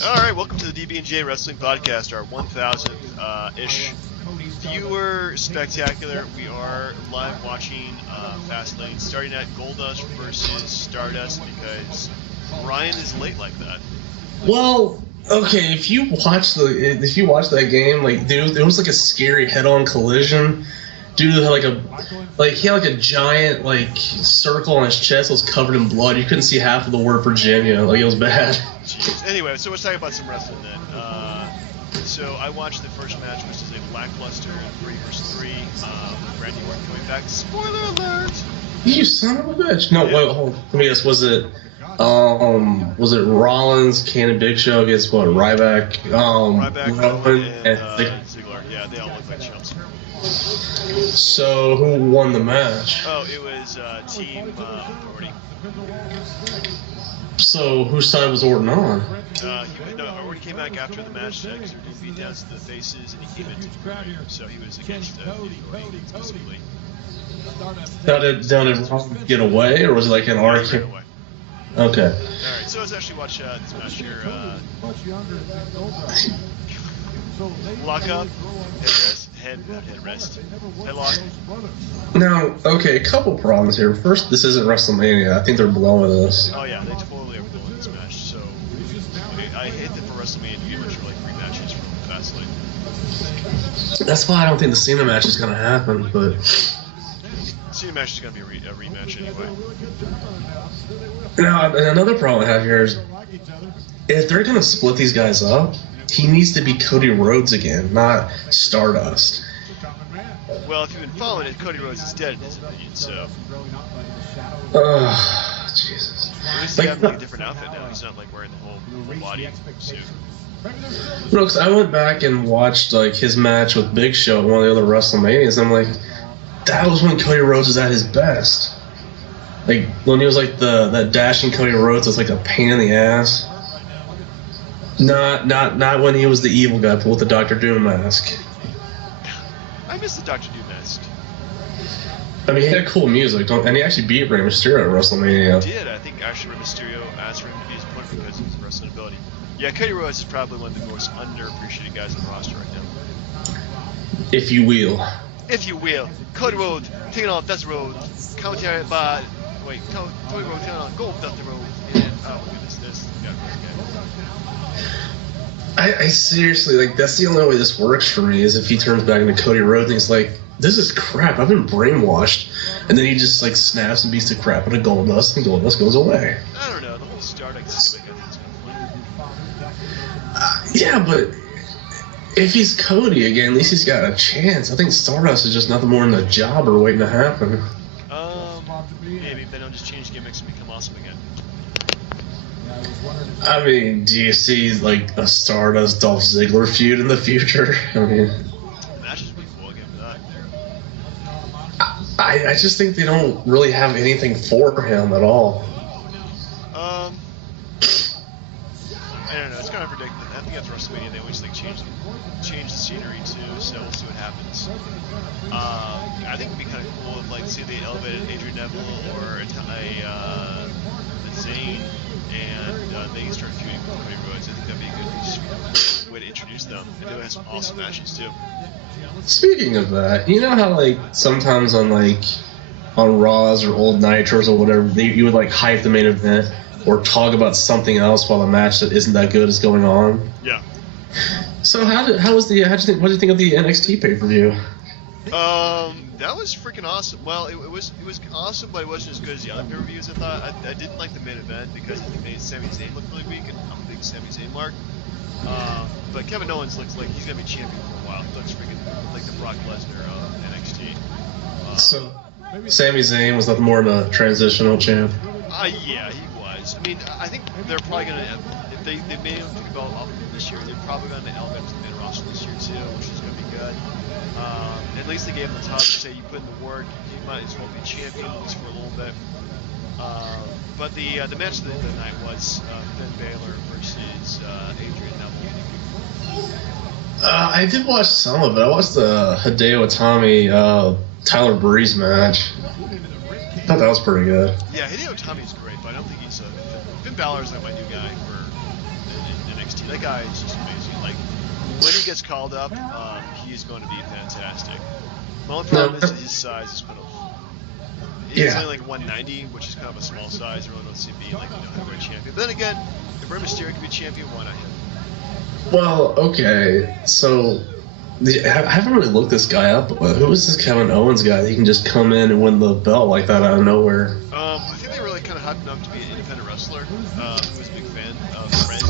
Alright, welcome to the DB&J Wrestling Podcast, our 1000th-ish viewer spectacular. We are live watching Fastlane, starting at Goldust versus Stardust, because Ryan is late like that. Well, okay, if you watch that game, like it was like a scary head-on collision. Dude had he had a giant circle on his chest that was covered in blood. You couldn't see half of the word Virginia. Like, it was bad. Jeez. Anyway, so let's talk about some wrestling then. So I watched the first match, which is a lackluster 3 vs 3. Randy Orton coming back. Spoiler alert! You son of a bitch. No, wait, hold on. Let me guess. Was it Rollins, Kane, and Big Show against what? Ryback, Rowan, and Ziggler. Yeah, they all look like chumps. So who won the match? Oh, it was Team Authority. So whose side was Orton on? Orton came back after the match because they were doing beatdowns to the faces, and he came into the ring, so he was against Orton specifically. Now did Rollins get away, or was it like an RK? Okay. Alright, so let's actually watch this match here. Lock up, headlock. Now, okay, a couple problems here. First, this isn't WrestleMania. I think they're blowing this. Oh yeah, they totally are blowing this match. So I hate that for WrestleMania you get a bunch of 3 matches from Fastlane. That's why I don't think the Cena match is gonna happen. But Cena match is gonna be a rematch anyway. Now, another problem I have here is if they're gonna split these guys up, he needs to be Cody Rhodes again, not Stardust. Well, if you've been following it, Cody Rhodes is dead in his opinion, so. Jesus. At least he has a different outfit now. He's not wearing the whole body suit. No, because I went back and watched his match with Big Show at one of the other WrestleManias, and I'm like, that was when Cody Rhodes was at his best. When he was that dashing Cody Rhodes was a pain in the ass. Not when he was the evil guy with the Dr. Doom mask. I miss the Dr. Doom mask. I mean, he had cool music, and he actually beat Rey Mysterio at WrestleMania. He did. I think actually Rey Mysterio asked for him to be his opponent because of his wrestling ability. Yeah, Cody Rhodes is probably one of the most underappreciated guys on the roster right now. If you will. If you will. Cody Rhodes taking on Dusty Rhodes. Commentary by... Wait, Cody Rhodes taking on Goldust Rhodes. And, oh my goodness, this got I seriously, that's the only way this works for me is if he turns back into Cody Rhodes and he's like, this is crap, I've been brainwashed. And then he just, snaps and beats the crap out of Goldust, and Goldust goes away. I don't know, the whole Stardust gimmick, I think it's kind of fun. Yeah, but if he's Cody again, at least he's got a chance. I think Stardust is just nothing more than a jobber waiting to happen. Maybe if they don't just change gimmicks and become awesome again. I mean, do you see a Stardust Dolph Ziggler feud in the future? I mean, the match is pretty cool again for that. I just think they don't really have anything for him at all. I don't know. It's kind of ridiculous. I think after WrestleMania they always change the scenery too. So we'll see what happens. I think it'd be kind of cool if say they elevated Adrian Neville or Zayn. And they start feuding with Cody Rhodes. I think that'd be a good way to introduce them. And they have some awesome matches too. Speaking of that, you know how sometimes on Raws or old Nitros or whatever, you would hype the main event or talk about something else while a match that isn't that good is going on. Yeah. So what did you think of the NXT pay-per-view? That was freaking awesome. Well, it was awesome, but it wasn't as good as the other pay-per-views. I thought I didn't like the main event because it made Sami Zayn look really weak, and I'm a big Sami Zayn mark. But Kevin Owens looks like he's gonna be champion for a while. He looks freaking like the Brock Lesnar of NXT. So Sami Zayn was nothing more than a transitional champ. Yeah, he was. I mean, I think they're probably gonna if they made him take a belt off of him this year, they're probably gonna elevate him to the main roster this year too, which is gonna be good. At least they gave him the time to say you put in the work, you might as well be champion at least for a little bit. But the match of the night was Finn Balor versus Adrian Neville. I did watch some of it. I watched the Hideo Itami Tyler Breeze match. I thought that was pretty good. Yeah, Hideo Itami's great, but I don't think he's Finn Balor's my new guy for NXT. that guy is just amazing. Like, when he gets called up, he's going to be fantastic. My only problem is his size is kind of. He's only like 190, which is kind of a small size. I really don't see him being like heavyweight champion. But then again, if Rey Mysterio can be champion, why not him? Well, okay, so I haven't really looked this guy up. Who is this Kevin Owens guy that he can just come in and win the belt like that out of nowhere? I think they really kind of hyped him up to be an independent wrestler. Who was a big fan of friend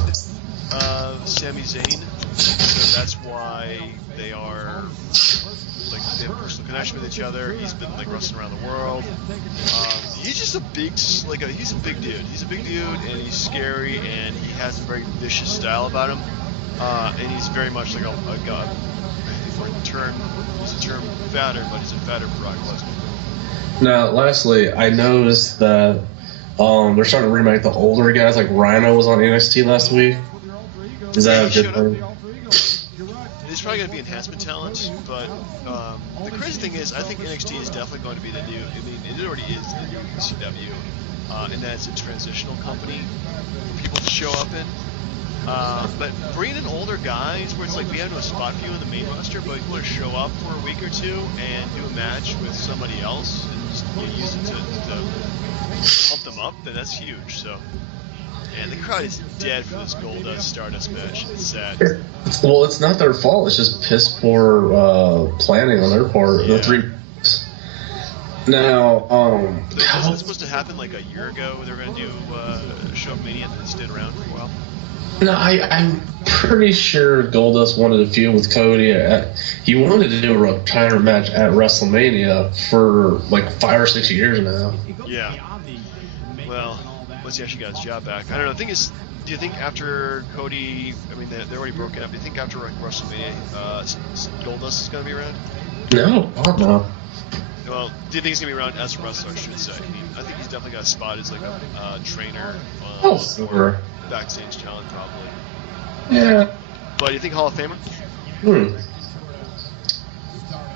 Sami Zayn. So that's why they are like they have a personal connection with each other. He's been like wrestling around the world. He's just a big he's a big dude. He's a big dude and he's scary and he has a very vicious style about him. And he's very much like a god. Use the term fatter, but he's a fatter Brock Lesnar. Now, lastly, I noticed that they're starting to remake the older guys. Like Rhino was on NXT last week. Is that a good thing? He's probably going to be enhancement talent, but the crazy thing is, I think NXT is definitely going to be the new. I mean, it already is the new CW, and that's a transitional company for people to show up in. But bringing in older guys, where it's like we have no spot for you in the main roster, but you want to show up for a week or two and do a match with somebody else and just use it to help them up, then that's huge. So, and the crowd is dead for this Goldust Stardust match. It's sad. Well, it's not their fault. It's just piss poor planning on their part. Yeah. The three. Now, wasn't it supposed to happen like a year ago? They were going to do a show of Mania and then stayed around for a while. No, I'm pretty sure Goldust wanted to feud with Cody. He wanted to do a retirement match at WrestleMania for like 5 or 6 years now. Yeah. Well, once he actually got his job back, I don't know. The thing is, do you think after Cody? I mean, they're already broken up. Do you think after like, WrestleMania, Goldust is going to be around? No, God, no. Well, do you think he's going to be around as a wrestler? I should say. I mean, I think he's definitely got a spot as like a trainer. Sure. Backstage talent, probably. Yeah. But you think Hall of Famer?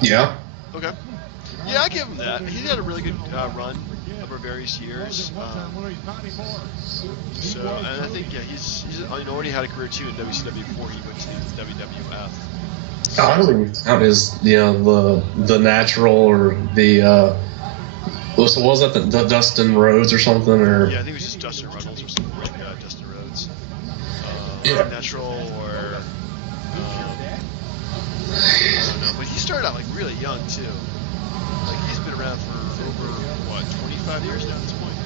Yeah. Okay. Yeah, I give him that. He had a really good run over various years. So, and I think he's already had a career too in WCW before he went to the WWF. I don't even count as the natural or the what was that the Dustin Rhodes or something or yeah, I think it was just Dustin Runnels or something like Dustin Rhodes. Natural or I don't know, but he started out like really young too. Like he's been around for over what 25 years now at this point.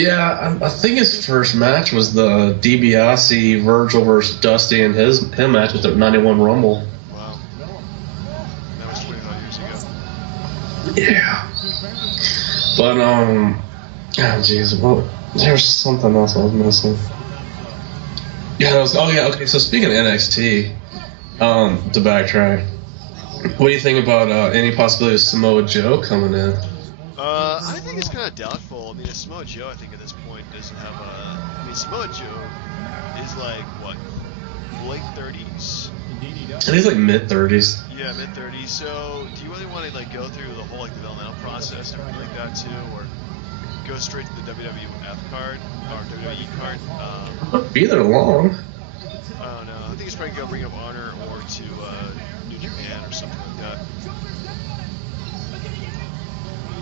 Yeah, I think his first match was the DiBiase Virgil versus Dusty and him match at the '91 Rumble. Wow, that was 25 years ago. Yeah. But, oh jeez, well, there's something else I was missing. Yeah, okay, so speaking of NXT, to backtrack, what do you think about any possibility of Samoa Joe coming in? I think it's kind of doubtful. I mean, Samoa Joe, I think at this point doesn't have a... I mean, Samoa Joe is like, what, late 30s? I think he's like mid-30s. Yeah, mid-30s. So, do you really want to like go through the whole like developmental process and everything like that too, or go straight to the WWF card or WWE card? Be there long. I don't know. I think it's probably go Ring of Honor or to New Japan or something like that.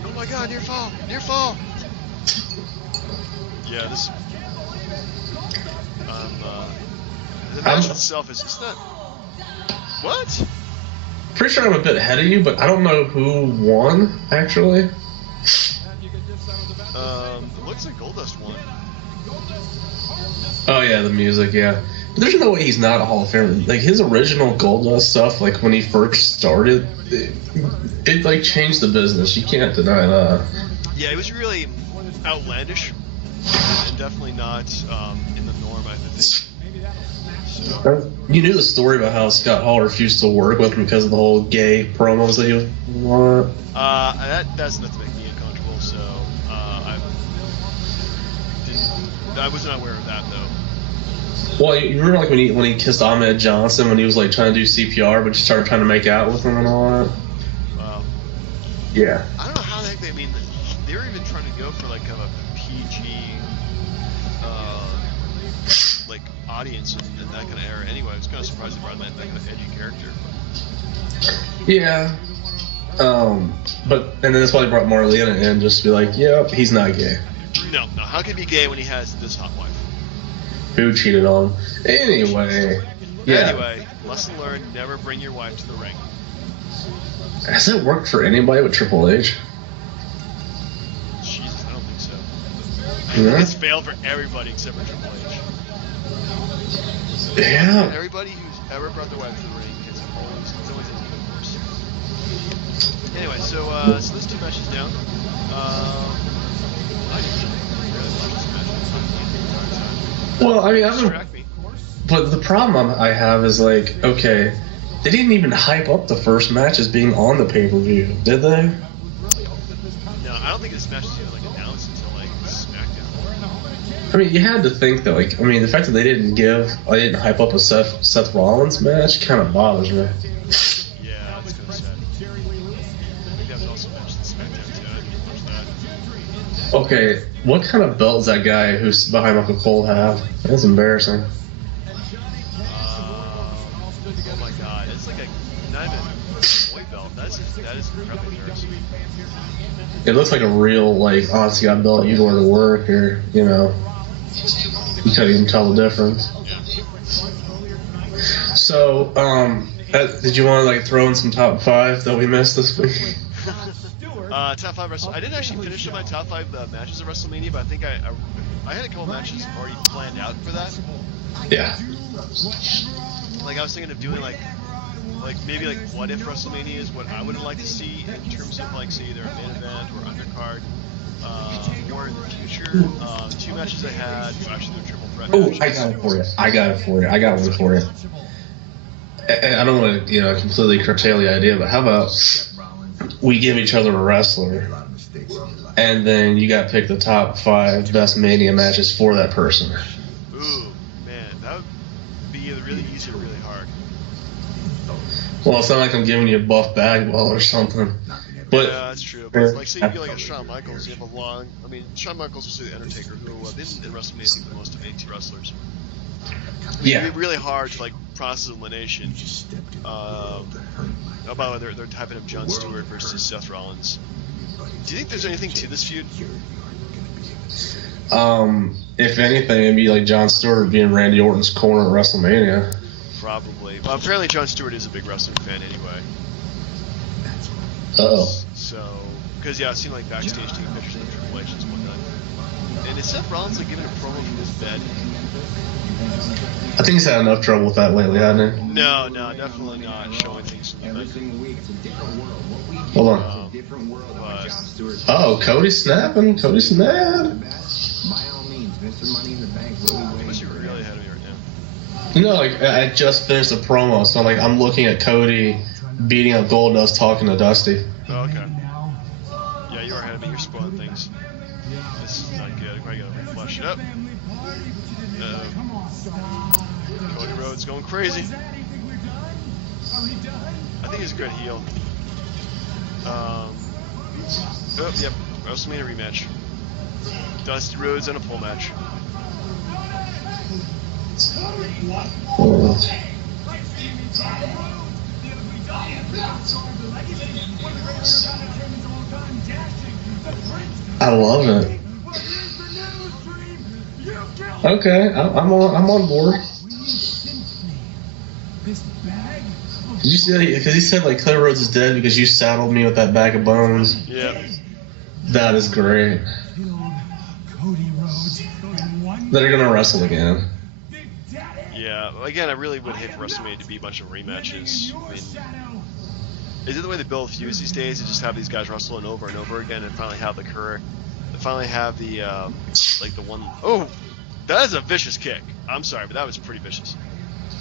Oh my God! Near fall! Near fall! Yeah, this. The match itself is just not. What? Pretty sure I'm a bit ahead of you, but I don't know who won, actually. It looks like Goldust won. Oh yeah, the music, yeah. But there's no way he's not a Hall of Famer. Like his original Goldust stuff, like when he first started, it like changed the business. You can't deny that. Yeah, it was really outlandish and definitely not in the norm, I think. So. You knew the story about how Scott Hall refused to work with him because of the whole gay promos that he was. What? That's enough to make me uncomfortable. So I was not aware of that though. Well, you remember like when he kissed Ahmed Johnson when he was like trying to do CPR, but he started trying to make out with him and all that. Wow. Yeah. I don't know how the heck they were even trying to go for like kind of a PG, like audience in that kind of era anyway. I was kind of surprised they brought that kind of edgy character. Yeah. And then that's why they brought Marlena in, just to be like, yep, he's not gay. No. How can he be gay when he has this hot wife? Who cheated on him? Anyway. Yeah. Anyway, lesson learned, never bring your wife to the ring. Has that worked for anybody with Triple H? Jesus, I don't think so. Yeah. It's failed for everybody except for Triple H. Yeah. Everybody who's ever brought their wife to the ring it's always ended worse. Anyway, so there's 2 matches down. I didn't really watch this match. Well, I mean, but the problem I have is like, okay, they didn't even hype up the first match as being on the pay-per-view, did they? No, I don't think this match is even like announced until like SmackDown. I mean, you had to think that, like, I mean, the fact that they didn't hype up a Seth Rollins match kind of bothers me. Yeah, that's kind of sad. I think that was also mentioned in SmackDown too. I didn't watch that. Okay, what kind of belt does that guy who's behind Michael Cole have? That's embarrassing. Oh my God, it's like not even a white belt. That is incredibly embarrassing. It looks like a real, like, honest to God belt you'd wear to work, or, you know, you couldn't even tell the difference. So, did you want to, like, throw in some top 5 that we missed this week? Top 5 wrestling. I didn't actually finish my top 5 matches of WrestleMania, but I think I had a couple matches already planned out for that. Yeah. Like I was thinking of doing like maybe like what if WrestleMania is what I would like to see in terms of like say either a main event or undercard. More in the future. 2 matches I had. Actually, they're triple threat. Oh, matches. I got one for you. I don't want to, you know, completely curtail the idea, but how about we give each other a wrestler, and then you got to pick the top 5 best Mania matches for that person. Ooh, man, that would be either really easy or really hard. Well, it's not like I'm giving you a Buff Bagwell or something. But yeah, that's true. But like, say you do like a Shawn Michaels, you have a long. I mean, Shawn Michaels was the Undertaker, who in WrestleMania I think the most amazing wrestlers. Yeah. It'd be really hard to like process elimination. About they're typing up Jon Stewart versus Seth Rollins. Do you think there's anything to this feud? If anything, it'd be like Jon Stewart being Randy Orton's corner at WrestleMania. Probably. Well, apparently Jon Stewart is a big wrestling fan anyway. Uh-oh. So, because yeah, I've seen like backstage taking pictures of Triple H and whatnot. And is Seth Rollins like giving a promo from his bed? I think he's had enough trouble with that lately, hasn't he? No, definitely not showing things from the bed. Every single week, it's a different world. What we Hold on. different world of Jon Stewart. Oh, Cody's snapping. Cody's mad. By all means, Mr. Money in the Bank. Unless you're really ahead of me right now. You know, like, I just finished a promo, so I'm looking at Cody beating up Goldust, talking to Dusty. Oh, okay. Yeah, you are ahead of me. You're spoiling things. This is not good. I probably gotta refresh it up. Cody Rhodes going crazy. I think he's a good heel. Yep. WrestleMania rematch. Dusty Rhodes in a pole match. I love it. Okay, I'm on board. Did you see that? Because he said like Cody Rhodes is dead because you saddled me with that bag of bones. Yeah. That is great. They're gonna wrestle again. Yeah. Again, I really would hate for WrestleMania to be a bunch of rematches. I mean, is it the way they build feuds these days? To just have these guys wrestling over and over again, and finally have the career, finally have the like the one. Oh, that is a vicious kick. I'm sorry, but that was pretty vicious.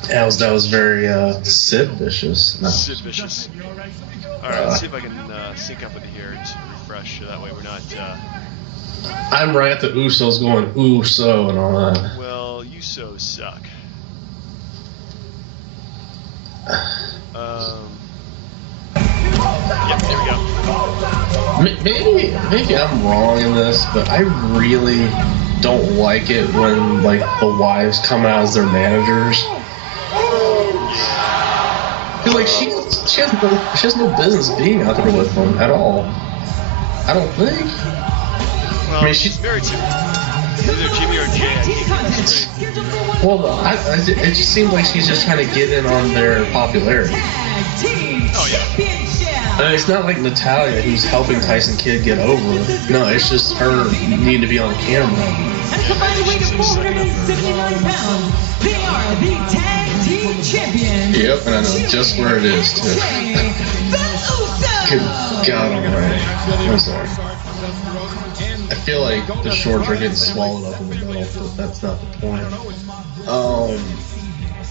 That was very Sid vicious. No. Sid vicious. All right, let's see if I can sync up with it here to refresh, so that way we're not. I'm right at the Usos going Uso and all that. Well, you so suck. Yep, there we go. Maybe I'm wrong in this, but I really don't like it when like the wives come out as their managers. Cause like she has no business being out there with them at all. I don't think. Well, I mean, she's very typical. Either Jimmy or Jay, I think that's great. well. It just seems like she's just trying to get in on their popularity. Oh yeah. And it's not like Natalia who's helping Tyson Kidd get over. No, it's just her needing to be on camera. And combined weight of 479 pounds, they are the tag team champions. Yep, and I know just where it is too. Good God Almighty. I'm sorry. I feel like the shorts are getting swallowed up in the middle, but that's not the point.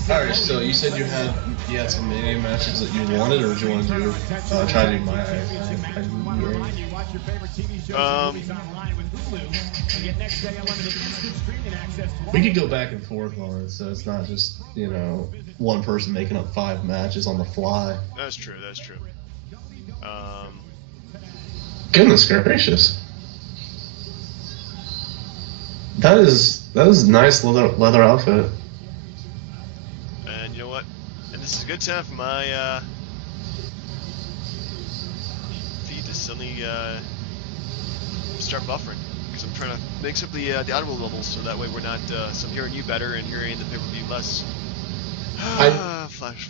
Alright, so you said you had some Mania matches that you wanted, or did you want to do try to do my We could go back and forth on it, so it's not just, you know, one person making up 5 matches on the fly. That's true, that's true. Goodness gracious. That is a nice leather outfit. And you know what? And this is a good time for my feed to suddenly start buffering, because I'm trying to mix up the audible levels so that way we're not so I'm hearing you better and hearing the pay-per-view less. Flash.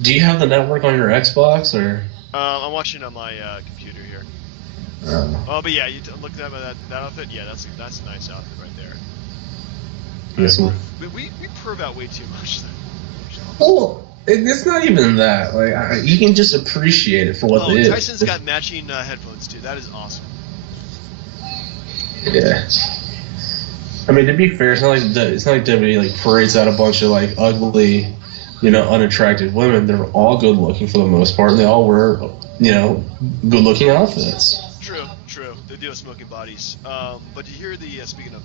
Do you have the network on your Xbox, or? I'm watching it on my computer here. Oh, but yeah, you look at that outfit. Yeah, that's a nice outfit right there. Yes, we perv out way too much though. Oh, it's not even that. Like you can just appreciate it for what it is. Tyson's got matching headphones too. That is awesome. Yeah. I mean, to be fair, it's not like WWE like parades out a bunch of like ugly, you know, unattractive women. They're all good looking for the most part, and they all wear, you know, good looking outfits. True. They do have smoking bodies. But do you hear the speaking of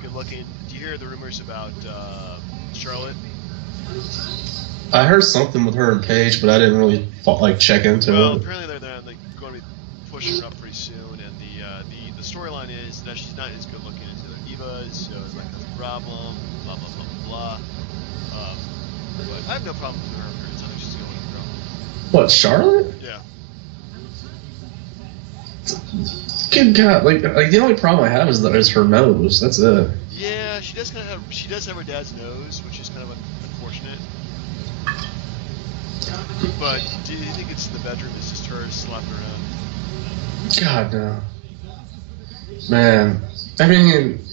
good looking? Do you hear the rumors about Charlotte? I heard something with her and Paige, but I didn't really check into it. Well, apparently they're like going to be pushing her up pretty soon, and the storyline is that she's not as good looking as the other divas, so it's like that's a problem. Blah blah blah blah blah. But I have no problem with her appearance. I think she's a good looking girl. What, Charlotte? Yeah. Good God! Like the only problem I have is her nose. That's it. Yeah, she does have her dad's nose, which is kind of unfortunate. But do you think it's in the bedroom? It's just her slapping around? God no, man. I mean,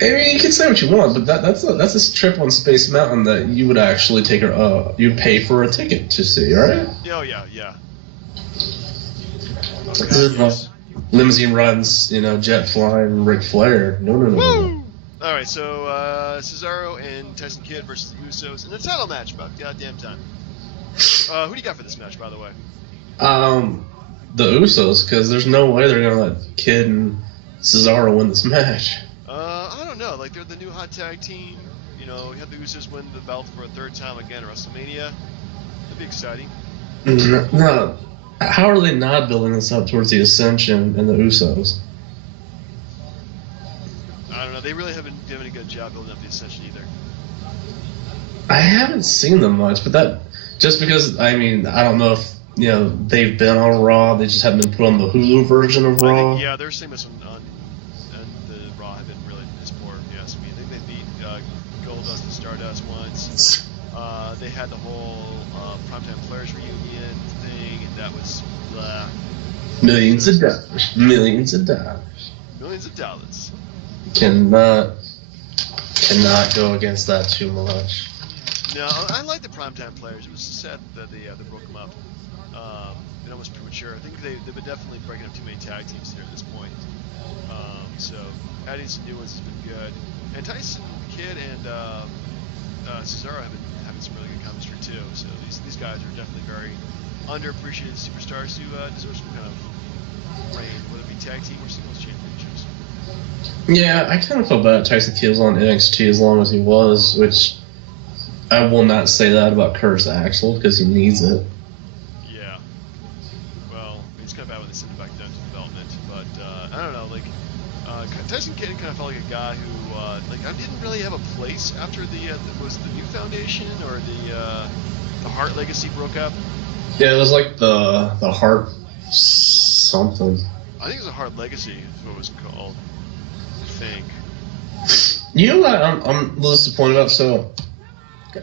you can say what you want, but that's a trip on Space Mountain that you would actually take her. You'd pay for a ticket to see, right? Oh yeah. Limousine runs, you know, jet flying, Ric Flair. No. All right, so Cesaro and Tyson Kidd versus the Usos in a title match. About goddamn time. Who do you got for this match, by the way? The Usos, because there's no way they're gonna let Kidd and Cesaro win this match. I don't know. Like they're the new hot tag team. You know, you have the Usos win the belt for a 3rd time again at WrestleMania. That'd be exciting. No. How are they not building this up towards the Ascension and the Usos? I don't know. They really haven't done a good job building up the Ascension either. I haven't seen them much, but that just because I don't know if you know they've been on Raw. They just haven't been put on the Hulu version of Raw. Yeah, their segments on the Raw have been really piss poor. Yes, I think they beat Goldust and Stardust once. They had the whole Primetime Players reunion thing, and that was Millions of dollars. Cannot go against that too much. No, I like the Primetime Players. It was sad that they broke them up. And almost premature. I think they've been definitely breaking up too many tag teams here at this point. So adding some new ones has been good. And Tyson Kidd and Cesaro have been having some really good chemistry too. So these guys are definitely very underappreciated superstars who deserve some kind of reign, whether it be tag team or singles championships. Yeah, I kind of felt bad Tyson Kidd was on NXT as long as he was, which I will not say that about Curtis Axel because he needs it. Yeah. Well, it's kind of bad when they send him back down to development, but I don't know. Like Tyson Kidd kind of felt like a guy who like I didn't really have a place after was the New Foundation or the Hart Legacy broke up. Yeah, it was like the Hart something. I think it was a Hart Legacy is what it was called. I think. You know what I'm a little disappointed about? So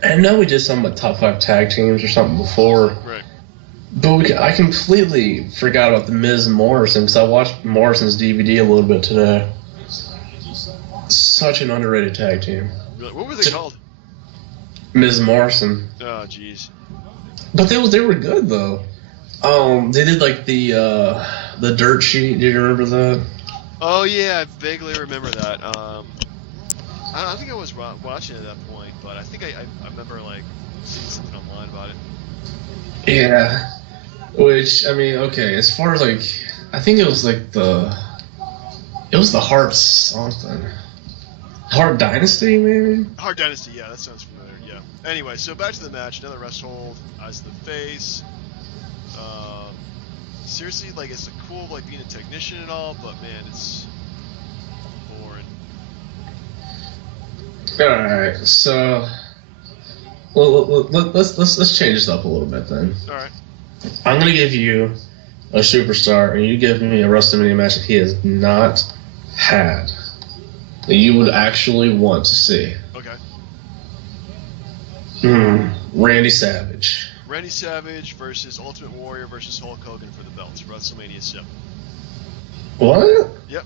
I know we did something about top 5 tag teams or something before. Right. But I completely forgot about the Miz and Morrison because I watched Morrison's DVD a little bit today. Such an underrated tag team. Really? What were they called? Miz and Morrison. Oh, jeez. But they were good though. They did like the dirt sheet. Do you remember that? Oh yeah, I vaguely remember that. I think I was watching at that point, but I think I remember like seeing something online about it. Yeah. Which, I mean, okay, as far as like, I think it was like the Hart something. Hart Dynasty, maybe? Hart Dynasty, yeah, that sounds familiar, yeah. Anyway, so back to the match, another rest hold as the face. Seriously, like, it's cool, like, being a technician and all, but man, it's boring. Alright, so, well, let's change this up a little bit then. Alright. I'm going to give you a superstar, and you give me a WrestleMania match that he has not had that you would actually want to see. Okay. Randy Savage. Randy Savage versus Ultimate Warrior versus Hulk Hogan for the belts, WrestleMania 7. What? Yep.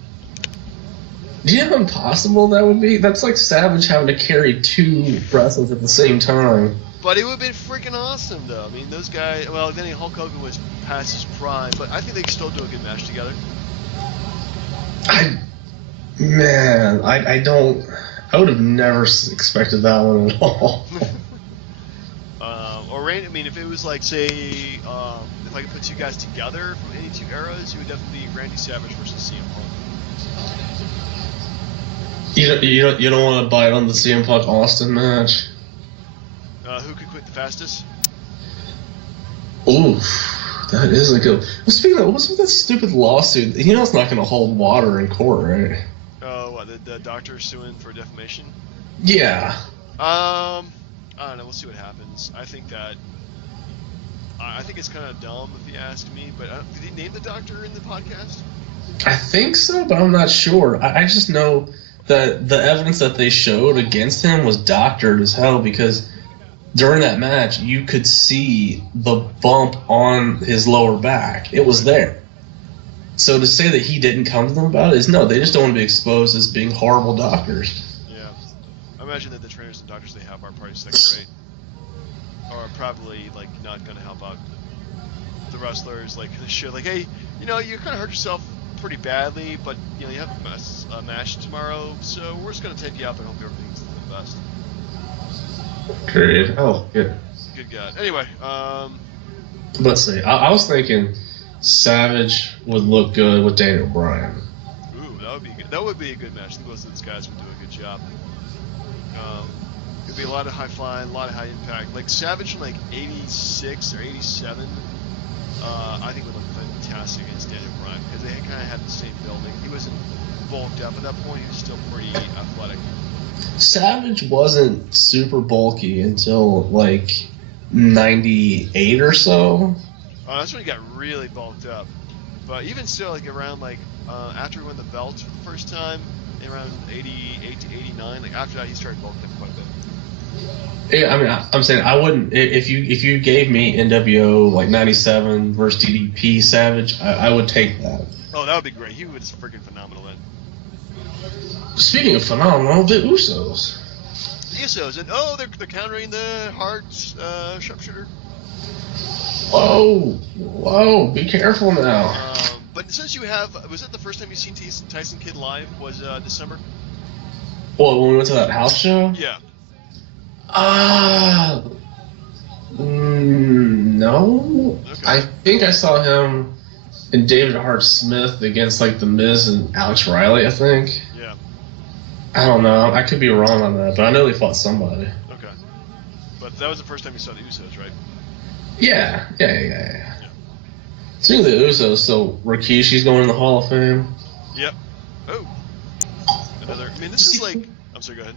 Do you know how impossible that would be? That's like Savage having to carry 2 wrestlers at the same time. But it would have been freaking awesome, though. I mean, those guys. Well, then Hulk Hogan was past his prime, but I think they could still do a good match together. I would have never expected that one at all. Or Randy. I mean, if it was like, say, if I could put 2 guys together from any 2 eras, it would definitely be Randy Savage versus CM Punk. You don't want to bite on the CM Punk Austin match. Who could quit the fastest? Ooh, that is a good. Well, speaking of, what's with that stupid lawsuit? You know it's not going to hold water in court, right? Oh, what, the doctor suing for defamation? Yeah. I don't know. We'll see what happens. I think it's kind of dumb if you ask me. But did he name the doctor in the podcast? I think so, but I'm not sure. I just know that the evidence that they showed against him was doctored as hell because during that match, you could see the bump on his lower back. It was there. So to say that he didn't come to them about it is no, they just don't want to be exposed as being horrible doctors. Yeah. I imagine that the trainers and doctors they have are probably second rate. Or probably, like, not going to help out the wrestlers, like, the shit. Like, hey, you know, you kind of hurt yourself pretty badly, but, you know, you have a match tomorrow, so we're just going to take you up and hope everything's the best. Great. Oh, good. Good God. Anyway, Let's see. I was thinking Savage would look good with Daniel Bryan. ooh, that would be good. That would be a good match. I think most of these guys would do a good job. It'd be a lot of high flying, a lot of high impact. Like Savage from like 86 or 87, I think would look fantastic against Daniel Bryan because they kind of had the same building. He wasn't bulked up at that point. He was still pretty athletic. Savage wasn't super bulky until like 98 or so. That's when he got really bulked up. But even still, like around like after he won the belt for the first time, around 88 to 89, like after that he started bulking up quite a bit. Yeah, I mean, I'm saying I wouldn't if you gave me NWO like 97 versus DDP Savage, I would take that. Oh, that would be great. He was freaking phenomenal then. Speaking of phenomenal, the Usos. The Usos, and they're countering the Hart sharpshooter. Whoa, be careful now. But since you have, was that the first time you seen Tyson Kidd live? Was December? Well, when we went to that house show? Yeah. No. Okay. I think I saw him in David Hart Smith against like The Miz and Alex Riley, I think. Yeah. I don't know. I could be wrong on that, but I know they fought somebody. Okay. But that was the first time you saw the Usos, right? Yeah. Speaking of the Usos, so Rikishi's going in the Hall of Fame. Yep. Oh. I mean, this is like. I'm sorry. Go ahead.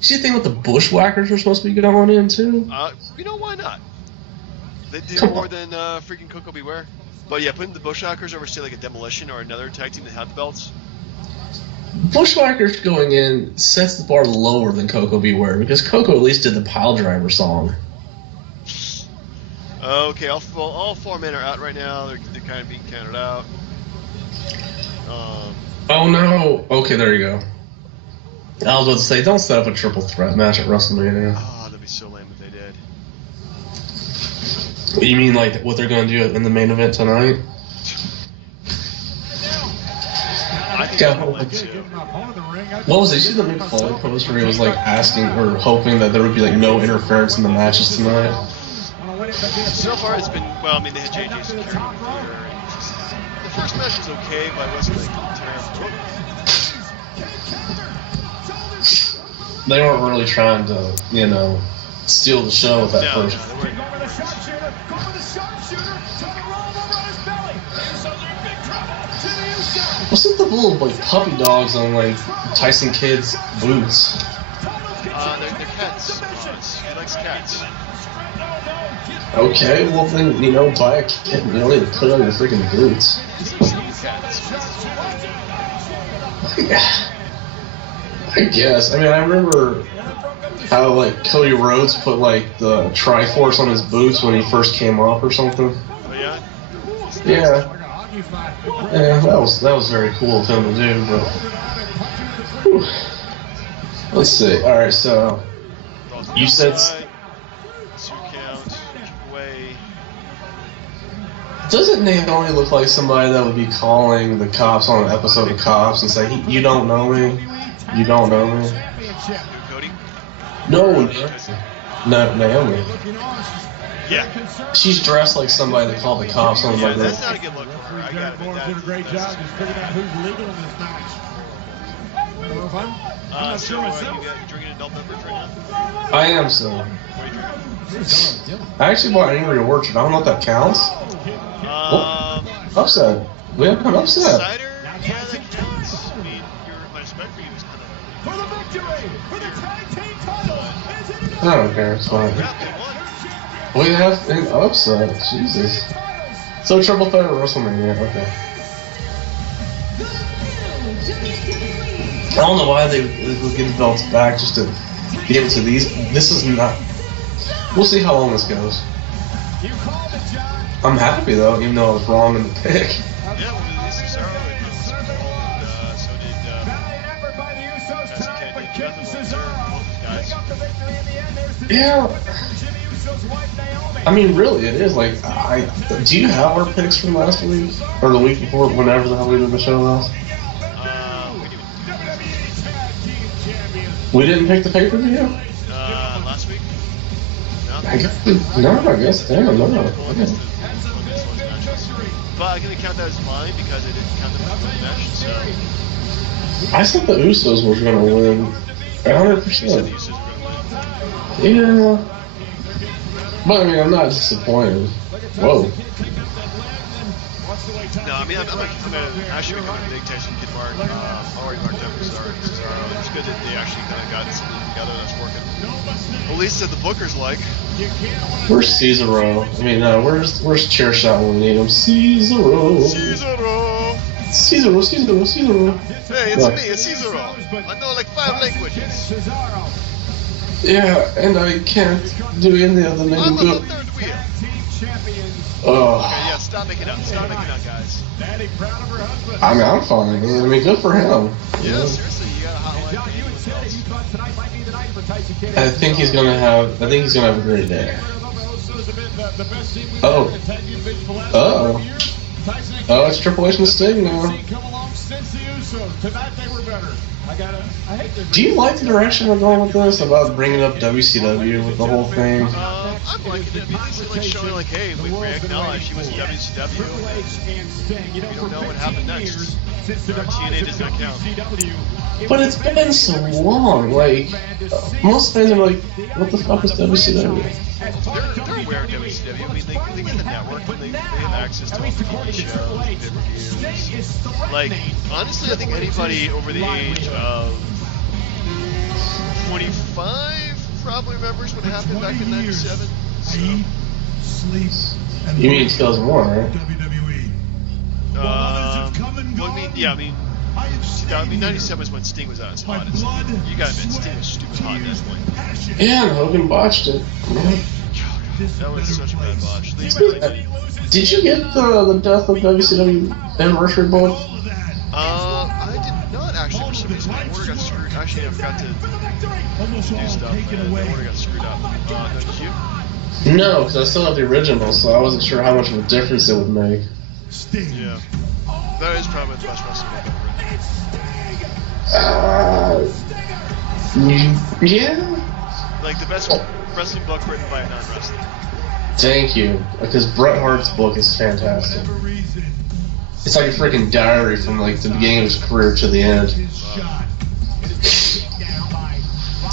See the thing with the Bushwhackers are supposed to be going in too? You know why not? They do more than freaking Coco Beware. But yeah, putting the Bushwhackers over, say, like a Demolition or another tag team that have the belts. Bushwhackers going in sets the bar lower than Coco Beware because Coco at least did the Pile Driver song. Okay, all 4 men are out right now. They're kind of being counted out. Oh no! Okay, there you go. I was about to say, don't set up a triple threat match at WrestleMania. Oh, that'd be so lame if they did. You mean like what they're going to do in the main event tonight? I think that would too. What was it? You see the Mick Foley post where he was like asking or hoping that there would be like no interference in the matches tonight? So far, it's been well. I mean, they had JJ Security here. The first match was okay, but it wasn't like terrible. They weren't really trying to, steal the show with that first. No, they weren't. What's with the little like puppy dogs on like Tyson Kidd's boots? They're cats. He likes cats. Okay, well then, buy a kid. You don't need to put on your freaking boots. I guess. I mean, I remember how like Cody Rhodes put like the Triforce on his boots when he first came up or something. Oh yeah. Yeah. Yeah, that was very cool of him to do, but whew. Let's see. All right, so you said 2 count away. Doesn't Naomi look like somebody that would be calling the cops on an episode of Cops and say, "You don't know me, you don't know me"? Cody? No, Naomi. Yeah. She's dressed like somebody that called the cops on like that's that. not a good look for her. I got it. Doing a great job just figuring out who's legal in this match. So you drinking adult beverage right now? I am so. What are you drinking? I actually bought Angry Orchard. I don't know if that counts. Upset. We haven't been upset. Cider? Yeah, that counts. I mean, my respect for you is kind of. For the victory, for the tag team title, I don't care. It's fine. We have an upset. Jesus. So triple threat at WrestleMania. Okay. I don't know why they would give the belts back just to give it to these. This is not. We'll see how long this goes. I'm happy though, even though I was wrong in the pick. Yeah, well, this is Cesaro and so did Yeah. I mean, really, it is like. Do you have our picks from last week or the week before, whenever the hell we did the show last? We didn't pick the pay-per-view? Last week? No? I guess. Damn, no. Okay. But I'm going to count that as mine because I didn't count them as a match, so. I thought the Usos were going to win. 100%. Yeah. But I mean, I'm not disappointed. Whoa. No, I mean, I'm actually becoming a big Tyson Kidd mark. Already marked up for Cesaro. It's good that they actually kind of got something together that's working. Well, at least that the Booker's like. Where's Cesaro? I mean, where's Chair Shot when we need him? Cesaro. Hey, it's me, it's Cesaro. I know like 5 languages. Yeah, and I can't do any of them I'm on anymore. the third wheel. Oh. Okay, yeah, stop making up, guys. I mean, I'm fine. I mean, good for him. Yeah, seriously, you got a hotline. I think he's gonna have a great day. Oh, it's Triple H and Sting now. Do you like the direction we're going with this about bringing up WCW with the whole thing? I'm liking it because it's like showing like, hey, we acknowledge she was in WCW. We don't know what happened next. TNA does not count. But it's been so long. Like, most fans are like, what the fuck is WCW? They're aware of WCW. I mean, they get the network and they have access to all the TV shows, pay-per-views. Like, honestly, I think anybody over the age of 25 probably remembers what happened back in '97. So. Eat, sleep, and You mean 2001, right? WWE. Well, I mean, yeah, I mean, 97 was when Sting was at his hottest. You gotta admit, Sting was stupid hot at that point. Yeah, and Hogan botched it. That was such a bad botch. Did you get the Death of WCW anniversary book? I did not actually. For some reason, my order got screwed. Actually, I forgot to do stuff. The order got screwed up. Did you? No, because I still have the original, so I wasn't sure how much of a difference it would make. Yeah. That is probably the best wrestling book ever written. Yeah. Like the best wrestling book written by a non-wrestler. Thank you, because Bret Hart's book is fantastic. It's like a freaking diary from like the beginning of his career to the end.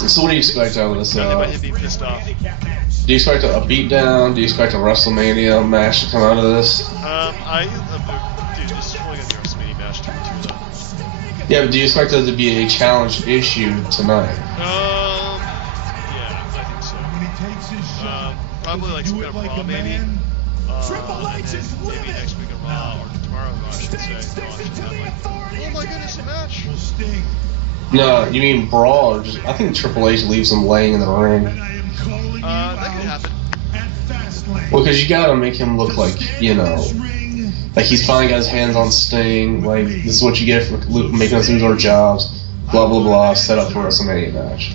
So what do you expect out of this? Nothing but him being pissed off. Do you expect a beatdown? Do you expect a WrestleMania match to come out of this? Dude, this is probably gonna be a WrestleMania match too, though. Yeah, but do you expect there to be a challenge issue tonight? Yeah, I think so. Probably like some kind of Raw, maybe. And then maybe next week on Raw, or tomorrow on Raw, I should say. Oh my goodness, a match! No, you mean Brawl, or just, I think Triple H leaves him laying in the ring. That could happen. Well, because you gotta make him look like, you know, like he's finally got his hands on Sting, like, this is what you get for making us lose our jobs, blah, blah, blah, set up for a WrestleMania match.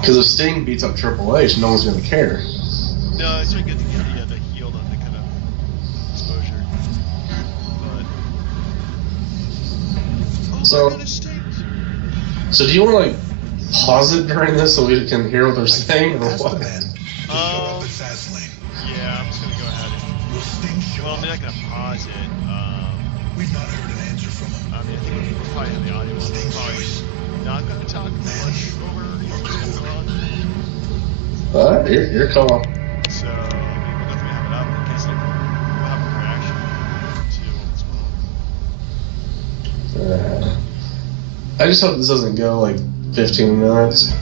Because if Sting beats up Triple H, no one's gonna care. No, it's really good to get the heel on the kind of exposure. But... So do you want to, like, pause it during this so we can hear what they're saying, or what? Yeah, I'm just gonna go ahead and... Well, I mean, I can pause it. We've not heard an answer from him. I mean, I think we'll probably have the audio on. We're probably not gonna talk too much over what's going on. Alright, your call. So, I mean, we'll definitely have it up in case, like, we'll have a reaction to what's going on. I just hope this doesn't go, like, 15 minutes.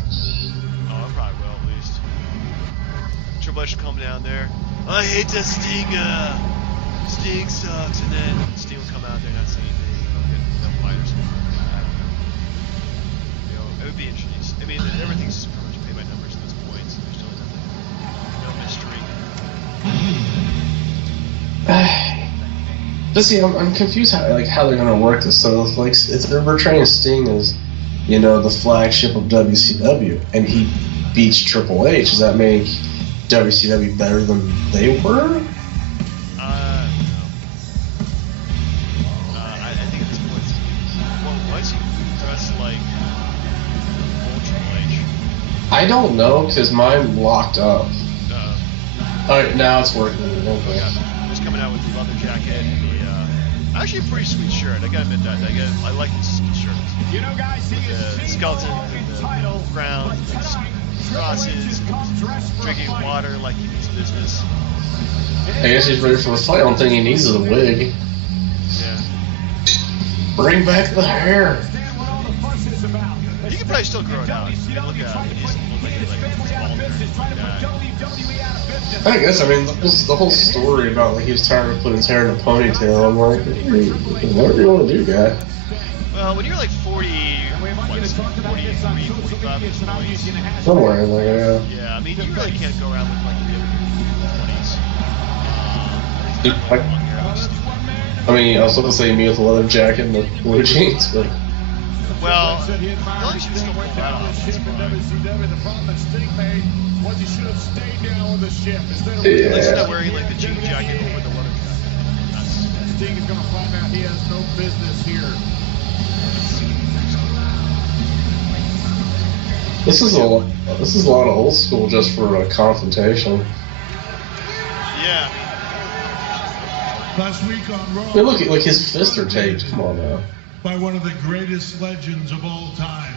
Oh, it probably will, at least. Triple H will come down there. I hate that Sting, Sting sucks, and then Sting will come out there and not say anything. They'll fight or something. I don't know. You know, it would be interesting. I mean, everything's pretty much paid by numbers at this point, so there's really nothing, no mystery. But see, I'm confused how they're gonna work this. So like, they're portraying Sting as, you know, the flagship of WCW, and he beats Triple H. Does that make WCW better than they were? I think at this point, well, why is he dressed like old Triple H? I don't know, because mine locked up. Alright, now it's working. Okay. He's coming out with the leather jacket and the actually a pretty sweet shirt. I gotta admit that. I like this shirt. You know, guys, he The skeleton and the ground, crosses, drinking water like he means business. I guess he's ready for the fight. I don't think he needs a wig. Yeah. Bring back the hair. He could probably still grow it out. I mean, look at him. He's like I guess, I mean, the whole story about, like, he was tired of putting his hair in a ponytail, I'm like, what do you want to do, guy? well, when you're like 40, what is it, 43, 45 at this point? Somewhere in there, Yeah, I mean, you really can't go around looking like you did in your 20s. I mean, I was supposed to say me with a leather jacket and the blue jeans, but... Well, as long as you still pull that off, it's fine. The problem that Sting made was he should have stayed down with the ship instead of At least not wearing like the jean jacket over the leather jacket. Sting is going to find out he has no business here. This is a lot of old school just for a confrontation. Yeah. Last week on Raw, I mean, look, like his fists are taped. Come on now. by one of the greatest legends of all time.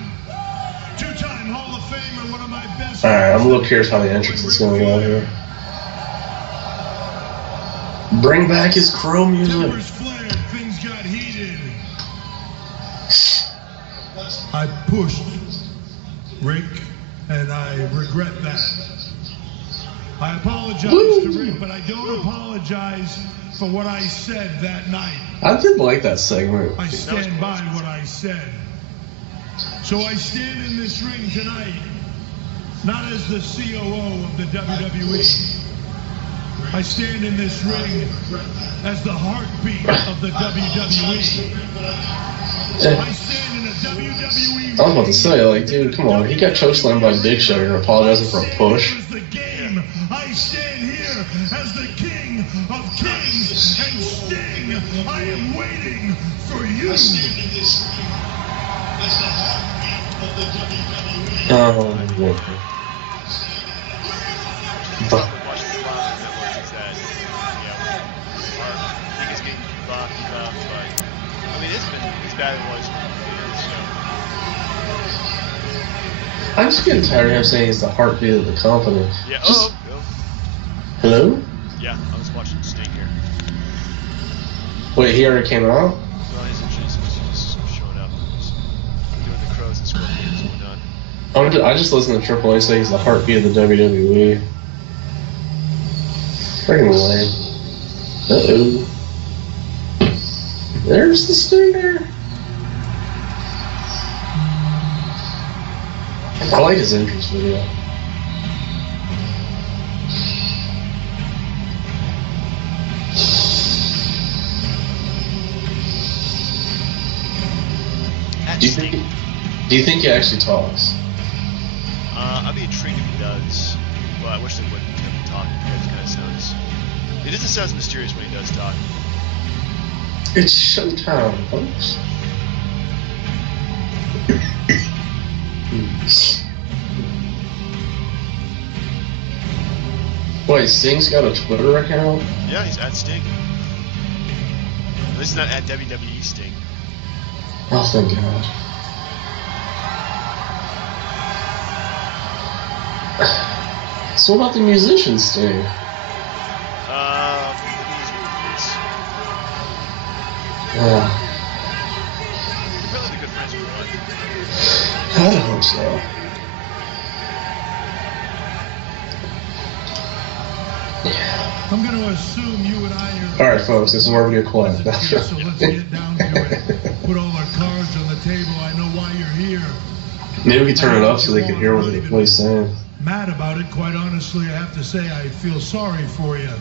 Two-time Hall of Famer, one of my best... Alright, I'm a little curious how the entrance is going to go here. Bring back his crow music. Timbers flared, things got heated. I pushed Rick, and I regret that. I apologize to Rick, but I don't apologize for what I said that night. I did like that segment. I stand by what I said. So I stand in this ring tonight, not as the COO of the WWE. I stand in this ring as the heartbeat of the WWE. I stand in a WWE. I was about to say, like, dude, come on. He got chokeslammed by Big Show and apologizing for a push. I stand here as the king of kings and Sting. I am waiting for you. Oh, my God. I'm just getting tired of him saying he's the heartbeat of the company. Yeah. Just, oh. Hello? Yeah, I was watching Sting here. Wait, he already came out? Well, he's just showing up. He's doing the crows and scorpions and whatnot. I just listened to Triple H say he's the heartbeat of the WWE. Freaking lame. Uh-oh. There's the Stinger. I like his entrance video. Do you think he actually talks? I'd be intrigued if he does. Well, I wish they wouldn't have him talk because it kind of sounds. It doesn't sound mysterious when he does talk. It's showtime, folks. Wait, Sting's got a Twitter account? Yeah, he's at Sting. This is not at WWE Sting. Oh, thank God. So what about the musician Sting? Maybe he's with Chris. Yeah. You're probably good friends with one. I don't hope so. I'm going to assume you and I are... Alright, folks, this is where we get quiet. So let's get down to it. Put all our cards on the table. I know why you're here. Maybe we can turn it up so they can hear what he's saying. Mad about it, quite honestly. I have to say I feel sorry for you.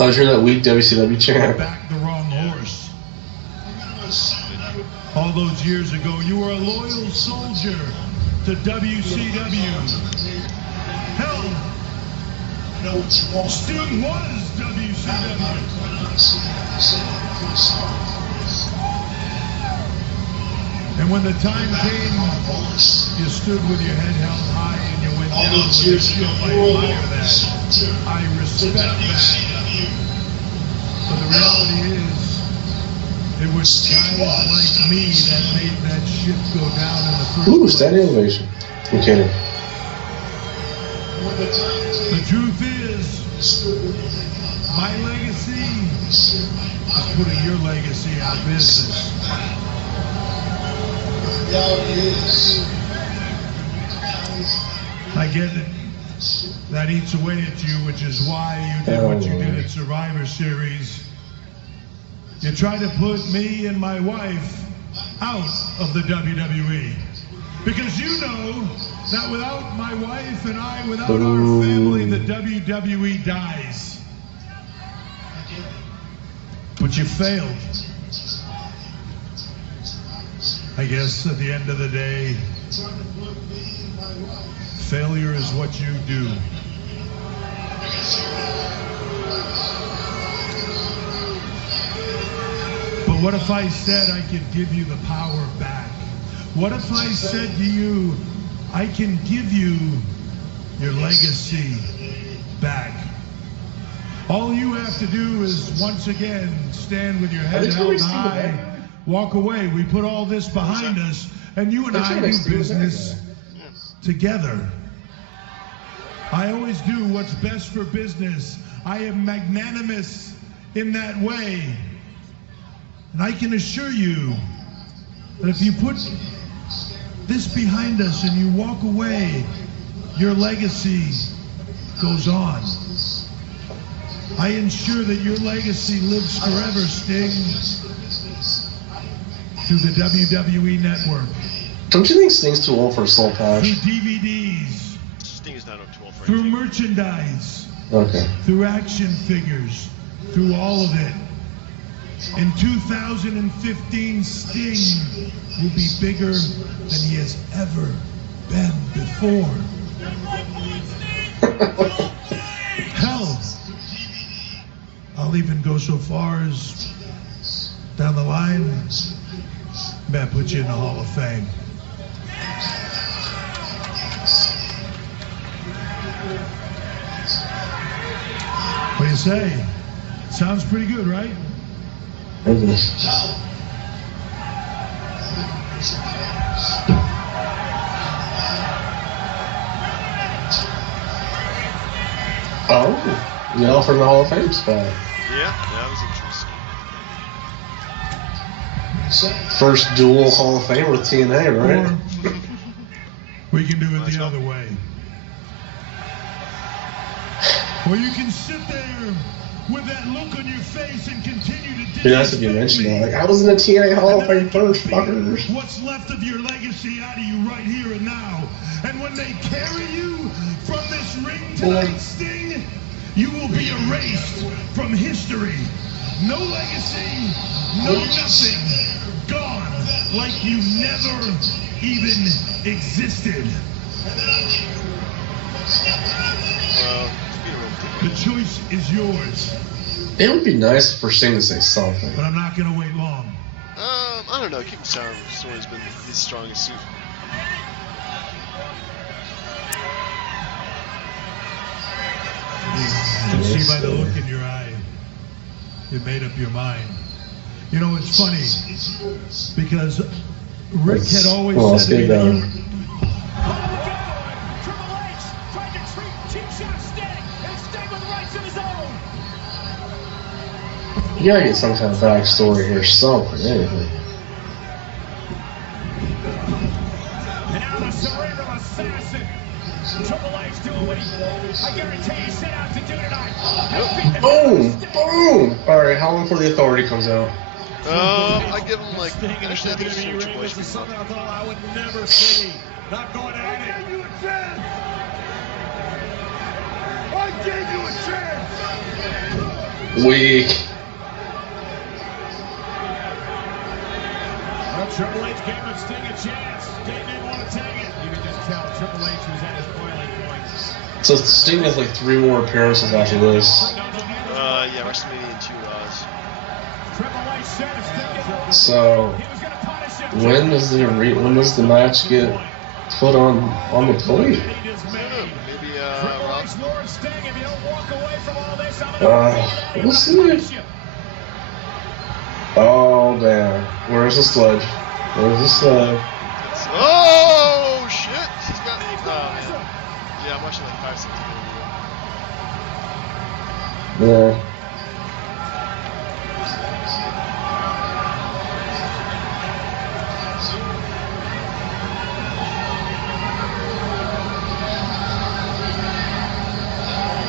Oh, you're that weak WCW champ. Back the wrong horse. All those years ago, you were a loyal soldier to WCW. Hell, Sting was WCW. And when the time came, you stood with your head held high and you went down with a shield. I admire that. I respect that. But the reality is, it was guys like me that made that ship go down in the first place. Ooh, standing ovation. I'm kidding. The truth is, my legacy is putting your legacy out of business. I get it. That eats away at you, which is why you did what you did at Survivor Series. You tried to put me and my wife out of the WWE. Because you know that without my wife and I, without our family, the WWE dies. But you failed. I guess at the end of the day, failure is what you do. But what if I said I could give you the power back? What if I said to you, I can give you your legacy back? All you have to do is once again stand with your head held high, walk away. We put all this behind us, and you and I do business together. I always do what's best for business. I am magnanimous in that way. And I can assure you that if you put this behind us and you walk away, your legacy goes on. I ensure that your legacy lives forever, Sting, through the WWE Network. Don't you think Sting's too old for a soul patch? Through DVDs. Sting is not up 12 for Through anything. merchandise. Okay. Through action figures. Through all of it. In 2015, Sting will be bigger than he has ever been before. Hell, I'll even go so far as down the line, man, put you in the Hall of Fame. What do you say? Sounds pretty good, right? Oh, you offered the Hall of Fame spot. Yeah, that was interesting. First dual Hall of Fame with TNA, right? Or we can do it the other way. Or you can sit there with that look on your face and continue to Be nice if you mentioned that. Like, I was in the TNA Hall of Fame first, fuckers. What's left of your legacy out of you right here and now. And when they carry you from this ring tonight, Sting, you will be erased from history. No legacy, no nothing. Gone like you never even existed. The choice is yours. It would be nice for Sting to say something. But I'm not going to wait long. I don't know. Keeping silent has always been his strongest suit. You can see by the look in your eye, you made up your mind. You know, it's funny, because Rick had always said to me that you... Triple H tried to treat Cheap Shot Sting and Sting with rights of his own. You gotta get some kind of backstory here, something, anything. And now the cerebral assassin. Triple H doing what I guarantee he set out to do tonight. Boom! Boom! Alright, how long before the Authority comes out? I give him like actually I think it's Triple H. This is something I thought I would never see. Not going at it. I gave you a chance. I gave you a chance. Weak. Well, Triple H gave him Sting a chance. Sting didn't want to take it. You can just tell Triple H was at his boiling point. So Sting has like 3 more appearances after this. Yeah, WrestleMania 2 Triple H said if Sting didn't So he was going to punish him. when does the match get put on the plate? maybe Triple Rob. H Lord Sting, if you don't walk away from all this, I'm going to We'll see. Oh damn! Where's the sludge? Where's the sludge? Oh shit! He's got. Man. Yeah, I'm watching like 5 seconds of the video. Yeah.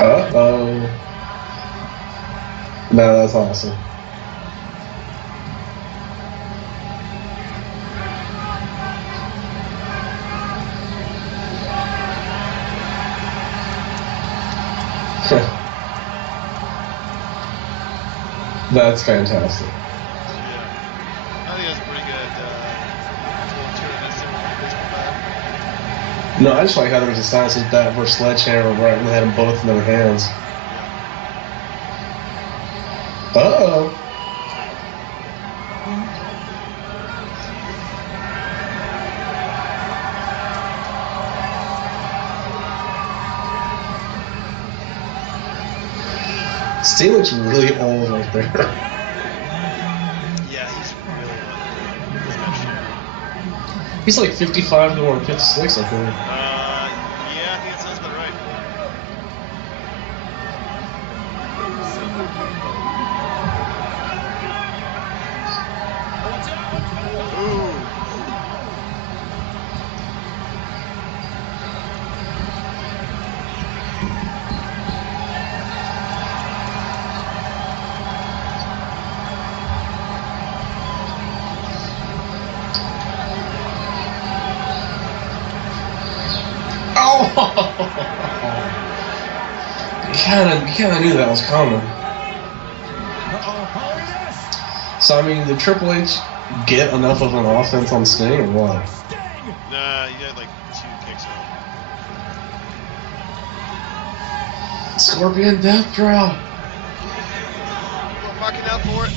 Uh-oh. No, that's awesome. That's fantastic. Yeah. I think that's pretty good. No, I just like how there was a sign that says that versus Sledgehammer right when they had them both in their hands. Uh-oh. Sting looks really old right there. Yeah, he's really He's like 55 going on 56, I think. yeah, I think that sounds about right. Ooh. Oh! You kind of knew that was coming. So I mean, did Triple H get enough of an offense on Sting or what? Nah, he had like 2 kicks on him. Scorpion Death Drop. We're marking out for it.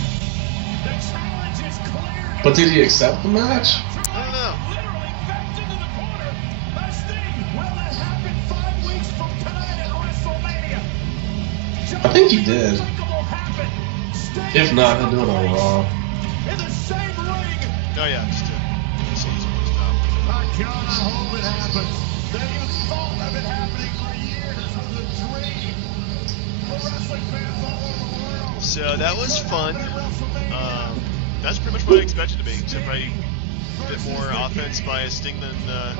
But did he accept the match? I don't know. I think he did. If not, he'll do it on Raw. Oh yeah, just to see some more stuff. My God, I hope it happens. That even thought of it happening for years was a dream for wrestling fans all over the world. So that was fun. That's pretty much what I expected to be. Except probably a bit more offense by Sting than I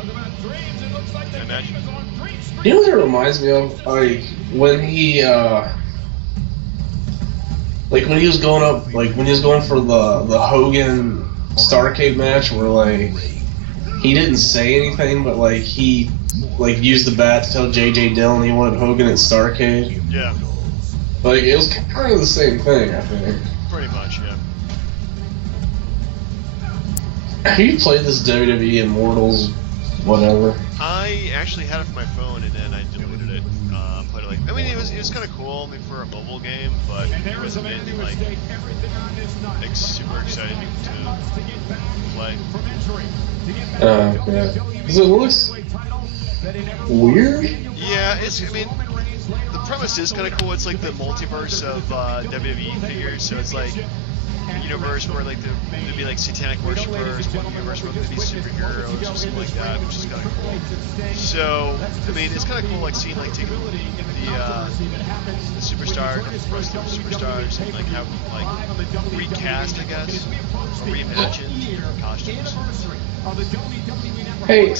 imagined. You know what it reminds me of? Like when he was going up, like when he was going for the Hogan Starrcade match, where like he didn't say anything, but like he like used the bat to tell J.J. Dillon he wanted Hogan at Starrcade. Yeah. Like it was kind of the same thing, I think. Pretty much, yeah. Have you played this WWE Immortals, whatever? I actually had it for my phone and then I deleted it. Played it like, I mean, it was kind of cool, I mean, for a mobile game, but it wasn't anything like super exciting to play. Yeah. Because it looks weird. Yeah, I mean, the premise is kind of cool. It's like the multiverse of WWE figures, so it's like a universe where like there'd be like satanic worshippers, one universe where there'd be superheroes or something like that, which is kind of cool. So, I mean, it's kind of cool like seeing like taking the superstars, the rest of the superstars, and like have like recast, I guess, or reimagine costumes. Hey,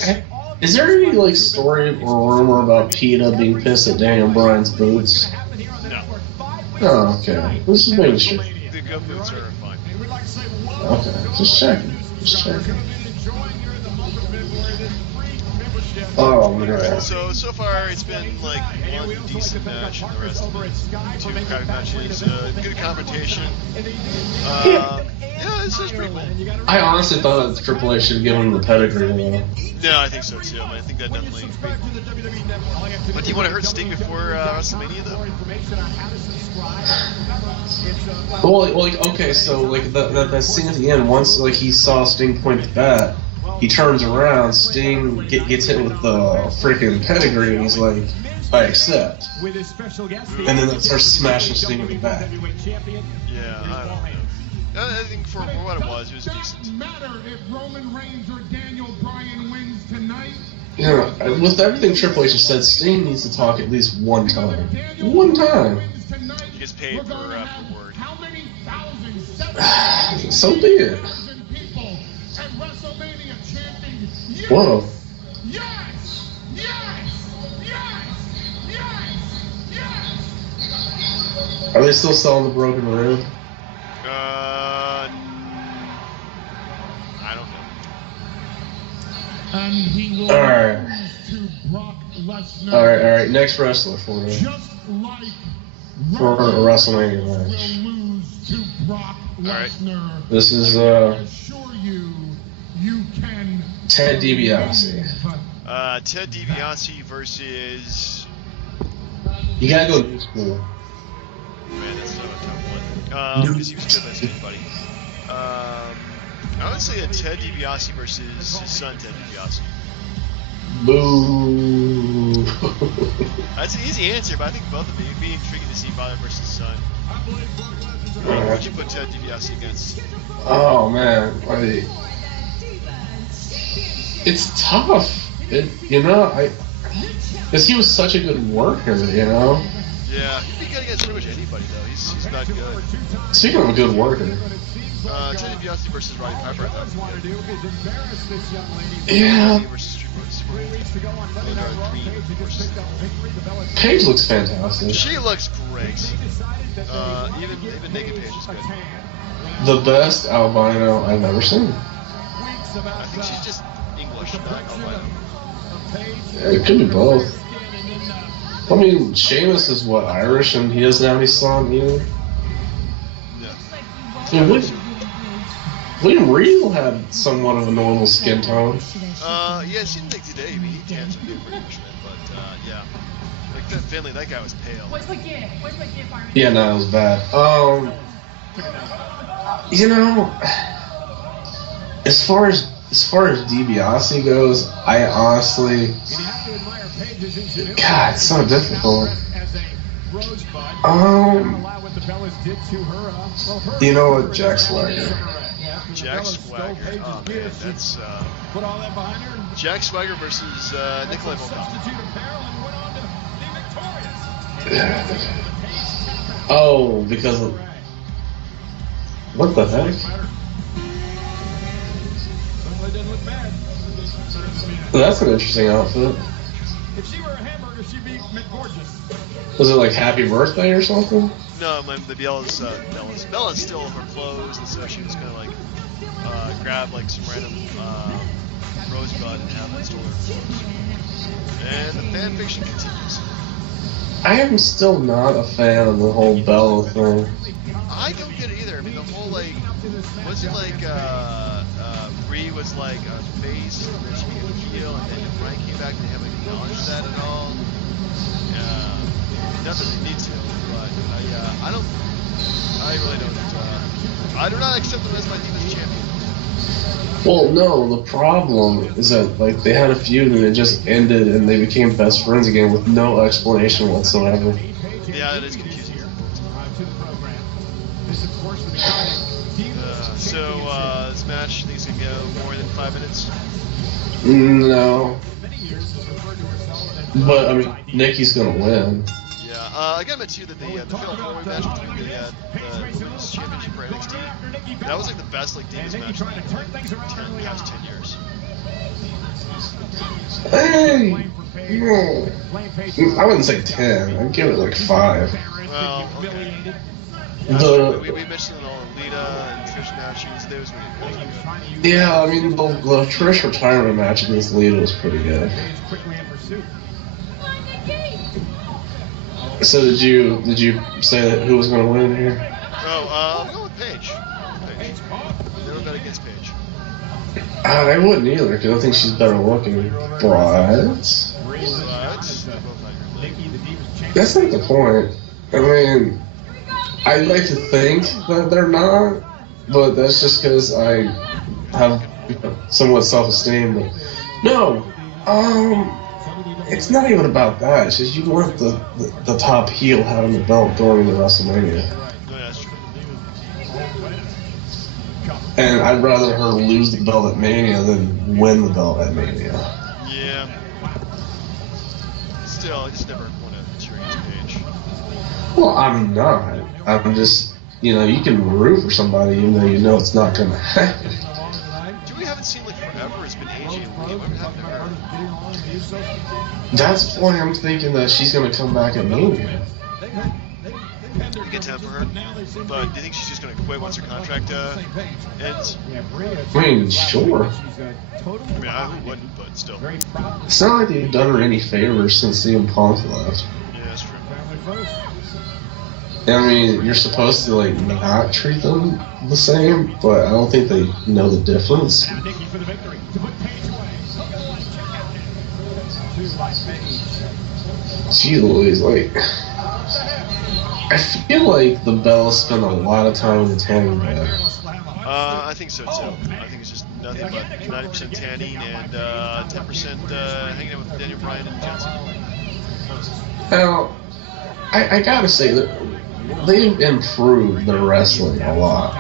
is there any like story or rumor about PETA being pissed at Daniel Bryan's boots? No, Oh, okay. This is making sure. the good boots are fine. Okay, just checking. Just checking. Oh man. So far it's been like one decent match and the rest of it 2 crappy matches, good confrontation. Yeah, this is pretty cool. I honestly thought that Triple H should give him the pedigree though. No, I think so too. I think that definitely. But do you want to hurt Sting before WrestleMania though? Well, like okay, so like that scene at the end, once like he saw Sting point the bat, he turns around, Sting gets hit with the freaking pedigree, and he's like, I accept. And then that starts smashing Sting with the bat. Yeah, I don't know. I think for what it was decent. Matter if Roman Reigns or Daniel Bryan wins tonight. Yeah, with everything Triple H has said, Sting needs to talk at least one time. One time. He gets paid for word. How many thousands? So be it. People at WrestleMania chanting, yes, Whoa. yes, yes, yes, yes, yes. Are they still selling the broken rib? I don't know. And he will Alright. lose to Brock Lesnar. Alright. Next wrestler for me. Just like For a WrestleMania will match. lose to Brock Alright. Lesnar. This is I assure you, you can. Ted DiBiase. Ted DiBiase versus. You gotta go new school. Man, that's not a tough one. Because he was good against anybody. I would say a Ted DiBiase versus his son Ted DiBiase. Boo. That's an easy answer, but I think both of them. It'd be intriguing to see father versus son. Who would you put Ted DiBiase against? Oh man, like, it's tough. Because he was such a good worker, you know. Yeah, he'd be good against pretty much anybody though. He's not good. Speaking of a good worker, Ted DiBiase versus Roddy Piper, I thought would be good. yeah, Versus Super versus Paige looks fantastic. She looks great. Even naked Paige is good. The best albino I've ever seen. I think she's just English, not albino. Yeah, it could be both. I mean, Sheamus is what, Irish, and he doesn't have any slot either. Yeah. I mean, William Regal had somewhat of a normal skin tone. Yeah, it seemed like today, I mean, he tanned some good pretty much, but yeah. Like Finley, that guy was pale. Yeah, no, it was bad. You know, as far as DiBiase goes, I honestly, God, it's so difficult. You know what, Jack Swagger. Jack Swagger. Oh man, that's Jack Swagger versus Nikolai Volkov. Oh, because of what the heck? That's an interesting outfit. If she were a hamburger, she'd be gorgeous. Was it like Happy Birthday or something? No, the Bella's still in her clothes, and so she was gonna like grab like some random rosebud and have it stolen her clothes. And the fan fiction continues. I am still not a fan of the whole Bella thing. I don't get it either. I mean, the whole like, was it like Brie was like a face, and then she became a heel, and then Brian came back and they haven't acknowledged that at all. Not that they need to, but I really don't. I do not accept them as my Divas champion. Well, no, the problem is that like they had a feud and it just ended and they became best friends again with no explanation whatsoever. Yeah, it is confusing. This match thinks it can go more than 5 minutes. No, but I mean Nikki's gonna win. Yeah, I gotta admit too that the Fatal 4-Way match between the Women's Championship for NXT, that was like the best like Divas match in the past 10 years. Hey, no. I wouldn't say 10. I'd give it like 5. Well, okay. We mentioned all the Lita and Trish matches. Those were pretty good. Yeah, I mean the Trish retirement match against Lita was pretty good. So did you say that who was going to win here? Oh, I'm going with Paige. Never bet against Paige. I wouldn't either because I think she's better looking. But that's not the point. I mean, I'd like to think that they're not, but that's just because I have somewhat self-esteem. But no, it's not even about that. It's just you want the top heel having the belt going into WrestleMania. No, that's true. And I'd rather her lose the belt at Mania than win the belt at Mania. Yeah. Still, I just never want to cheer against Paige. Well, I'm not. I'm just, you can root for somebody even though you know it's not going to happen. We haven't seen like forever. It's been AJ and Lee. What happened to her? That's why I'm thinking that she's going to come back at Mania. A good time for her. But do you think she's just going to quit once her contract ends? I mean, sure. I mean, I wouldn't, but still. It's not like they've done her any favors since CM Punk left. Yeah, that's true. I mean, you're supposed to like not treat them the same, but I don't think they know the difference. Gee Louise, like, I feel like the Bellas spend a lot of time in the tanning bed. I think so too. I think it's just nothing but 90% tanning and 10% hanging out with Daniel Bryan and John Cena. Now, I gotta say that they've improved their wrestling a lot.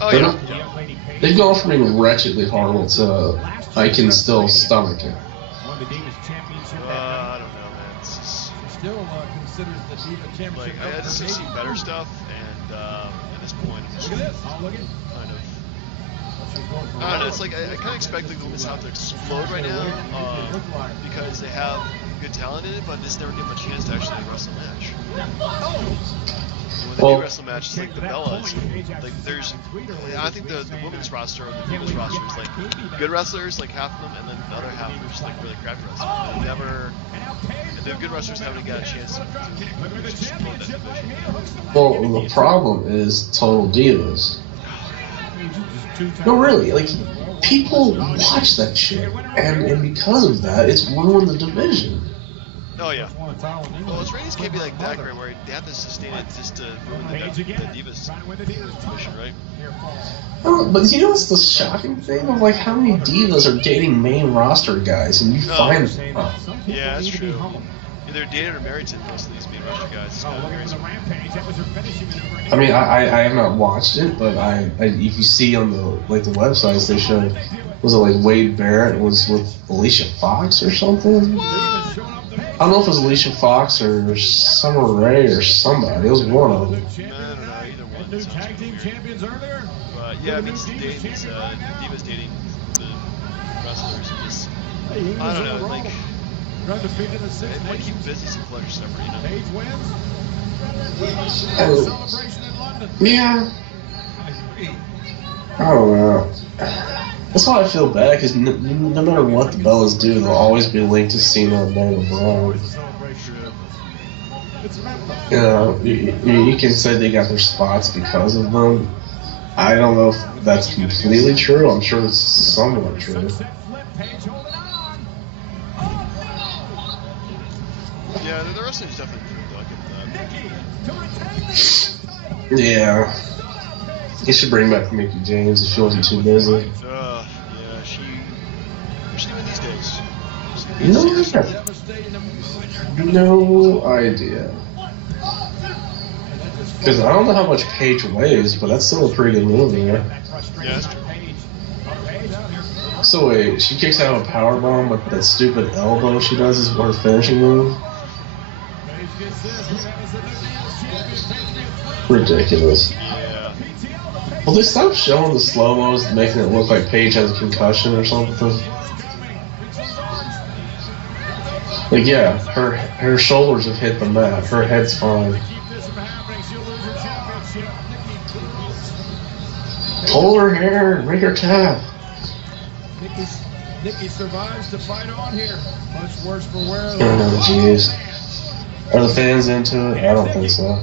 Oh yeah. They've gone from being wretchedly horrible to I can still stomach it. I don't know, man. It's just, like, I just see better stuff, and at this point, I'm just kind of I don't know. It's like I kind of expect like the women's house to explode right now because they have good talent in it, but just never give them a chance to actually wrestle a match. When they do wrestle matches like the Bellas, like there's, I think the women's roster or the women's roster is like good wrestlers, like half of them, and then the other half are just like really crappy wrestlers. And never, and the good wrestlers haven't got a chance to explode that division. Well, the problem is Total Divas. No, really, like, people watch that shit, and because of that, it's ruined the division. Oh, yeah. Well, its ratings can't be like that great where they have to sustain it just to ruin the Divas division, right? Oh, but you know what's the shocking thing of, like, how many Divas are dating main roster guys, and you find them? Yeah, that's true. Either dated or married to most of these main roster guys. It's kind of crazy. I mean, I have not watched it, but I if you see on the the websites they showed, was it like Wade Barrett was with Alicia Fox or something? I don't know if it was Alicia Fox or Summer Rae or somebody. It was one of them. I don't know, either one. Tag team champions earlier. But yeah, I mean, Divas dating the wrestlers. Just, I don't know, like. It might keep business and pleasure separate, you know? Yeah. I don't know. That's why I feel bad, because no matter what the Bellas do, they'll always be linked to Cena and Daniel Bryan. You know, you can say they got their spots because of them. I don't know if that's completely true. I'm sure it's somewhat true. Yeah, the wrestling's definitely improved, though. I give them that. Yeah. He should bring back Mickey James if she wasn't too busy. Yeah, what's she doing these days? No idea. Because I don't know how much Paige weighs, but that's still a pretty good movie, yeah? Yeah, that's true. So wait, she kicks out a powerbomb, but that stupid elbow she does is her finishing move? Ridiculous. Yeah. Well, they stopped showing the slow-mos, making it look like Paige has a concussion or something. Like, yeah, her shoulders have hit the mat. Her head's fine. Pull her hair, make her tap. Nikki survives to fight on here. Much worse for wear. Oh, jeez. Are the fans into it? I don't think so.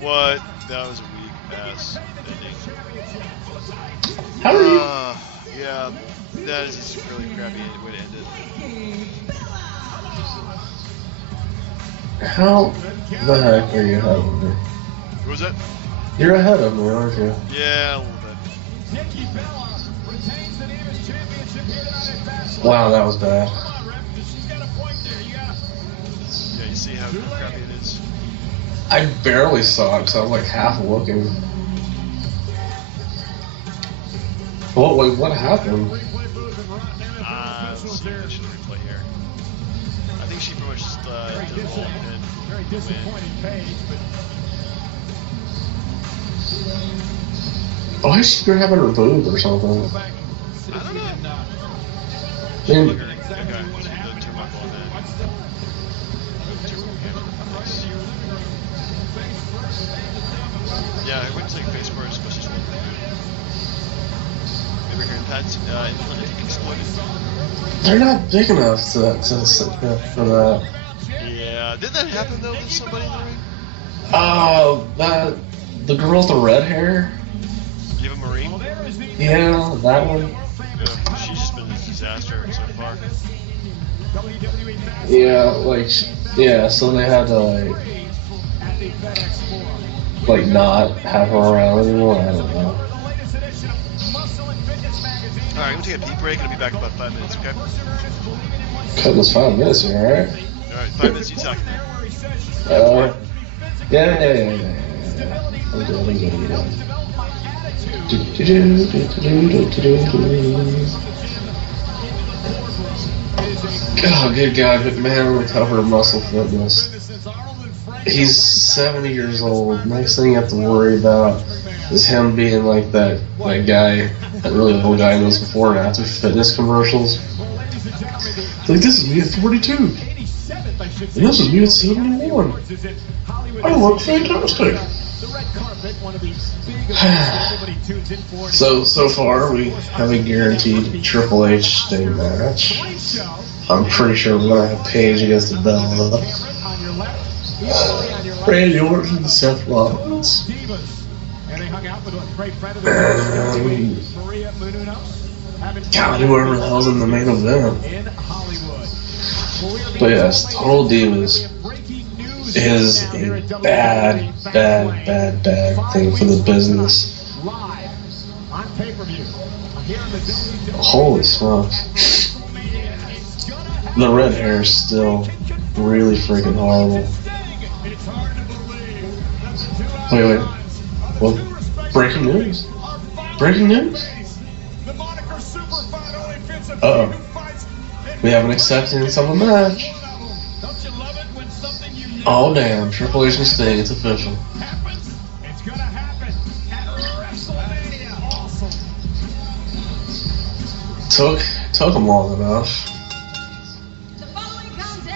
What? That was a weak ass ending. How are you? Yeah, that is just a really crappy way to end it. How the heck are you ahead of me? What was that? You're ahead of me, aren't you? Yeah, a little bit. Wow, that was bad. Yeah, you see how crappy it is. I barely saw it because I was like half looking. What happened? Let's see, I should replay here. I think she pretty much just did the whole and very disappointing page, but Why is she grabbing her boob or something? I don't know. Man, Okay, so the turnbuckle on that. Yeah, I went to like face first, but she's looking good. Maybe her implants exploited. they're not big enough for that. Yeah, did that happen though with somebody in the ring? The girl with the red hair? Eva Marie? Yeah, that one. Yeah, she's just been a disaster so far. Yeah, so they had to like not have her around anymore. I don't know. Alright, I'm gonna take a peek break and I'll be back in about 5 minutes, okay? Cutting us 5 minutes here, alright? Alright, 5 minutes, you talk. Yeah. I'm good. Oh, good God, McMahon on the cover of Muscle Fitness. He's 70 years old. Next thing you have to worry about is him being like that guy, that really old guy knows before and after fitness commercials. It's like, this is me at 42. And this is me at 71. I look fantastic. So far, we have a guaranteed Triple H Sting match. I'm pretty sure we're going to have Paige against the Bella. Randy Orton and Seth Rollins. God, whoever the hell's in the main event. But yes, Total Divas is a bad thing for the business. Holy smokes. The red hair is still really freaking horrible. Wait. What? Breaking news? Breaking news? Uh-oh. We have an acceptance of a match. Oh damn, Triple H and Sting, it's official. Took them long enough.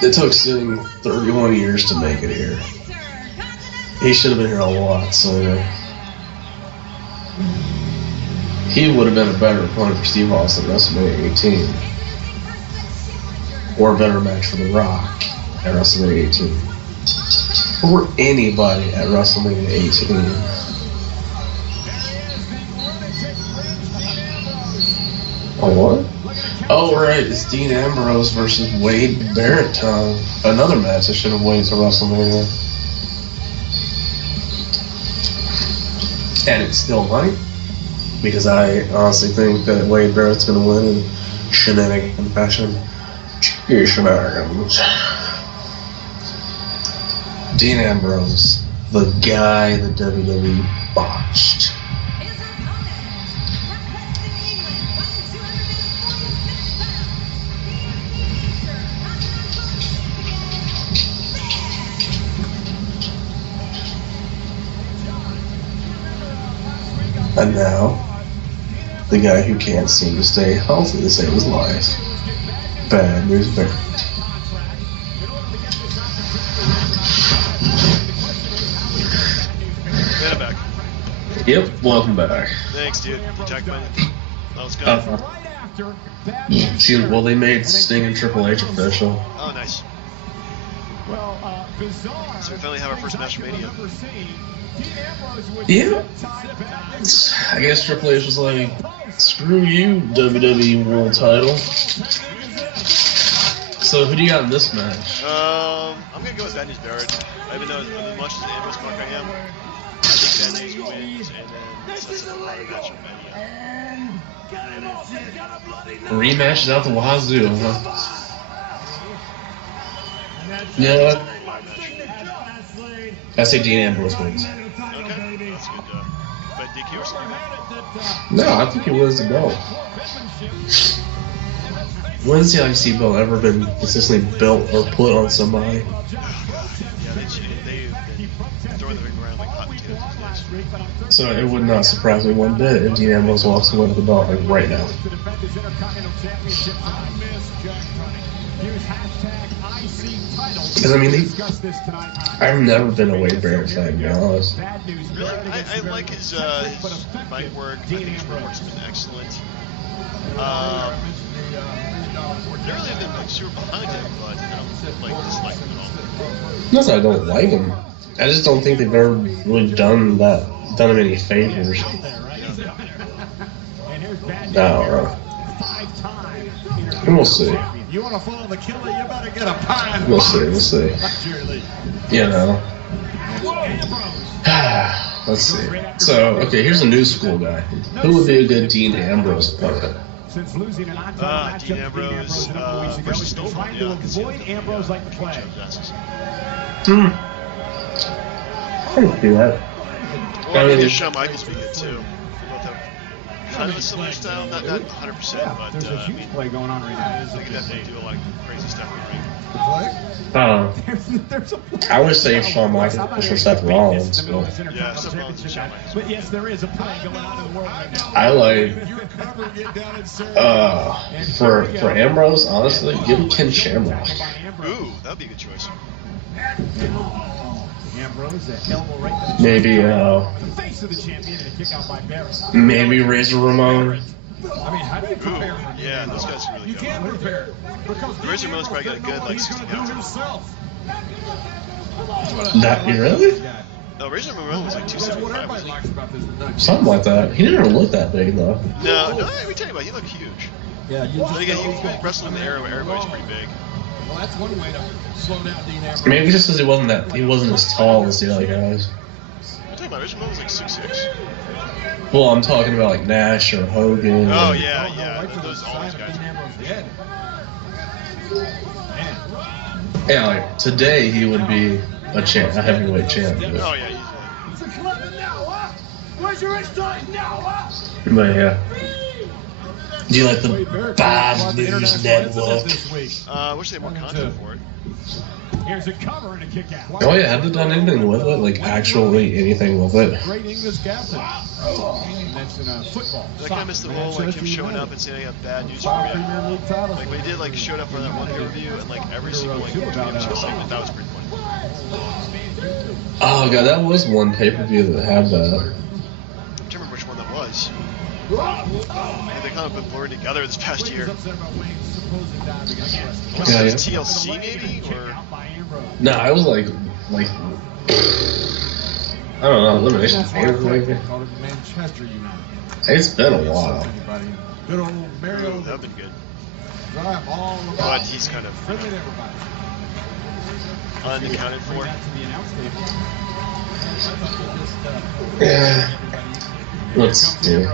It took Sting 31 years to make it here. He should have been here a lot sooner. He would have been a better opponent for Steve Austin at WrestleMania 18. Or a better match for The Rock at WrestleMania 18. Or anybody at WrestleMania 18. Oh, what? Oh, right, it's Dean Ambrose versus Wade Barrett time. Another match I should have waited till WrestleMania. And it's still money. Because I honestly think that Wade Barrett's going to win in shenanigan fashion. Shenanigans. Dean Ambrose, the guy the WWE botched. And now, the guy who can't seem to stay healthy to save his life. Bad news Barrett. Get it back. Yep, welcome back. Thanks, dude. You talked about it. That was good. Well, they made Sting and Triple H official. Oh, nice. So we finally have our first match of Mania. Yeah. I guess Triple H was like, screw you, WWE World Title. So who do you got in this match? I'm gonna go with Bad News Barrett. Even though as much as an Ambrose punk I am, I think Bad News wins and then sets up another match of Mania. Rematches out the wazoo, huh? Yeah. I say Dean Ambrose wins. Okay, that's good. But DQ or something? No, I think he wins the belt. When's the IC belt ever been consistently built or put on somebody? Yeah, they've been throwing the ring around like hot potatoes these days. So it would not surprise me one bit if Dean Ambrose walks away with the belt like right now. Because I mean, I've never been a Wade Barrett fan, to be honest. Really? I like his mic work. I think his work has been excellent. Never really been like super behind him, but I don't like dislike him at all. Not that I don't like him. I just don't think they've ever really done him any favors. No, we'll see. You want to follow the killer, you better get a pie. We'll see. You know. Let's see. So, okay, here's a new school guy. Who would be a good Dean Ambrose opponent? Since losing an on-time Dean Ambrose versus Stone Cold. Yeah, I can see avoid Ambrose like the plague. I can do that. Well, I mean, Shawn Michaels would be good too. They both have kind of a similar style, not 100%, but there's a huge play going on right now. they can definitely do a lot of crazy stuff in the ring. There's a I would say Shawn Michaels for Seth Rollins, but Yeah, Seth Rollins and Shawn Michaels. But yes, there is a play going on in the world right now. I like for Ambrose, honestly, give me Ken Shamrock. Ooh, that'd be a good choice. Ambrose, that elbow right to the Maybe the face of the champion and a kick out by Barrett. maybe Razor Ramon. I mean, how do you prepare for Yeah, those guys are really You good. can't prepare. Because Razor Ramon's probably got a good, like, he's 60 going to do pounds. himself. That really? No, Razor Ramon was like That's what 275. everybody Wasn't likes about this. Something like that. He didn't look that big though. he? No, let me tell you about. He looked huge. Yeah, you But again, you wrestle in the era where everybody's pretty big. Well, that's one way to slow down Dean Ambrose. Maybe just because he wasn't as tall as the other guys. I'm talking about Razor Ramon was like 6'6". Well, I'm talking about like Nash or Hogan. Oh or- yeah, Right yeah. to the Those all side those of guys. Dean Ambrose dead. Man. Yeah, like today he would be a heavyweight champ. Oh But, yeah, easily. Where's your inside now, huh? but yeah. Do you like the bad news network? I wish they had more content for it. Here's a cover and a kick out. Oh yeah, have they done anything with it? Like actually anything with it? Great English captain. That's in football. I kind of missed the whole like him showing up and saying I have bad news for you. Premier League titles. Like, but he did like showed up for that one pay-per-view and like every single like championship segment. That was pretty funny. Oh god, that was one pay-per-view that had that. I can't remember which one that was. And they kind of been blurred together this past year. Yeah, Was yeah. it TLC maybe or? No, I was like I don't know, Elimination Chamber maybe. Manchester United. It's been a while. Good old Ooh, Mario. that'd been good. Drive all about. But he's kind of Friendly to everybody. unaccounted for. Bring that to the announce table. Yeah. Let's do.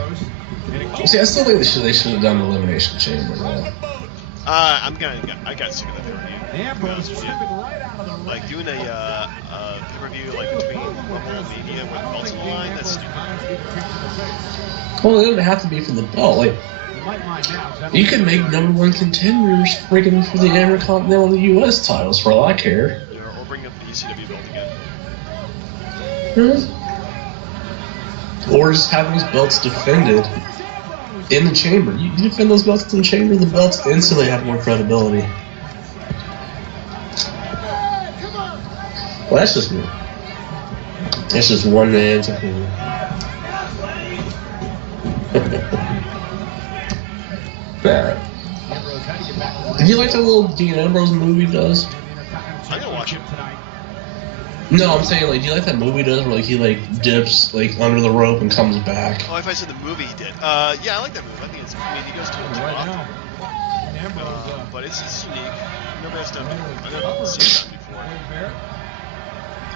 See, I still think they should have done the Elimination Chamber though. I got sick of that pay-per-view. To be Ambrose honest with you. tripping right out of the ring. Like doing a pay-per-view like between Rumble and Mania where the belt's on the line. That's stupid. Well, it didn't have to be for the belt. Like, you can make #1 contenders freaking for the Intercontinental and the U.S. titles for all I care. Or bring up the ECW belt again. Or just have those belts defended in the chamber. You defend those belts in the chamber, the belts instantly have more credibility. Well, that's just me. That's just one man's opinion. Nah. Do you like that little Dean Ambrose movie he does? I'm gonna watch it. No, I'm saying, like, do you like that movie he does where, like, he, like, dips, like, under the rope and comes back? Oh, if I said the movie he did. Yeah, I like that movie. I think it's. I mean, he goes to it too often. But it's unique. Nobody else done it. I've never seen that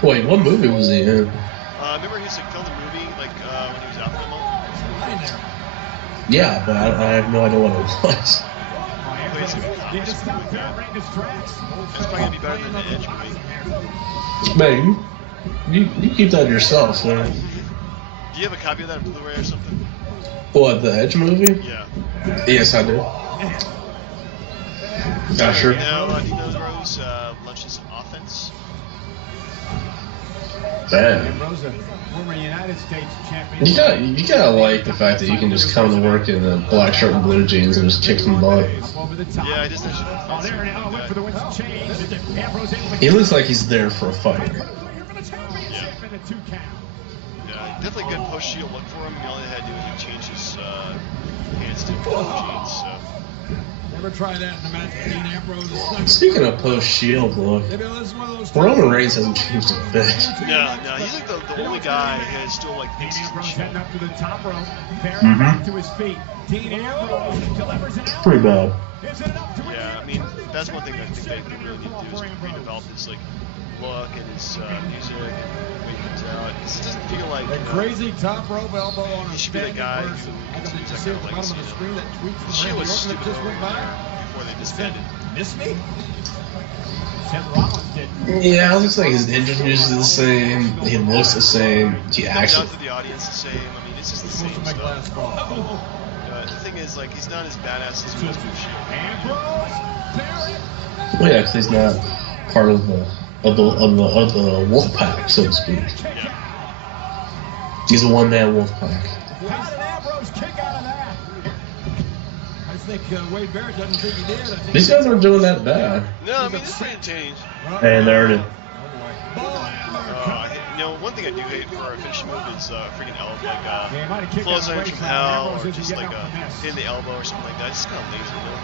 before. Wait, what movie was he in? Remember he used to film the movie like when he was out for a month. Yeah, but I have no idea what it was. Plays like a comic something like that. It's probably gonna be better than the Edge movie. Man, you keep that to yourself, man. Do you have a copy of that on Blu-ray or something? What, the Edge movie? Yeah. Yes, I do. Not sure. Now, Dino Rose lunches offense. Man. Ambrose, a former United States champion. You gotta like the fact that you can just come to work in a black shirt and blue jeans and just kick some butt. Yeah, I just actually. Oh, there it is. Oh, went for the win some change. Ambrose able to He looks like he's there for a fight. Yeah. Yeah, definitely good post shield look for him. The only thing they had to do was he changed his pants to blue jeans. So. Never try that in a match with Dean Ambrose. Speaking of post-shield look, Roman Reigns hasn't changed a bit. No, he's like the only guy who still like thinks he's Ambrose the heading up to the top rope. Barrett back to his feet. Dean Ambrose delivers an out. Pretty bad. Is it enough to win? Yeah, I mean that's one thing I think they really need to do is redevelop his like look and his music and the way he comes out. It just doesn't feel like A crazy top rope elbow on he a should be the standing guy person. who I can continues that see kind at of the bottom legacy. of the screen that tweet from She Randy was Orton that stupid just went by. before they disbanded. Miss me? Seth Rollins did. Yeah, it looks like his entrance music is the same. He looks the same. He Comes actually. out to the audience the same. I mean, it's just the same Supposed to make last stuff. call. The thing is, like, he's not as badass as he was with Shield. Ambrose, Barrett. Well, yeah, 'cause he's not. part of the wolf pack, so to speak. Yeah. He's a one-man wolf pack. How did Ambrose kick out of that? I think Wade Barrett doesn't think he did. I think These guys aren't doing that bad. No, I mean, it's pretty entertaining. And there it is. One thing I do hate for a finishing move is freaking elbow, like Yeah, he might have kicked clothesline out from Wade hell, Ambrose or as he just get like off the miss. hitting the elbow or something like that. It's just kind of lazy, you know?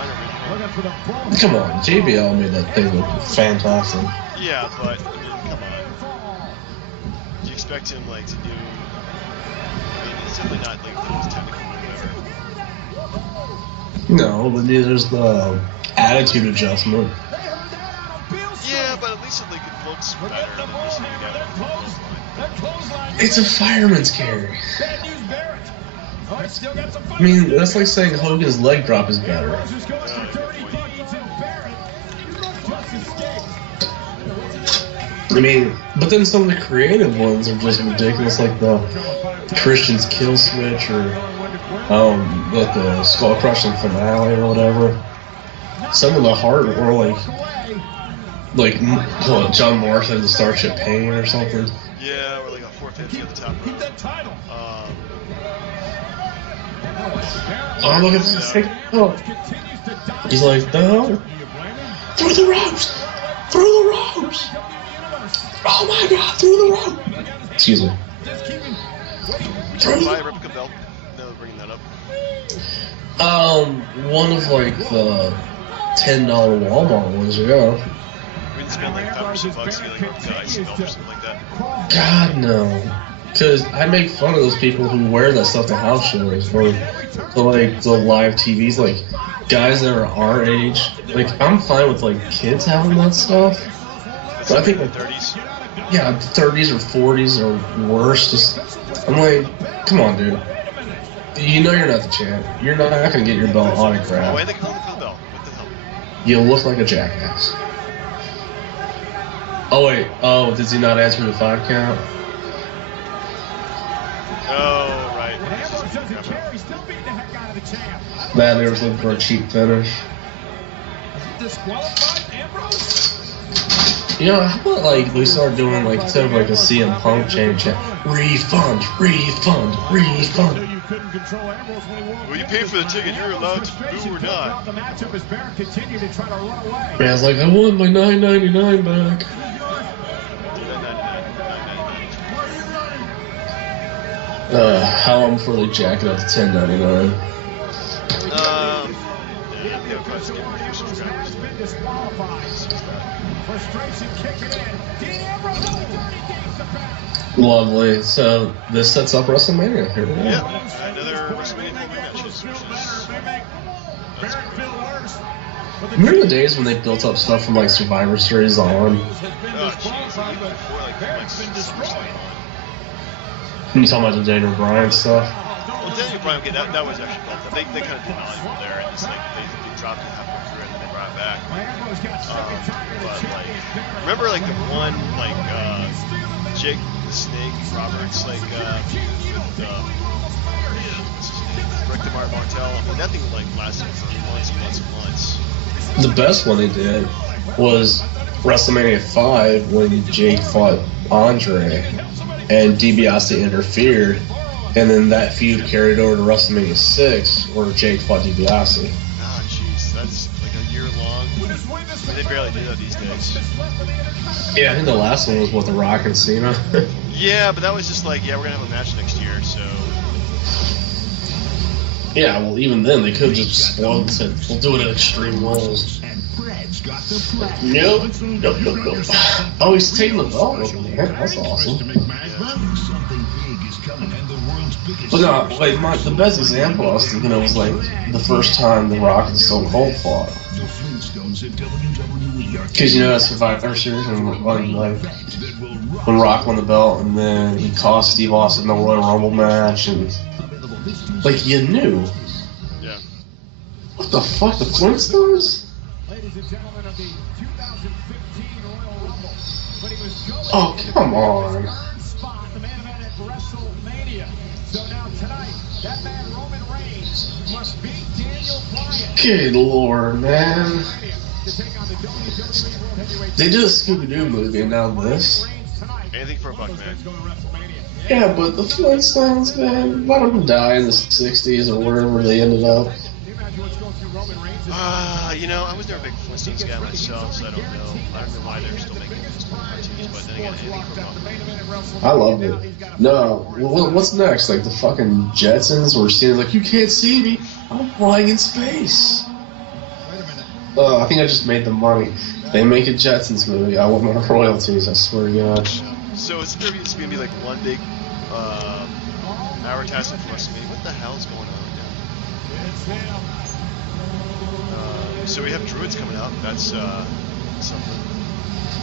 Unoriginal. Looking for the full Come on, JBL made that thing look fantastic. Yeah, but I mean, come on. Do you expect him like to do? I mean, it's definitely not like the most technical move ever. No, but there's the attitude adjustment. Yeah, but at least it looks better than just hitting it out of the clothesline. It's a fireman's carry. Bad news, Barrett. Oh, he's still got some I mean, that's like saying Hogan's leg drop is better. Ambrose is going for 30 buckets, and Barrett just escaped. I mean, but then some of the creative ones are just ridiculous, like the Christian's kill switch or like the skull crushing finale or whatever. Some of the hard or like John Morrison at the Starship Pain or something. Yeah, or like a 450 at the top rope. Oh, look at this thing. Oh. He's like, no. Through the ropes! Through the ropes! Oh my god, through the rope! Excuse me. Would you buy a replica belt? No, bringing that up. One of like the $10 Walmart ones, yeah. We didn't spend like $5 or $6 to get like a replica ice belt or something like that. God, no. Because I make fun of those people who wear that stuff to house shows or like the live TVs, like guys that are our age. Like, I'm fine with like kids having that stuff. But I think like 30s. Yeah, 30s or 40s or worse. Just, I'm like, come on, dude. You know you're not the champ. You're not gonna get your belt Oh, autographed. why they call it the belt? What the hell? You look like a jackass. Oh wait, does he not answer the 5 count? Oh, right. Ambrose doesn't care. He's still beating the heck out of the champ. That they were looking for a cheap finish. Is he disqualified, Ambrose? You know, how about like we start doing like instead of like a CM Punk championship, refund, refund, refund. You couldn't control Ambrose when he won. Well, you pay for the ticket, you're allowed to boo or not. The matchup as Barrett continued to try to run away. Man's like, I want my $9.99 back. How I'm for like jacking up to $10.99. Yeah, if I was giving you subscribers. Frustration kicking in. Dean Ambrose on 30 games to Barrett. Lovely. So this sets up WrestleMania. Here we go. Yeah, another WrestleMania 4 matches, which is Barrett feel worse. Remember the days when they built up stuff from like Survivor Series on? oh jeez, even before like SummerSlam. You talking about the Daniel Bryan stuff? Well, Daniel Bryan, okay, that was actually built up. They kind of did Hollywood there, and it's like they dropped it halfway through and then they brought it back. But like, remember like the one like Jake the Snake Roberts like what's his name? Rick DeMar Martel. I mean, that thing like lasted for months and months and months. The best one they did was WrestleMania 5 when Jake fought Andre and DiBiase interfered, and then that feud carried over to WrestleMania 6 where Jake fought DiBiase. Ah, jeez, that's like a year long. They barely do that these days. Yeah, I think the last one was with The Rock and Cena. Yeah, but that was just like, yeah, we're gonna have a match next year, so. Yeah, well, even then they could have just exploded and said, we'll do it at Extreme Rules. Nope. Oh, he's taking the belt with him. That's awesome. But no, like the best example I was thinking of was like the first time The Rock and Stone Cold fought. Because you know that Survivor Series and like when Rock won the belt and then he cost Steve Austin the Royal Rumble match and like you knew. Yeah. What the fuck, the Flintstones? Ladies and gentlemen of the 2015 Royal Rumble. But he was going Oh, come on. spot, the main event at WrestleMania. So now tonight, that man Roman Reigns must beat Daniel Bryan. Good lord, man. They did a Scooby-Doo movie, and now this. Anything for a buck, man. Yeah, but the Flintstones, man, let them die in the 60s or wherever they ended up. You know, I was never a big Flintstones guy myself, so I don't know. I don't know why they're still making Flintstone cartoons, but then again, anything for a buck. I loved it. No, what's next? Like the fucking Jetsons were seeing like, you can't see me, I'm flying in space. I think I just made the money. They make a Jetsons movie, I want my royalties, I swear to God. So it's going to be like one big advertisement for WrestleMania. What the hell is going on now? So we have Druids coming out. That's something.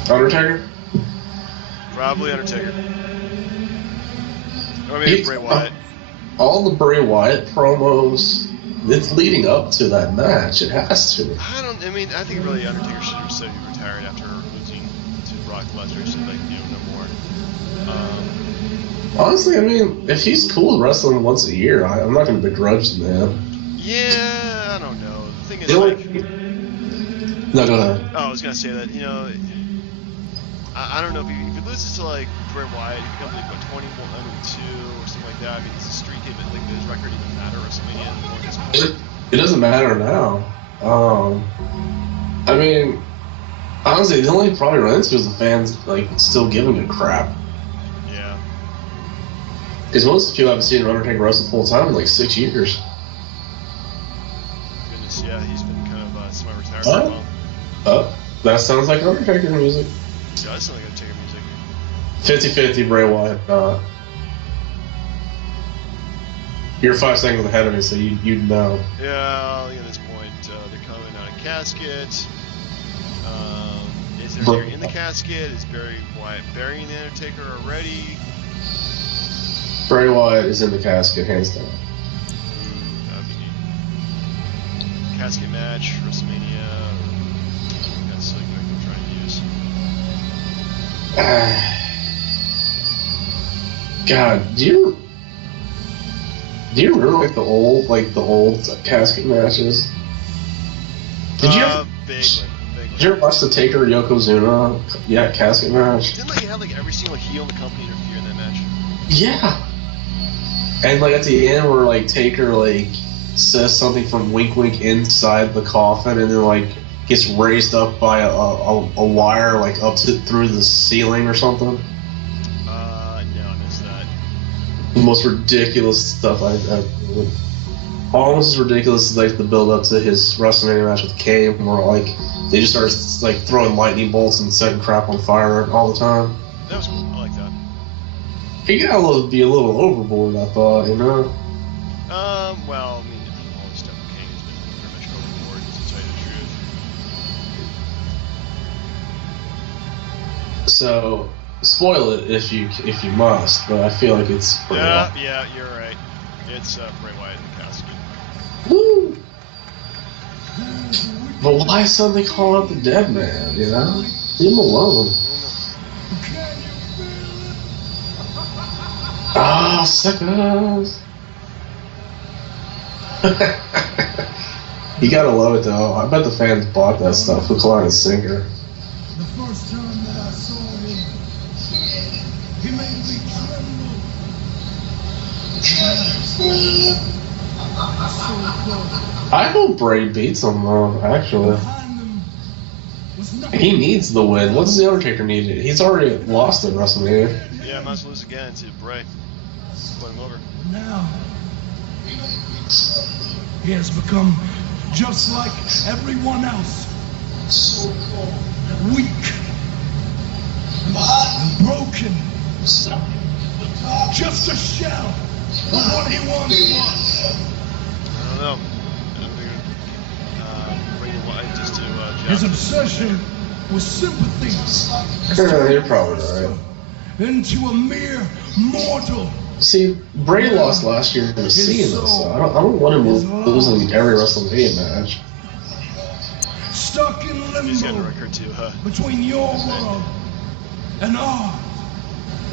Undertaker? Probably Undertaker. Or maybe Bray Wyatt. All the Bray Wyatt promos, it's leading up to that match. It has to. I mean, I think really Undertaker should have said he retired after losing to Brock Lesnar. So like, you know, no more. Honestly, I mean, if he's cool with wrestling once a year, I'm not going to begrudge the man. Yeah, I don't know. The thing is, no, go ahead. Oh, I was gonna say that, you know, I don't know if he loses to like Bray Wyatt, he becomes like what 21-2 or something like that. I mean, does the streak even, like, does his record even matter at WrestleMania anymore at this point? It doesn't matter now. I mean, honestly, the only problem run into is the fans like still giving a crap. Yeah. Because most people haven't seen Undertaker wrestle full time in like 6 years. Goodness, yeah, he's been kind of semi-retired for a while. That sounds like Undertaker music. It does sound like Undertaker music. 50-50 Bray Wyatt. You're 5 seconds ahead of me, so you'd know. Yeah, look at this point. They're coming out of casket. Is there in the casket? Is Bray Wyatt burying the Undertaker already? Bray Wyatt is in the casket, hands down. That'd be neat. Casket match, WrestleMania. That's like what I'm trying to use. God, do you remember like the old casket matches? Did you ever? Vaguely. Did you ever watch the Taker Yokozuna casket match? Didn't like have like every single heel in the company interfere in that match? Yeah. And like at the end where like Taker like says something from Wink Wink inside the coffin and then like gets raised up by a wire like up through the ceiling or something. No, I missed that. The most ridiculous stuff almost as ridiculous as like the build up to his WrestleMania match with Kane, where like they just started like throwing lightning bolts and setting crap on fire all the time. That was cool. I like that. He got be a little overboard, I thought, you know. Well, I mean, all the stuff with Kane has been pretty much overboard, to tell you the truth. So, spoil it if you must, but I feel like it's pretty yeah, you're right. It's Bray Wyatt in the casket. Woo! But why suddenly call out the dead man, you know? Leave him alone. Ah, suckers! You gotta love it though. I bet the fans bought that stuff. Hook, line, and sinker. The first time that I saw him, he made me tremble. I hope Bray beats him though, actually. He needs the win. What does the Undertaker need? He's already lost at WrestleMania. Yeah, might as well lose again to Bray. Put him over. Now, he has become just like everyone else. Weak and broken. Just a shell of what he once was. I don't know. Bray Wyatt just to His obsession with sympathy has You're probably right. into a mere mortal. See, Bray lost last year to Cena, so I don't want him losing every WrestleMania match. Stuck in He's got a limbo record too, huh? between your world and ours.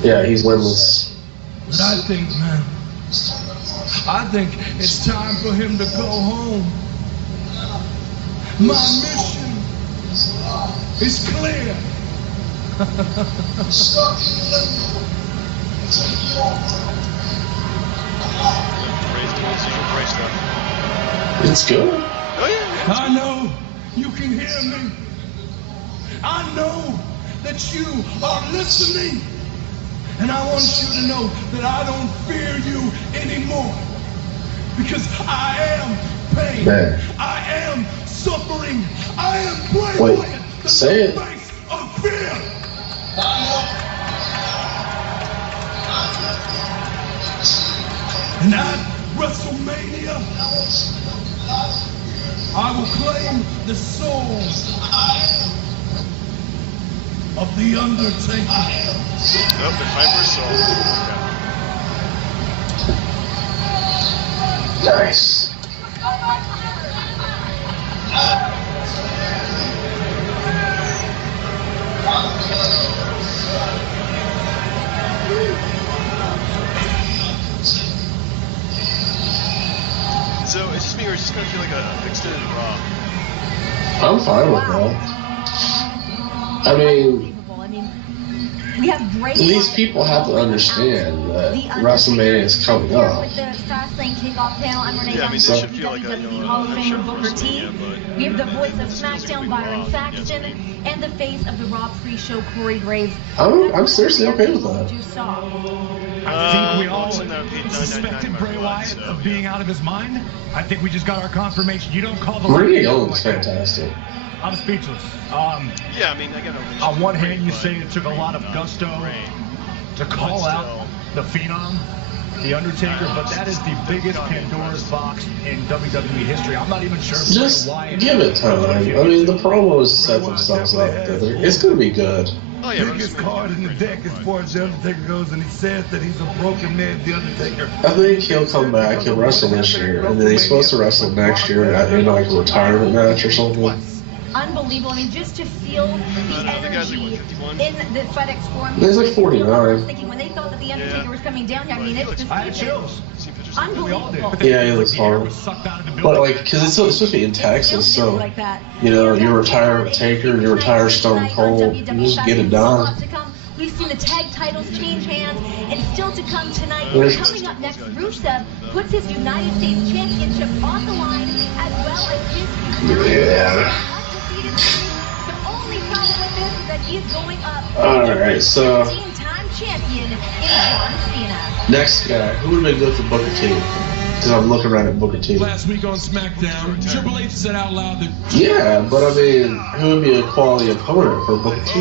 Yeah, he's winless. But I think, man, I think it's time for him to go home. My mission is clear. It's good. Oh yeah. I know you can hear me. I know that you are listening. And I want you to know that I don't fear you anymore. Because I am pain. Man. I am suffering. I am Wait, say it. face of fear. And at WrestleMania, I will claim the soul of The Undertaker. Nope, the Piper's soul. Okay. Nice. So it's just me, or it's just gonna feel like a extended Raw. I'm fine with that. I mean, we have great these people have to understand that WrestleMania is coming up. With the Fastlane kickoff panel, I'm Renee. Yeah, I mean, So- they should feel like WWE Hall of a Famer show Booker for T. WrestleMania, but We have the voice of it's gonna SmackDown, be Byron Raw. Saxton, Yes, and the face of the Raw pre-show, Corey Graves. I'm seriously okay with that. You saw. I think we all Well, it's in the suspected $9.99 Bray Wyatt so, of yeah. being out of his mind. I think we just got our confirmation. You don't call the Renee line Young's like that. fantastic. I'm speechless. Yeah, I mean, I got no. On one hand, you say it took a lot of gusto to call But out the Phenom, The Undertaker, but that is the biggest Pandora's box in WWE history. I'm not even sure if Just Bray Wyatt give it time. I mean, the promos set themselves up. It's gonna be good. Oh yeah, biggest card in the deck as far as The Undertaker goes, and he says that he's a broken man, The Undertaker. I think he'll come back. He'll wrestle this year, and then he's supposed to wrestle next year in like a retirement match or something. Unbelievable. I mean, just to feel the the guy's like, energy what, 51? in the FedEx Forum. He's like 49. I was thinking when they thought that the Undertaker was coming down here, I mean, it's just I had chills. unbelievable. Yeah, he looks horrible. But like, because it's supposed to be in Texas, so you know, you retire Taker, you retire Stone Cold, you just get it done. We've seen the tag titles change hands, and still to come tonight. Yes. Coming up next, Rusev puts his United States Championship on the line, as well as his Yeah. undefeated streak. The only problem with this is that he's going up Alright, so 15-time champion in John Cena. next guy, who would have been good for Booker T? Because I'm looking right at Booker T. Last week on SmackDown, Triple H said out loud that Yeah, but I mean, who would be a quality opponent for Booker T?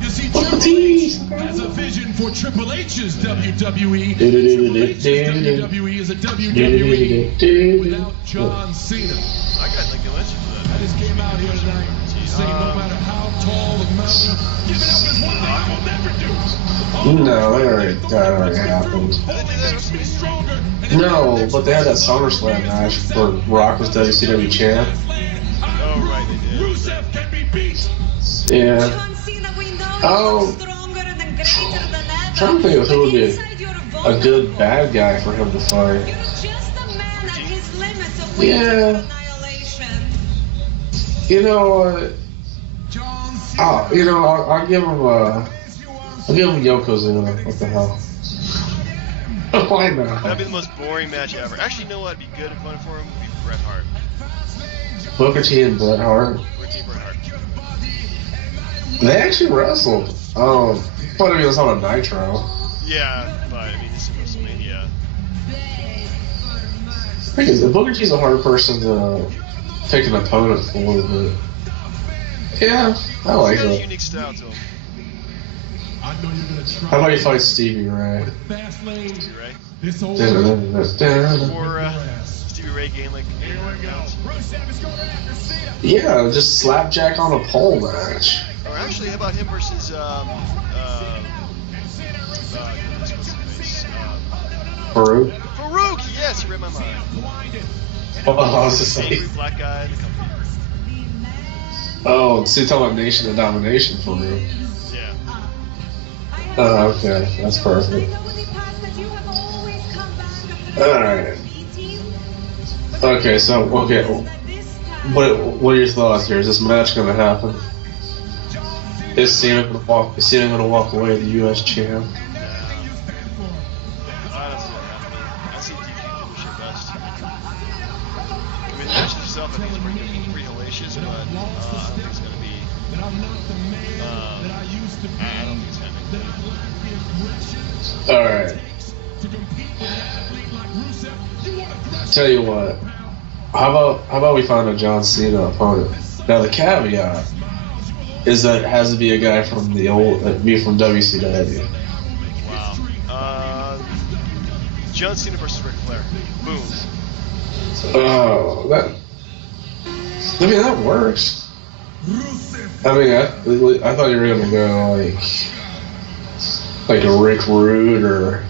you see Booker Triple T. H has a vision for Triple H's WWE. Triple H's WWE is a WWE without John Cena. I got like the answer for I that. just came out here tonight saying no matter how tall the mountain, giving up is one thing I will never do. No, that already happened. Makes me stronger. And No, but they had that SummerSlam match where Rock was WCW champ. Oh, right, they did. Rusev can be beat. Yeah. John Cena, we know Oh. you're stronger and greater than ever. Trying to think of who would be Inside you're a vulnerable. good bad guy for him to fight. You're just a man at his limits of weak Yeah. annihilation. You know what? John Cena. I'll give him Yokozuna. What the hell? Why not? That'd be the most boring match ever. Actually, you know what? It'd be good opponent for him would be Bret Hart. Booker T and Bret Hart. Bret Hart. They actually wrestled. But I mean, it was on a Nitro. Yeah, but I mean, this is WrestleMania. Because Booker T's a hard person to pick an opponent for, but yeah, I like He's got a it. unique style to him. I know you're gonna try. How about you fight Stevie Ray? Fastlane. Stevie Ray. This old Or Stevie Ray gained like 800 pounds. Yeah, just slapjack on a pole match. Or actually, how about him versus Farouk? Farouk? Yes, you read my mind. Oh, I was just Angry saying. black guy in the company. Oh, so you're talking about Nation of Domination, Farouk. Yeah. Oh, okay, that's perfect. Alright. Okay, so, What are your thoughts here? Is this match going to happen? Is Cena going to walk away the U.S. champ? I don't see that happening. I see DQ finish it best. I mean, the match itself, I think, is pretty hellacious, but I don't think it's going to be. I don't think it's happening. Alright. Tell you what. How about we find a John Cena opponent? Now the caveat is that it has to be a guy from the old, be from WCW. Wow. John Cena versus Ric Flair. Boom. Oh, that works. I mean, I thought you were gonna go like a Rick Rude or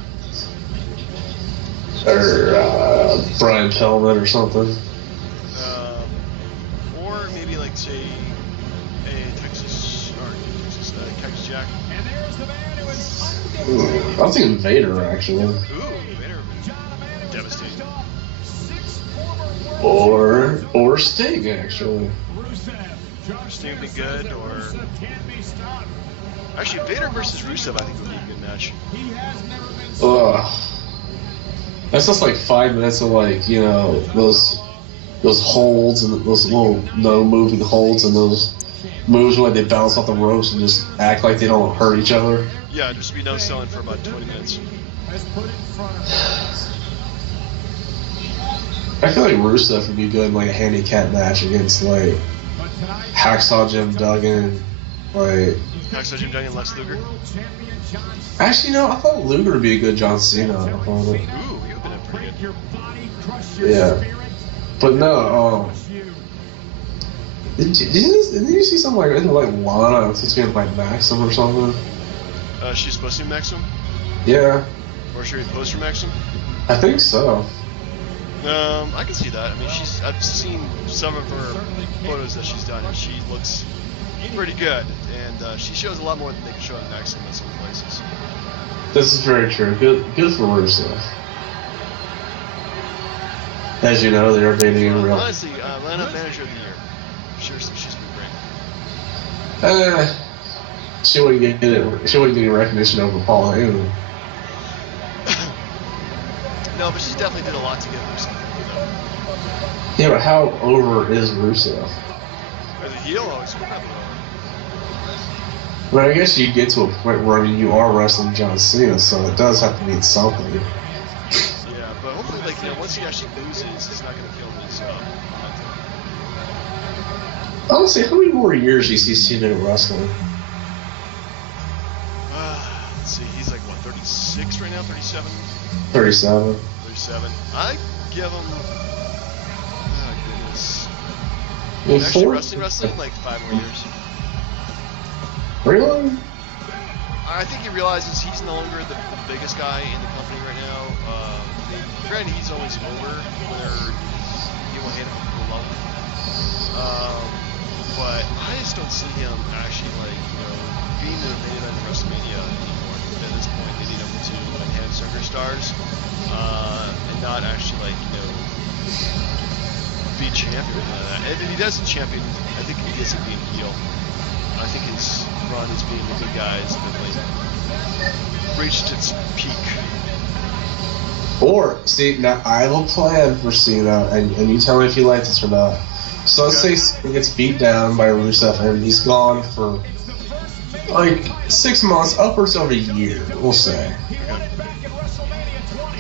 Brian Pillman or something. Or maybe like say a Texas Jack. And there's the man who is I was thinking Vader actually. Ooh, Vader. Devastating. Or Sting actually. Sting would be good, or actually Vader versus Rusev I think would be a good match. Ugh. That's just like 5 minutes of those holds and those little no moving holds and those moves where they bounce off the ropes and just act like they don't hurt each other. Yeah, just be no selling for about 20 minutes. I feel like Rusev would be good in like a handicap match against like Hacksaw Jim Duggan, like Hacksaw Jim Duggan, Lex Luger. Actually, no, I thought Luger would be a good John Cena opponent. Ooh, he would have been pretty good. Yeah, but no. Didn't you see something like Lana supposed to be like Maxim or something? She's supposed to be Maxim? Yeah. Or should we post for Maxim? I think so. I can see that. I mean, I've seen some of her photos that she's done, and she looks pretty good. And she shows a lot more than they can show in Maxim in some places. This is very true. Good for Rusev. As you know, they are dating in real. Honestly, Atlanta Manager of the Year. She's been great. She wouldn't get any recognition over Paul Heyman. No, but she definitely did a lot to get Rusev. Yeah, but how over is Rusev? As a heel, it's incredibly over. But I guess you get to a point where you are wrestling John Cena, so it does have to mean something. Yeah, but hopefully, once he actually loses, it's not going to kill his Honestly, how many more years do you see Cena in wrestling? Let's see, he's like, what, 36 right now? 37? 37. 37. I give him... Oh, goodness. Yeah, actually, wrestling, like 5 more years. Really? I think he realizes he's no longer the biggest guy in the company right now. Granted, he's always over where he will hit him people love him. But I just don't see him actually, being the main event of WrestleMania anymore at this point. They need him to enhance younger stars and not actually, be champion. And if he does champion, I think he gets it being heel. I think his run as being the good guy has definitely reached its peak. Or, see, now I have a plan for Cena, and you tell me if you like this or not. So let's say he gets beat down by Rusev, and he's gone for like 6 months, upwards of a year, we'll say.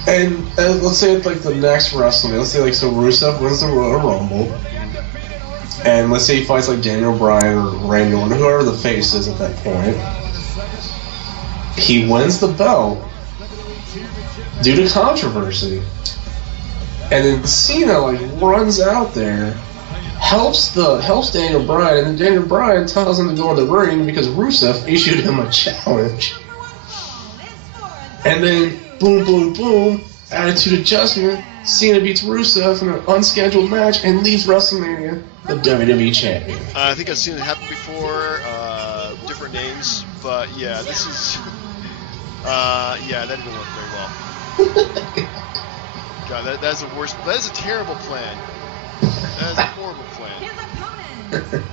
And let's say it's like the next WrestleMania. Let's say so Rusev wins the Royal Rumble, and let's say he fights like Daniel Bryan or Randy Orton, whoever the face is at that point. He wins the belt due to controversy, and then Cena runs out there, helps Daniel Bryan, and then Daniel Bryan tells him to go in the ring because Rusev issued him a challenge. And then boom, boom, boom, attitude adjustment. Cena beats Rusev in an unscheduled match and leaves WrestleMania the WWE champion. I think I've seen it happen before, different names, but yeah, this is, that didn't work very well. God, that's the worst. That is a terrible plan. That is a horrible plan. His opponent.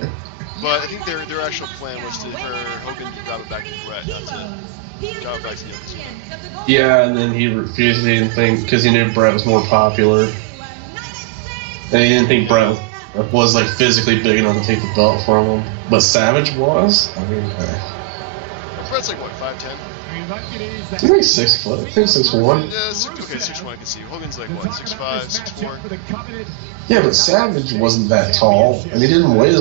But I think their actual plan was for Hogan to drop it back to Brett, not to drop it back to Yokozuna. Yeah, and then he refused. He didn't think because he knew Brett was more popular, and he didn't think Brett was like physically big enough to take the belt from him. But Savage was. I mean, Brett's like what, 5'10"? he's like 6 foot. I think 6'1". Yeah, okay, 6'1" I can see. Hogan's like what, 6'5", 6'4"? Yeah, but Savage wasn't that tall, and he didn't weigh.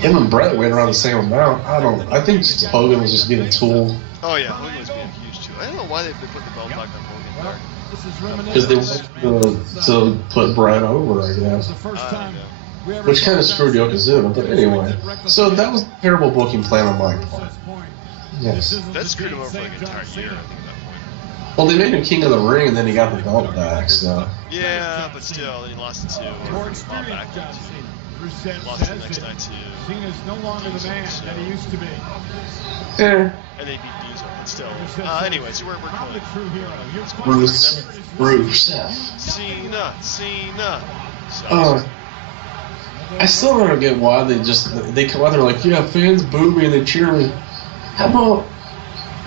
Him and Brett weighed around the same amount. I think Hogan was just being a tool. Oh yeah, Hogan was being huge too. I don't know why they put the belt back on Hogan there. Because they wanted to put Brett over, I guess. Which kind of screwed Yokozuna, but anyway. So that was a terrible booking plan on my part. Yes. That screwed him over for like an entire year, I think, at that point. Well, they made him king of the ring, and then he got the belt back, so. Yeah, but still, then he lost it to, or fought back to, lost it the next night to Cena's no longer the man that he used to be. Yeah. and they beat Diesel, but still. Anyway, so we're cool. Rusev. Cena. So, I still don't get why they come out there like, yeah, fans boo me and they cheer me. How about,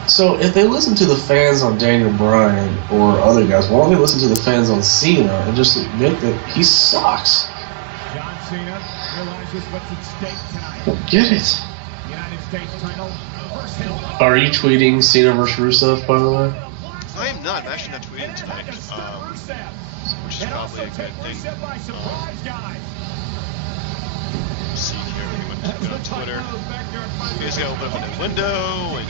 so if they listen to the fans on Daniel Bryan or other guys, why don't they listen to the fans on Cena and just admit that he sucks? John Cena realizes what's at stake tonight. I don't get it. United States title. First held. Are you tweeting Cena versus Rusev, by the way? I am not. I'm actually not tweeting tonight, which is probably a good thing. See here, we went to on Twitter. You guys gotta open up a new window, and I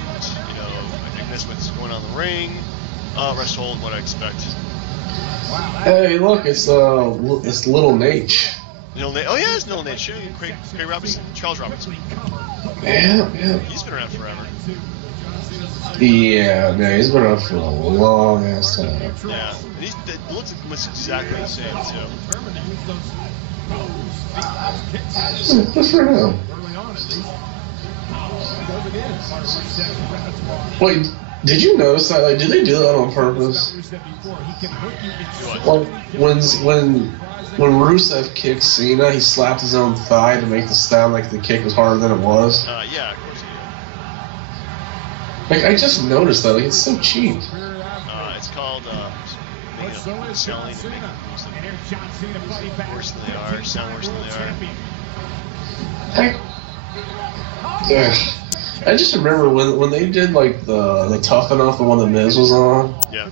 think that's what's going on in the ring. Rest hold, what I expect. Hey, look, it's Little Nate. Oh yeah, it's Little Nate. Sure, Craig Robinson, Charles Robinson. Yeah. He's been around forever. Yeah, he's been around for a long ass time. Yeah, and it looks almost exactly the same too. Good for him. Wait, did you notice that? Like, did they do that on purpose? Like, when Rusev kicked Cena, he slapped his own thigh to make the sound like the kick was harder than it was. Yeah, of course he Like, I just noticed that. Like, it's so cheap. It's called selling and making moves look worse than they are, sound worse than they are. I just remember when they did like the Tough Enough, the one that Miz was on. Yeah.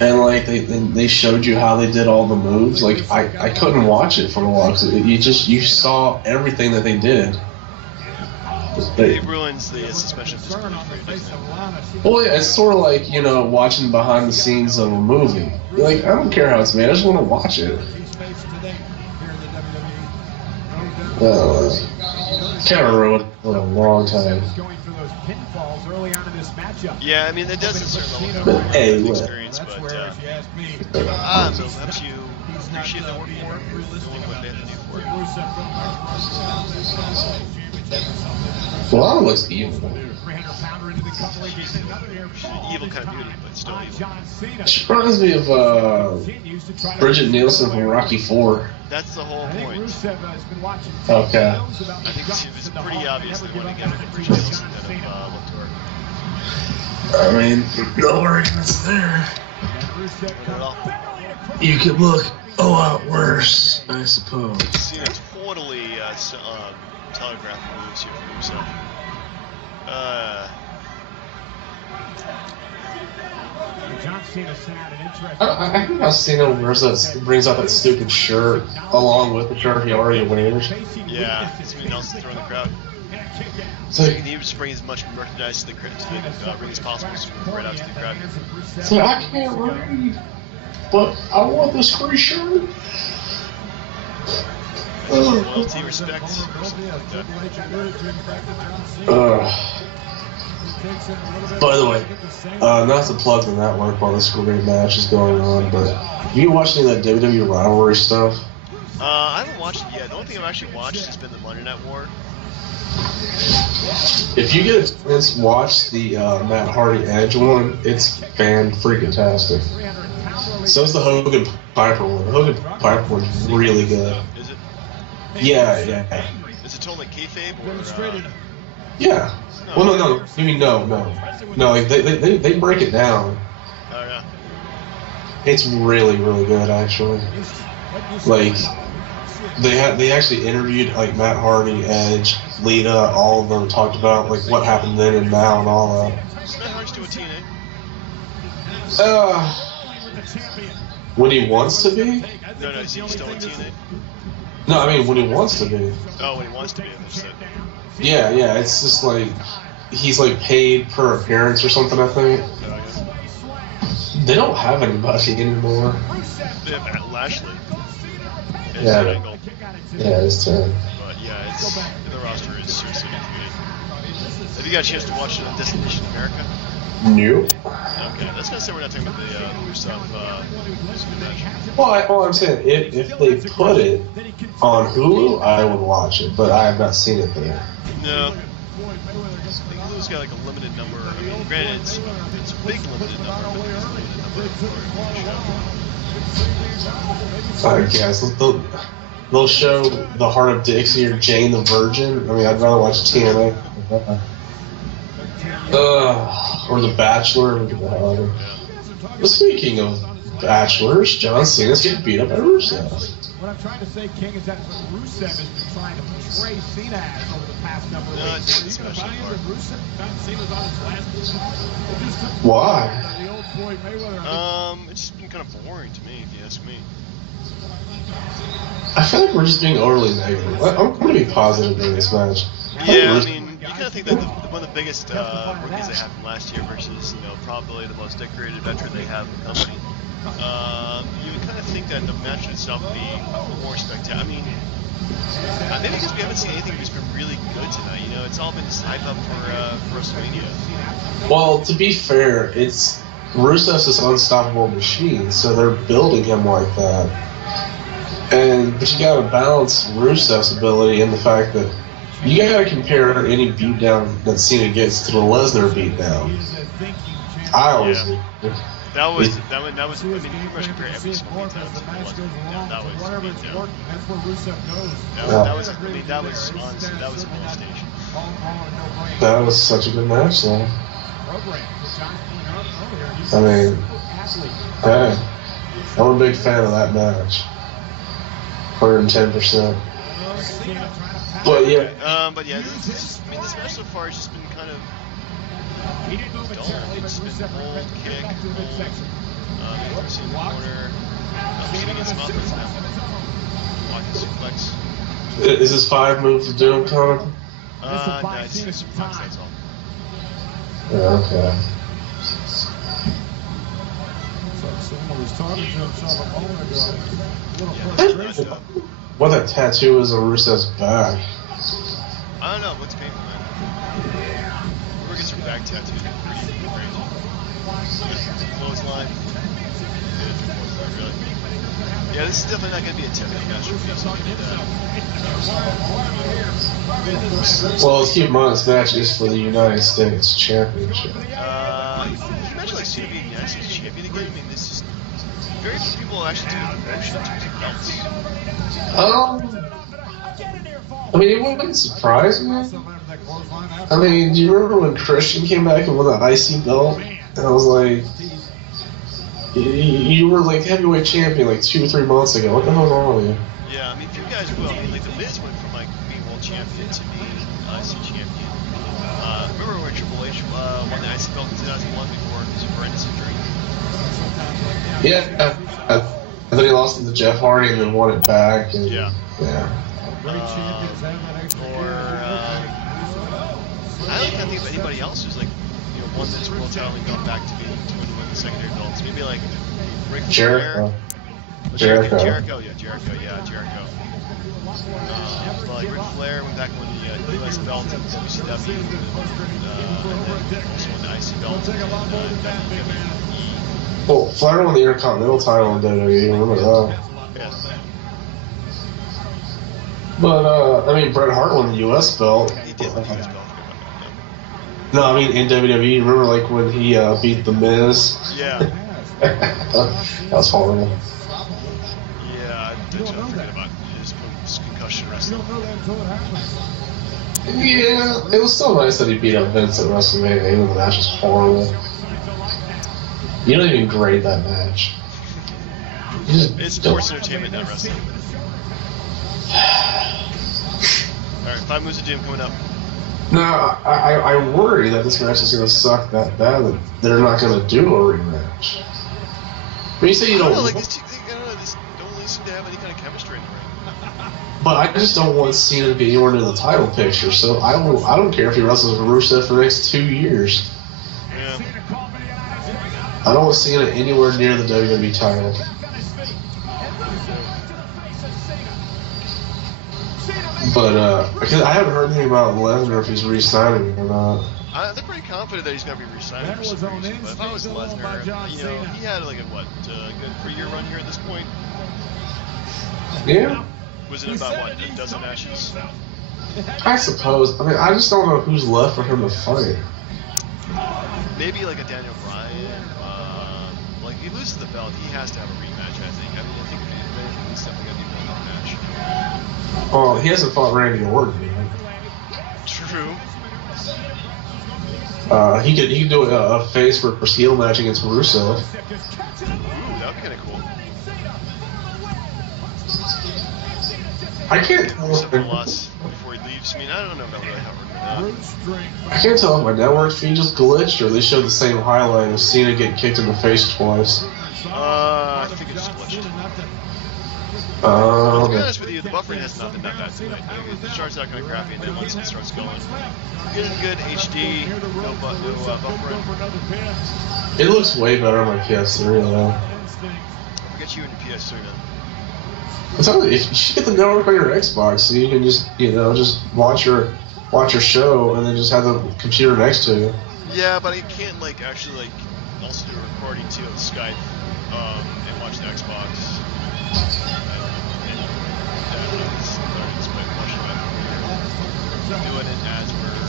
And like they showed you how they did all the moves. Like I couldn't watch it for a while because you saw everything that they did. It ruins the suspension of disbelief for you, doesn't it? Well, yeah, it's sort of like watching behind the scenes of a movie. You're like, I don't care how it's made, I just want to watch it. Kind of ruined it for a long time. Yeah, I mean, it does a certain level But hey, look. experience, but so perhaps you appreciate the work more, doing what they have to do for it. Well, it looks evil. Evil kind of beauty, but still evil. She reminds me of Bridget Nielsen from Rocky IV. That's the whole point. Okay. I think it's pretty obvious they want to get a Bridget Nielsen kind of look to her. I mean, no arguments there. You could look a lot worse, I suppose. Cena totally telegraphed moves here for himself. I think how Cena brings out that stupid shirt along with the shirt he already wears. Yeah, something else to throw in the crowd. So He needs to bring as much merchandise to the ring as possible, so right out to the crowd. so I can't read, but I want this free shirt. Loyalty, respect, or something like that. By the way, not to plug the network while this great match is going on, but have you watched any of that WWE rivalry stuff? I haven't watched it yet. The only thing I've actually watched has been the Monday Night War. If you get a chance, watch the Matt Hardy Edge one. It's fan-freaking-tastic. So is the Hogan Piper one. Hogan Piper one's really good. Is it? Yeah. Is it told like kayfabe or? Yeah. Well, no. I mean, no. Like they break it down. Oh yeah. It's really, really good, actually. Like, they actually interviewed like Matt Hardy, Edge, Lita, all of them talked about like what happened then and now and all that. Is Matt Hardy still a TNA? When he wants to be? No, is he still a TNA? No, I mean when he wants to be. Oh, when he wants to be. Yeah. It's just like he's like paid per appearance or something. I think. They don't have anybody anymore. They have Lashley. Yeah, it's terrible. But yeah, the roster is seriously depleted. Have you got a chance to watch Destination America? Nope. Okay, that's gonna say we're not talking about the Rusev match. Well, I'm saying if they put it on Hulu, I would watch it, but I have not seen it there. No. I think Hulu's got like a limited number. I mean, granted, it's a big limited number, but there's a limited number for the show. I guess they'll show the Heart of Dixie or Jane the Virgin. I mean, I'd rather watch TNA. Or The Bachelor. But speaking of Bachelors, John Cena's getting beat up by Rusev. What I'm trying to say, King, is that Rusev has been trying to portray Cena as over the past number of weeks. Are you going to buy into Rusev? John Cena's on his last. Why? The old Floyd Mayweather. It's just been kind of boring to me, if you ask me. I feel like we're just being overly negative. I'm going to be positive in this match. Yeah, I mean, you kind of think that one of the biggest rookies they had from last year versus, probably the most decorated veteran they have in the company. You would kind of think that the match itself would be more spectacular. I mean, maybe because we haven't seen anything that's been really good tonight. It's all been hype up for WrestleMania. Well, to be fair, it's Rusev's this unstoppable machine, so they're building him like that. But you gotta balance Rusev's ability and the fact that you gotta compare any beatdown that Cena gets to the Lesnar beatdown. I always do. That was. I mean, you pretty much compare every single beatdown to the Lesnar beatdown. That was beatdown. That's where Rusev goes. That was. I mean, that was honestly. That was a molestation. That was such a good match, though. I mean, hey, I'm a big fan of that match. 110%. But yeah. This match so far has just been kind of dull. It's been hold, kick, hold. We've seen the corner. Shooting against Muffins now. Walking suplex. Is this 5 moves of doom coming? No, it's suplex, that's all. Okay. Someone was talking to himself a moment ago. What that tattoo is on Rusev's back? I don't know, what's painful, man? Whoever gets her back tattooed is pretty crazy. Clothesline. Really. Yeah, this is definitely not going to be a Tiffany match for me. Well, let's keep in mind this match is for the United States Championship. Can you imagine like Cena being the United States champion again? I mean, this is very few people actually do the promotion in terms of belts. I mean, it wouldn't surprise me. I mean, do you remember when Christian came back and won the IC belt? And I was like, you were like heavyweight champion like 2 or 3 months ago. What the hell's wrong with you? Yeah, I mean, few guys will. I mean, like the Miz went from like being world champion to being IC champion. Remember when Triple H won the IC belt in 2001 before his horrendous injury? Yeah. And then he lost it to Jeff Hardy and then won it back. And, yeah. I don't think of anybody else who's like, won this world title and gone back to win the secondary belts. Maybe like Ric Flair. Jericho. Jericho. But like Ric Flair went back and won the US belt in WCW, and then also won the IC belt in WWE. Well, Flair won the Intercontinental title in WWE, remember that? Yeah. But, I mean, Bret Hart won the US belt. He did win the US belt. No, I mean, in WWE, remember, like, when he beat The Miz? Yeah. That was horrible. You don't know that until it happens. Yeah, it was so nice that he beat up Vince at WrestleMania, even though the match was horrible. You don't even grade that match. It's sports entertainment, not wrestling. Alright, 5 moves of doom coming up. No, I worry that this match is going to suck that bad that they're not going to do a rematch. When you say you don't, like these two, I don't know, these don't really seem to have any kind of chemistry in the ring. but I just don't want Cena to be anywhere near the title picture. So I don't care if he wrestles with Rusev for the next 2 years. Yeah. I don't want Cena anywhere near the WWE title. But because I haven't heard anything about Lesnar if he's re-signing or not. They're pretty confident that he's going to be re-signing for some reason. But if I was Lesnar, you know, he had like a good 3-year run here at this point. Yeah. Was it about what, a dozen matches? I suppose. I mean, I just don't know who's left for him to fight. Maybe like a Daniel Bryan. Like if he loses the belt, he has to have a rematch. I think. I mean, I think if anything, he's definitely going to be winning the match. Oh, he hasn't fought Randy Orton. Right? True. He could do a face for heel match against Rusev. Ooh, that'd be kind of cool. I can't tell. Rusev loss before he leaves. I mean, I don't know about really how we're going to. I can't tell if my network feed just glitched or they showed the same highlight of Cena get kicked in the face twice. I think it just glitched. To be honest with you, the buffering has not been that bad tonight. It starts out kind of crappy, and then once it starts going, getting good HD, no buffering. It looks way better on my PS3 though. Forget you and your PS3 then. I'm telling you, you should get the network on your Xbox so you can just watch your show and then just have the computer next to you. Yeah, but I can't actually also do a recording too on Skype and watch the Xbox. Doing it as we're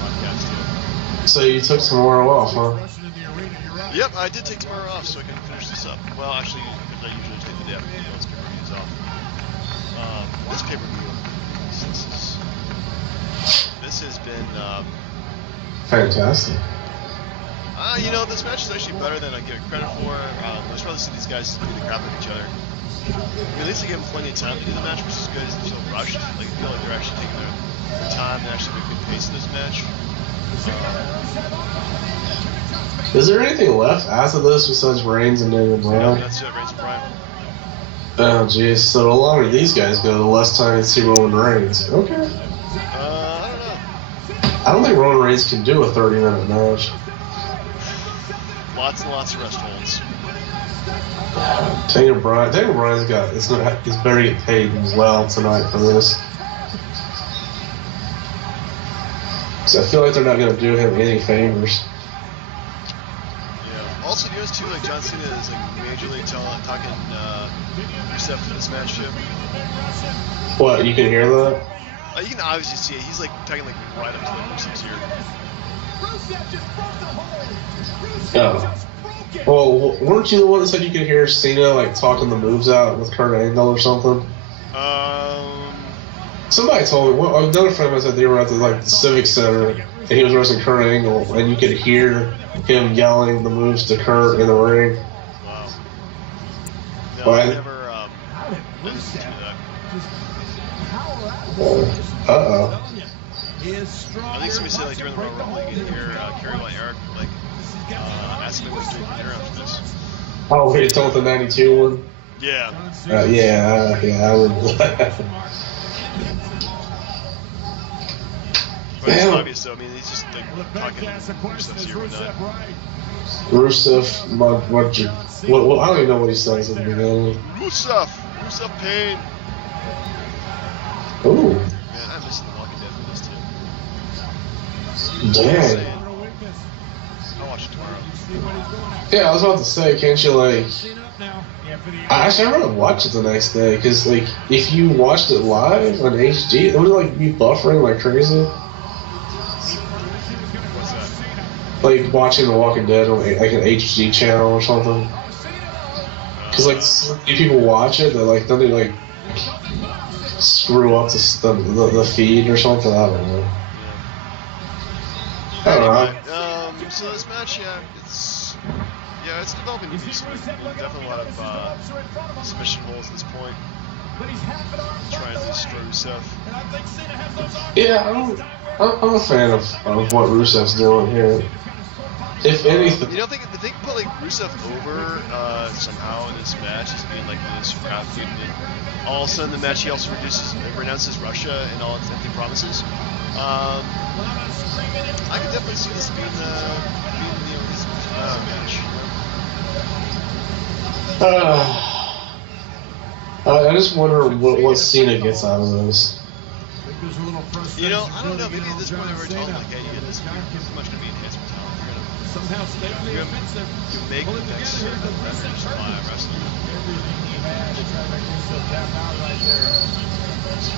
podcast too. So you took tomorrow off, huh? Yep, I did take tomorrow off so I can finish this up. Well, actually, because I usually take the day after the pay-per-views off. This pay-per-view, this has been fantastic. You know, this match is actually better than I give it credit for. I just rather see these guys beat the crap out of each other. I mean, at least they give them plenty of time to do the match, which is good. It's so rushed. Like, I feel like they're actually taking their time and actually make a good pace of this match. Is there anything left after this besides Reigns and Daniel Bryan? No, that's it, Reigns and Bryan. Oh, jeez. So the longer these guys go, the less time it's see Roman Reigns. Okay. I don't know. I don't think Roman Reigns can do a 30-minute match. Lots and lots of rest holds. Daniel Bryan's got it's better get paid as well tonight for this. So I feel like they're not going to do him any favors. Yeah. Also, you notice too, like John Cena is like majorly talking Rusev for this match too. What, you can hear that? You can obviously see it. He's like talking like right up to the Rusev's ear. Oh. Well, weren't you the one that said you could hear Cena like talking the moves out with Kurt Angle or something? Somebody told me. Well, another friend of mine said they were at the Civic Center and he was wrestling Kurt Angle, and you could hear him yelling the moves to Kurt in the ring. Wow. No, But I never listened to that. Uh-oh. I think somebody said like during the Royal Rumble you can hear Kerry White Eric like ask me what he's doing for dinner after this. Oh, wait, it's on the 92 one? Yeah. I remember that. But it's obvious though. I mean, he's just like talking Rusev's ear and whatnot. Rusev, what, I don't even know what he says at the beginning. Rusev pain. Ooh. Man, I'm missing The Walking Dead for this too. Dang. I'll watch it tomorrow. Yeah, I was about to say, can't you I'd rather watch it the next day, because if you watched it live on HD, it would be buffering like crazy. What's that? Like watching The Walking Dead on an HD channel or something. Because like so many people watch it, then they like screw up the feed or something. I don't know. I don't know. So this match, it's developing to be smooth. Definitely a lot of submission holes at this point. Trying to destroy Rusev. Yeah, I'm a fan of what Rusev's doing here. If anything, you don't think if they put like Rusev over somehow in this match as being like this crowd feud, and all of a sudden the match he also renounces Russia and all its empty promises. I could definitely see this being his match. I just wonder what Cena gets out of this. You know, I don't know. Maybe at this point they were told like, hey, this is pretty much going to be enhancement talent. You're gonna make the next reference by wrestling.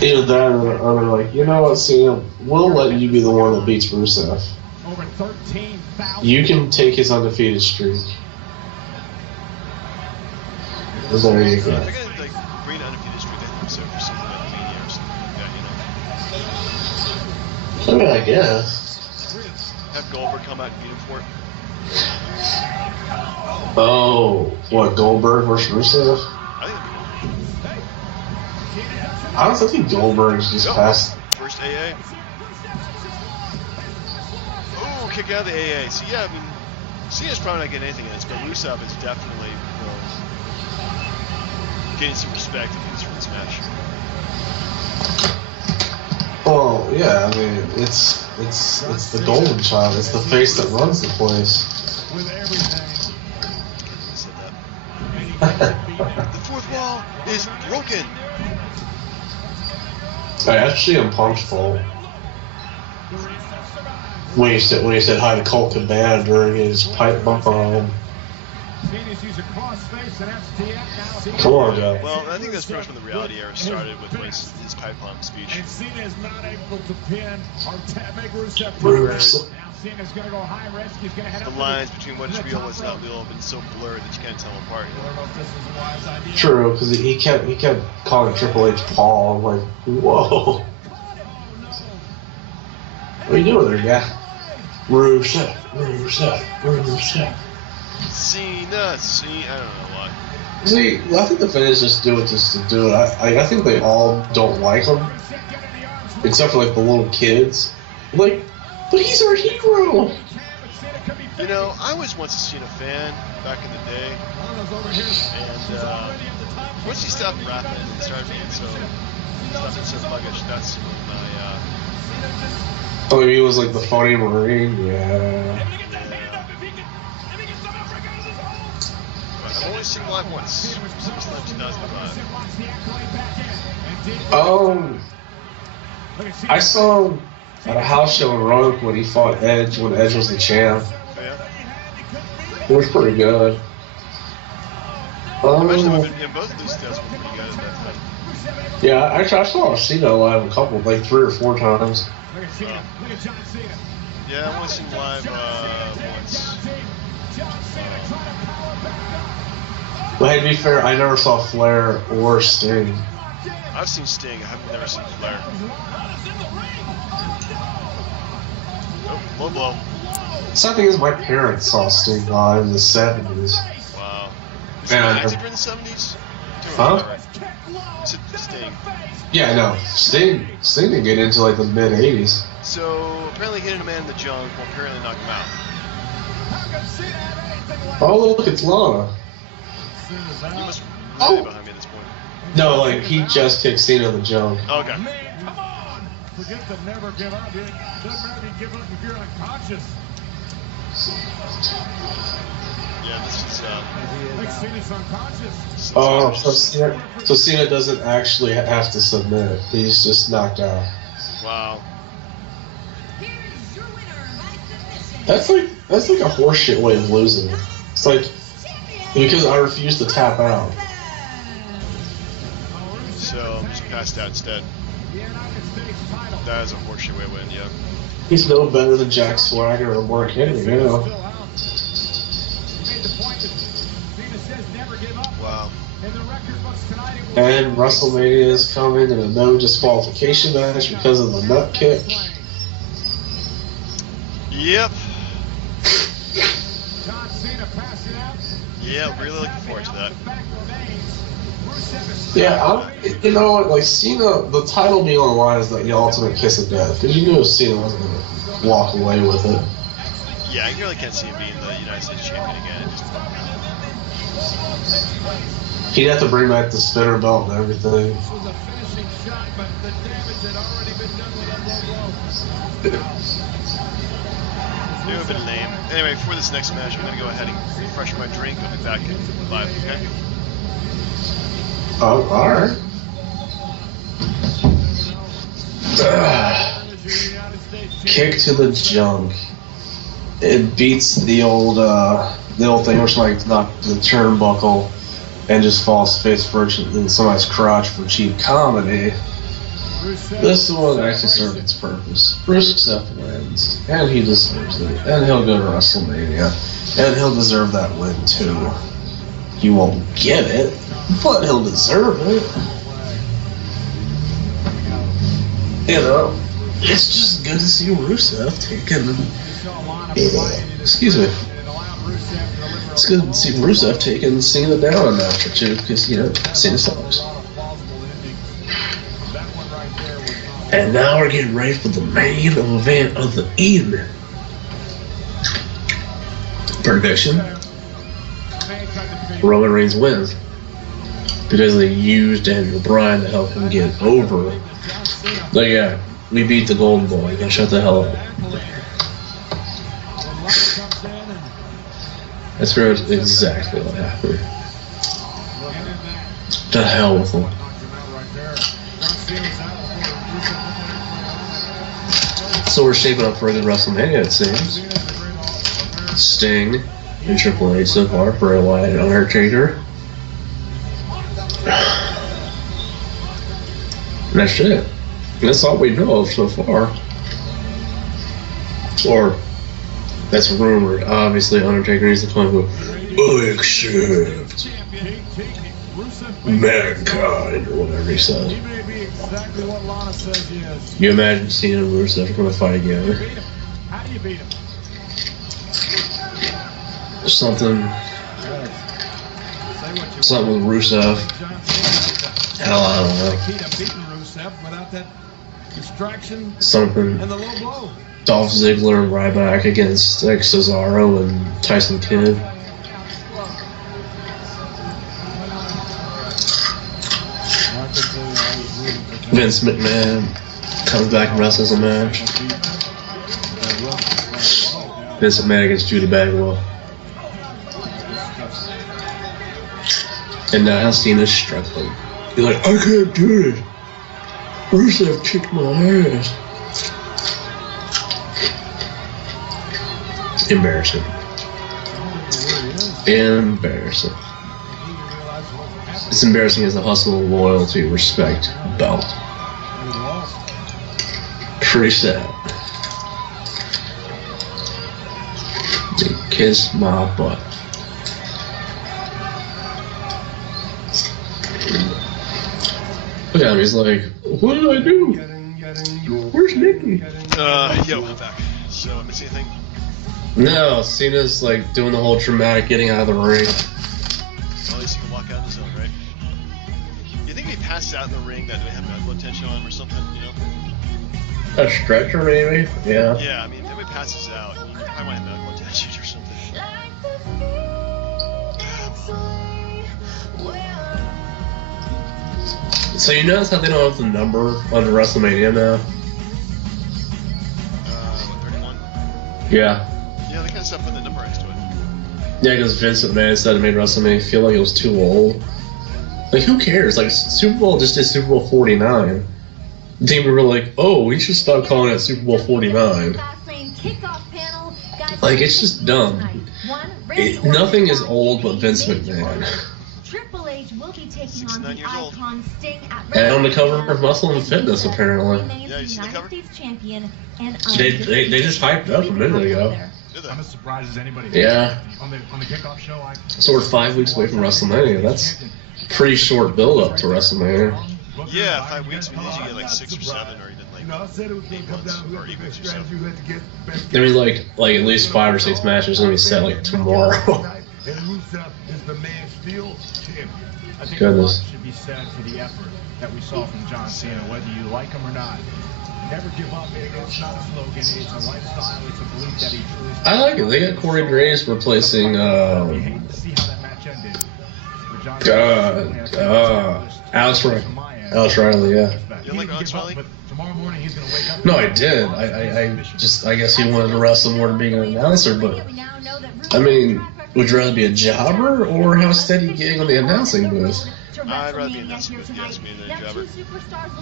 Either that or they're like, you know what, Cena, we'll let you be the one that beats Rusev. You can take his undefeated streak. There you go. They're gonna like bring an undefeated streak to Rusev for something like Mania or something like that, you know? I mean, I guess. Have Goldberg come out and beat him for it. Oh, what, Goldberg versus Rusev? I don't think Goldberg's just passed. First AA. Oh, kick out of the AA. So yeah, I mean, Cena's probably not getting anything in this, but Rusev is definitely getting some respect at least for this match. Well, yeah, I mean, it's the golden child. It's the face that runs the place. The fourth wall is broken. That's CM Punk's fault. When he said hi to Colt Cabana during his pipe bomb. Come on, Joe. Well, I think that's pretty much when the reality era started with his pipe bomb speech. And Cena is not able to pin or make Rusev. Now Cena's going to go high risk. He's going to head the lines between what's real and what's not real have been so blurred that you can't tell them apart. True, because he kept calling Triple H Paul. I'm like, whoa. What are you doing there, guy? Rusev. Cena, I don't know why. See, I think the fans just do it just to do it. I think they all don't like him, except for like the little kids. Like, but he's our hero. You know, I was once a Cena fan back in the day, and once he stopped rapping and started being so sluggish, that's when Oh, he was like the funny Marine, yeah. I've only seen him live once. SummerSlam 2005. I saw him at a house show in Roanoke when he fought Edge when Edge was the champ. Oh, yeah? It was pretty good. Both of these guys were pretty good at that time. Yeah, actually, I saw Cena live a couple, like 3 or 4 times. Yeah, I've only seen him live once. But hey, to be fair, I never saw Flair or Sting. I've seen Sting. I've never seen Flair. Oh, low blow. Sad thing is, my parents saw Sting live in the 70s. Wow. Was And he active in the 70s? Huh? Sting. Yeah, no. Sting didn't get into like the mid 80s. So apparently hitting a man in the junk will apparently knock him out. Oh, look, it's Lana. You must really be behind me at this point. No, like he just kicked Cena in the junk. Oh, okay. Man, come on! Forget to never give up. It doesn't matter if you give up if you're unconscious. Yeah, this is Like Cena's unconscious. Oh, so Cena doesn't actually have to submit. He's just knocked out. Wow. That's like a horseshit way of losing. It's like because I refuse to tap out. So I'm just passed out instead. That is a horseshit way to win, yeah. He's no better than Jack Swagger or Mark Henry, you know. Wow. And WrestleMania is coming in a no disqualification match because of the nut kick. Yep. Yeah, really looking forward to that. Yeah, you know, like Cena, the title being on the line is like the ultimate kiss of death. Because you knew Cena wasn't going to walk away with it. Yeah, I really can't see him being the United States champion again. He'd have to bring back the spinner belt and everything. New a bit lame. Anyway, for this next match, I'm going to go ahead and refresh my drink. I'll be back in live, okay? Oh, alright. Kick to the junk. It beats the old thing where somebody knocked the turnbuckle and just falls face first in somebody's crotch for cheap comedy. This is the one that actually served its purpose. Rusev wins, and he deserves it, and he'll go to WrestleMania, and he'll deserve that win too. He won't get it, but he'll deserve it. You know, it's just good to see Rusev taking. Excuse me. It's good to see Rusev taking Cena down a notch or two, because, you know, Cena sucks. And now we're getting ready for the main event of the evening. Prediction: Roman Reigns wins because they used Daniel Bryan to help him get over. Like, yeah, we beat the Golden Boy. You gotta shut the hell up. That's pretty much exactly what happened. The hell with him. So we're shaping up for a good WrestleMania, it seems. Sting and Triple H so far, Bray Wyatt and Undertaker. And that's it. And that's all we know of so far. Or, that's rumored. Obviously, Undertaker needs to come and go, I accept mankind, or whatever he said. You imagine Cena and Rusev going to fight together? How do you beat him? Something with Rusev. Hell, I don't know. Something. Dolph Ziggler and Ryback against like Cesaro and Tyson Kidd. Vince McMahon comes back and wrestles a match. Vince McMahon against Judy Bagwell. And now Cena's struggling. He's like, I can't do this. Rusev kicked my ass. Embarrassing. Embarrassing. It's embarrassing as a hustle, loyalty, respect belt. Pretty sad. Kiss my butt. Look at him, he's like, what did I do? Where's Nikki? Yo, I'm back. So, I miss anything? No, Cena's like doing the whole dramatic getting out of the ring. Well, at least you can walk out of the zone, right? You think if he passes out in the ring that they have medical attention on him or something, you know? A stretcher, maybe? Yeah. Yeah, I mean, if he passes out, you probably want to have medical attention or something. So you notice how they don't have the number on the WrestleMania now? What, 31? Yeah. Yeah, they kind of stopped putting the number next to it. Yeah, because Vince McMahon said it made WrestleMania feel like it was too old. Like, who cares? Like, Super Bowl just did Super Bowl 49. The team were like, oh, we should stop calling it Super Bowl 49. Like, it's just dumb. Nothing is old but Vince McMahon. Triple H will be taking on the icon Sting at And on the cover of Muscle and Fitness, apparently. Yeah, you seen the cover? They just hyped up a minute ago. I'm as surprised as anybody. Yeah. On the kickoff show, So we're 5 weeks away from WrestleMania. pretty short build up to WrestleMania. Yeah, 5 weeks. I mean, usually get like 6 or 7, or even like 8 months, or 8 weeks or so. I mean, like at least 5 or 6 matches gonna be set like tomorrow. I think Goodness. a lot should be said for the effort that we saw from John Cena, whether you like him or not. Never give up. It's not a slogan. It's a lifestyle. It's a belief that he truly. I like it. They got Corey Graves replacing You hate to see how that match ended. With John Alex Riley. Alex Riley, yeah. You like Alex Riley? But tomorrow morning he's going to wake up. No, I did. I guess he wanted to wrestle more than being an announcer, but I mean, would you rather be a jobber or have a steady gig on the announcing booth? I'd rather be an announcing booth, yes, me than a jobber.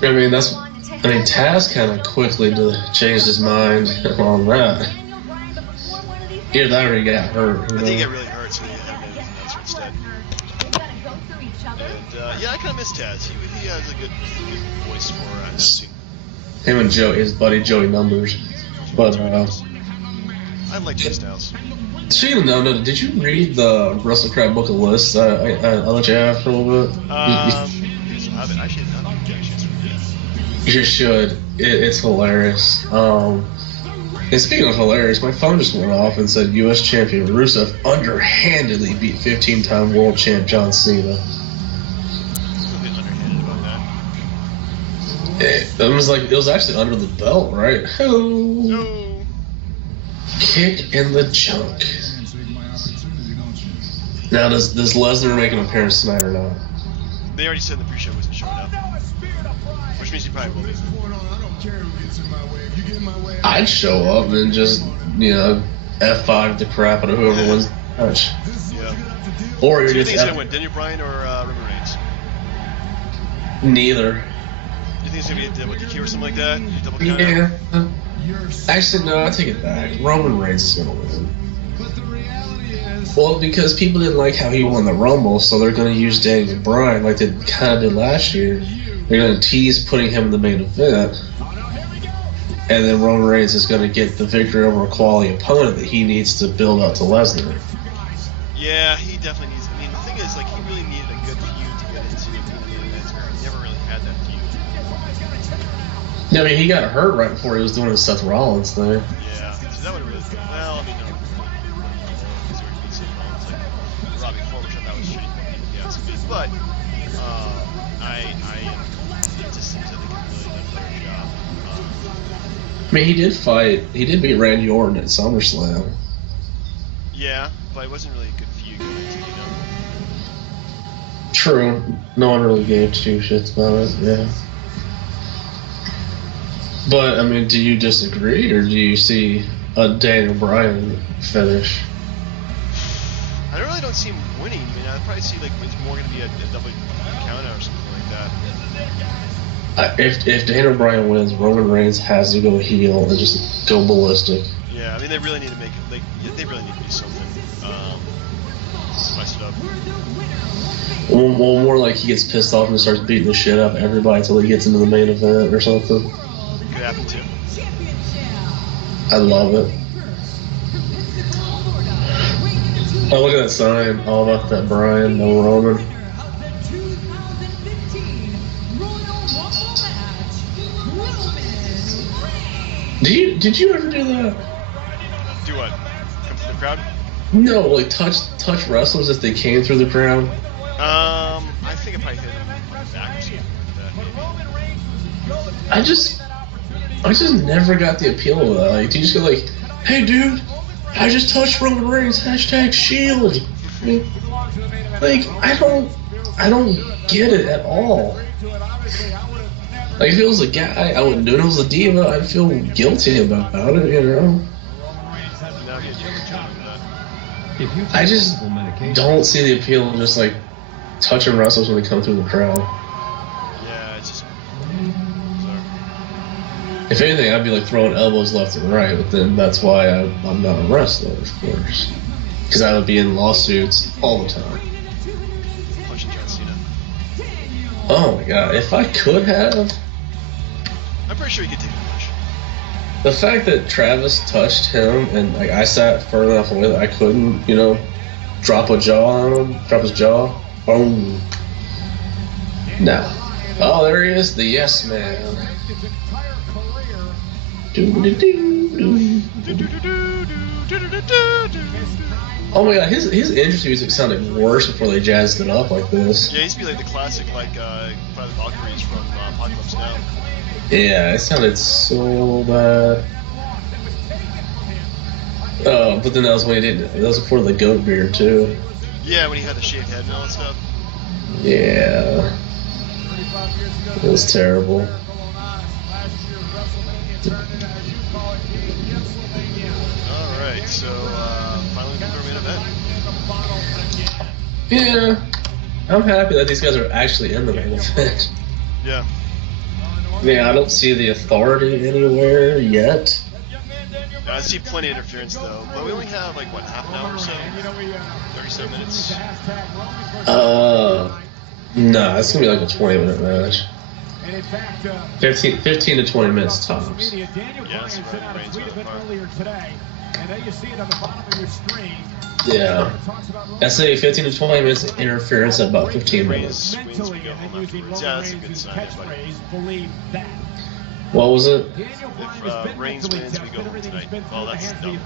I mean, Taz kind of quickly changed his mind on that. Either that or he got hurt. I think he got really hurt, so they had him as an announcer instead. And yeah, I kind of miss Taz. He has a good voice for announcing. Him and his buddy Joey Numbers. But I like Jay Styles. speaking of Numbers, did you read the WrestleCrap book of lists? I'll let you have for a little bit. I should not get a chance to read it. You should. It's hilarious. And speaking of hilarious, my phone just went off and said U.S. champion Rusev underhandedly beat 15-time world champ John Cena. It was actually under the belt, right? No. Kick in the junk. Now, does Lesnar make an appearance tonight or not? They already said in the pre-show he wasn't showing up, which means he probably will be. I'd show up and just, F5 the crap out of whoever wins the match. Yeah. Or you're Do you just think it's going to win Daniel Bryan or Roman Reigns? neither. Do you think it's going to be a double DQ or something like that? Double count out? Yeah. Actually, no, I take it back. Roman Reigns is going to win. Well, because people didn't like how he won the Rumble, so they're going to use Daniel Bryan like they kind of did last year. They're going to tease putting him in the main event. And then Roman Reigns is going to get the victory over a quality opponent that he needs to build up to Lesnar. Yeah, he definitely needs. I mean, the thing is, like, he really needed a good feud to get into the main event. He never really had that feud. Yeah, I mean, he got hurt right before he was doing the Seth Rollins thing. Yeah, so that would have really been. Well, I mean, no. Because he already beat Seth Rollins, like Robbie Ford, which I thought was shitty. Yeah, to me. But it just seems like they could really done a better job. I mean, he did beat Randy Orton at SummerSlam. Yeah, but it wasn't really a good feud going into, True. No one really gave two shits about it, yeah. But, I mean, do you disagree, or do you see a Daniel Bryan finish? I really don't see him winning. I mean, I'd probably see, like, it's more going to be a double count out or something like that. If Daniel Bryan wins, Roman Reigns has to go heel and just go ballistic. Yeah, I mean, they really need to make it, like, they really need to do something. Spice it up. Well, more like he gets pissed off and starts beating the shit out of everybody until he gets into the main event or something. Could happen too. I love it. Oh, look at that sign. All about that Bryan, no Roman. Did you ever do that? Do what? Come through the crowd? No, like touch wrestlers if they came through the crowd. I think I probably hit him on the back or something like that. I just never got the appeal of that. Like, do you just go like, "Hey, dude, I just touched Roman Reigns. #Shield." Like, I don't get it at all. Like, if it was a guy, I wouldn't do it. If it was a diva, I'd feel guilty about it, I just don't see the appeal of just, like, touching wrestlers when they come through the crowd. Yeah, it's just bizarre. If anything, I'd be, like, throwing elbows left and right, but then that's why I'm not a wrestler, of course. Because I would be in lawsuits all the time. Punching John Cena. Oh my god, if I could have... I'm pretty sure he could take a punch. The fact that Travis touched him and like I sat further enough away that I couldn't, drop his jaw. Boom. No. Oh, there he is, the yes man. Oh my god, his entrance music sounded worse before they jazzed it up like this. Yeah, it used to be like the classic, like, Private Valkyries from Apocalypse Now. Yeah, it sounded so bad. Oh, but then that was when he didn't. That was before the goat beard too. Yeah, when he had the shaved head and all that stuff. Yeah, it was terrible. All right, so finally we come to our main event. Yeah, I'm happy that these guys are actually in the main event. Yeah. Yeah, I don't see the Authority anywhere yet. I see plenty of interference though, but we only have like what, half an hour or so? 37 minutes. No, it's gonna be like a 20-minute match. 15 to 20 minutes tops. Yeah, that's about Reigns on the part. Yeah. I say 15 to 20 minutes of interference at about 15 minutes. Wins, we go home afterwards. Yeah, that's a good sign, buddy. What was it? If Reigns wins, we go home tonight. Well, that's dumb.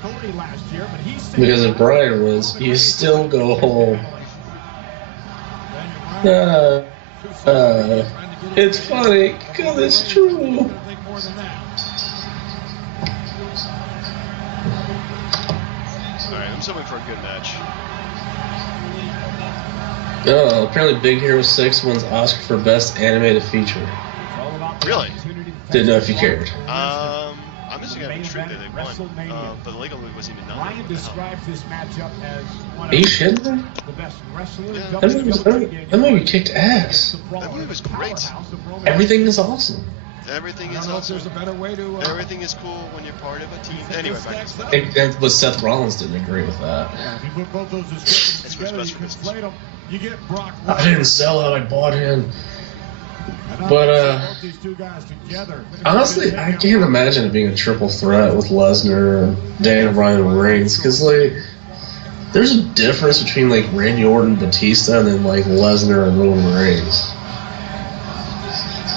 Because if Bryan wins, you still go home. It's funny because it's true. Alright, I'm just hoping for a good match. Oh, apparently Big Hero 6 wins Oscar for Best Animated Feature. Really? Didn't know if you cared. I'm just gonna be true that they won. But the Lego movie wasn't even nominated. Are you shitting me? Yeah. That movie kicked ass. That movie was great. Everything is awesome. Everything is awesome. Everything is cool when you're part of a team. Anyway, back to stuff. But Seth Rollins didn't agree with that. It's what's best for business. I didn't sell it, I bought him. But honestly, I can't imagine it being a triple threat with Lesnar, Daniel Bryan, and Reigns, because like, there's a difference between like Randy Orton, Batista, and then like Lesnar and Roman Reigns.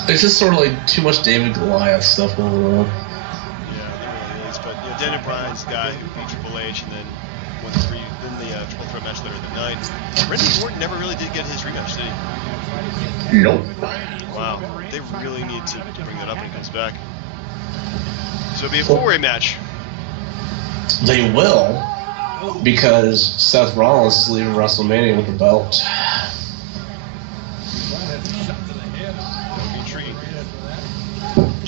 It's just sort of like too much David Goliath stuff going on. Yeah, there really is. But Daniel Bryan's the guy who beat Triple H and then won the triple threat match later in the night. Randy Orton never really did get his rematch, did he? Nope. Wow, they really need to bring that up when he comes back. So it'll be a four-way match. They will, because Seth Rollins is leaving WrestleMania with the belt. That'll be intriguing.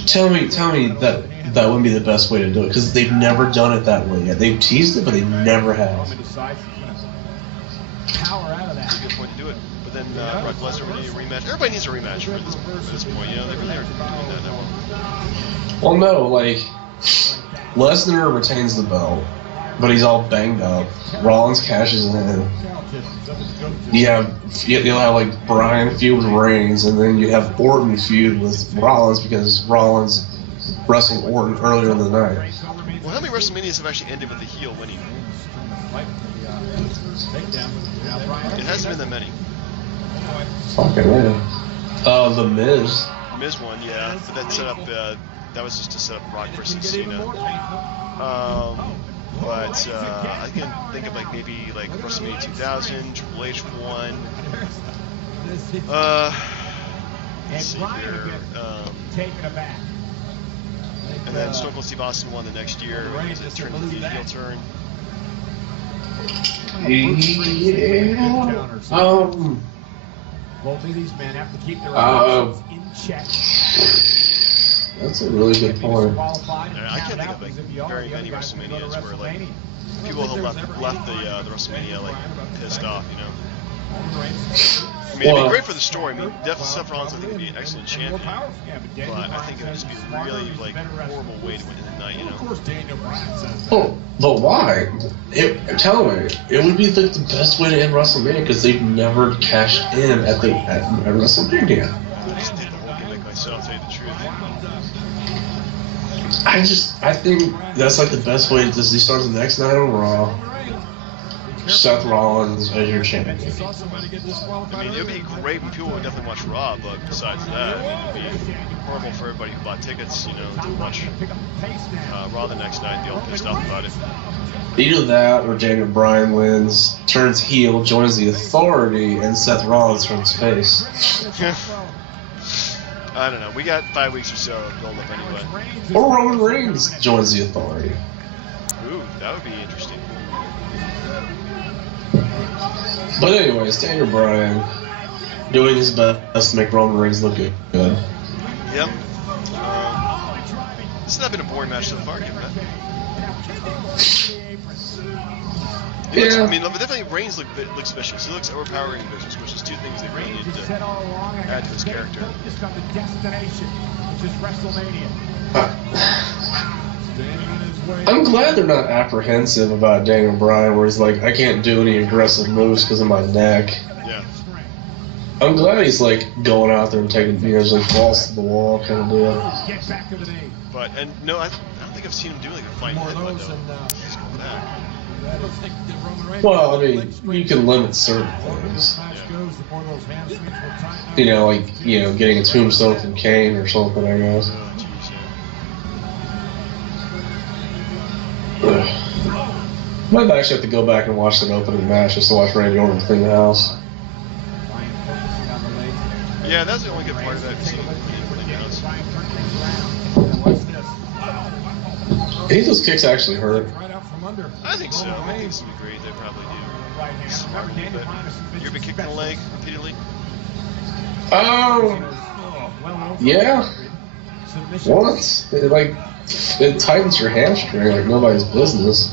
Tell me that wouldn't be the best way to do it, because they've never done it that way yet. They've teased it, but they never have. That's a good point to do it. But then Brock Lesnar would need a rematch. Everybody needs a rematch at this point. You know, they really aren't doing that well. Well, no, like, Lesnar retains the belt, but he's all banged up. Rollins cashes in. You'll have like Bryan feud with Reigns, and then you have Orton feud with Rollins because Rollins wrestled Orton earlier in the night. Well, how many WrestleManias have actually ended with the heel winning? It hasn't been that many. Fucking man. The Miz. Miz won, yeah, but that set up. That was just to set up Brock versus Cena. But I can think of like maybe like WrestleMania 2000, Triple H won. Let's see here. And then Stone Cold Steve Austin won the next year. It was a turn to the heel turn. Yeah. Both of these men have to keep their emotions in check. That's a really good point. I can't think of like very many WrestleManias where like people have left the WrestleMania like pissed off, you know. I mean, it'd be great for the story. I mean, definitely Seth Rollins, I think, would be an excellent champion. But I think it would just be a really like horrible way to win the night, you know. Oh, but why? Tell me, it would be like the best way to end WrestleMania because they've never cashed in at WrestleMania. I just did the whole gimmick myself, to tell you the truth. I think that's like the best way to start the next night on Raw. Seth Rollins as your champion. I mean, it would be great when people would definitely watch Raw, but besides that, I mean, it would be horrible for everybody who bought tickets, you know, to watch Raw the next night and be all pissed off about it. Either that or Daniel Bryan wins, turns heel, joins the Authority, and Seth Rollins turns face. I don't know. We got 5 weeks or so of build-up anyway. Or Roman Reigns joins the Authority. Ooh, that would be interesting. But anyways, Daniel Bryan doing his best to make Roman Reigns look good. Yep. This has not been a boring match so far, given that. Yeah. I mean, but definitely Reigns looks vicious. He looks overpowering and vicious, which is two things they really need to add to his character. I'm glad they're not apprehensive about Daniel Bryan, where he's like, I can't do any aggressive moves because of my neck. Yeah. I'm glad he's like going out there and taking, you know, like balls to the wall kind of deal. But, and no, I don't think I've seen him do like a fine headbutt though. He's going back. Well, I mean, you can limit certain things. You know, like, you know, getting a tombstone from Kane or something, I guess. Might actually have to go back and watch that opening match just to watch Randy Orton clean the house. Yeah, that's the only good part of that. Seeing him clean the house. I think those kicks actually hurt. I think so. I think this would be great. They probably do. Smart, but you ever been kicked in the leg repeatedly? Yeah. Once. It tightens your hamstring like nobody's business.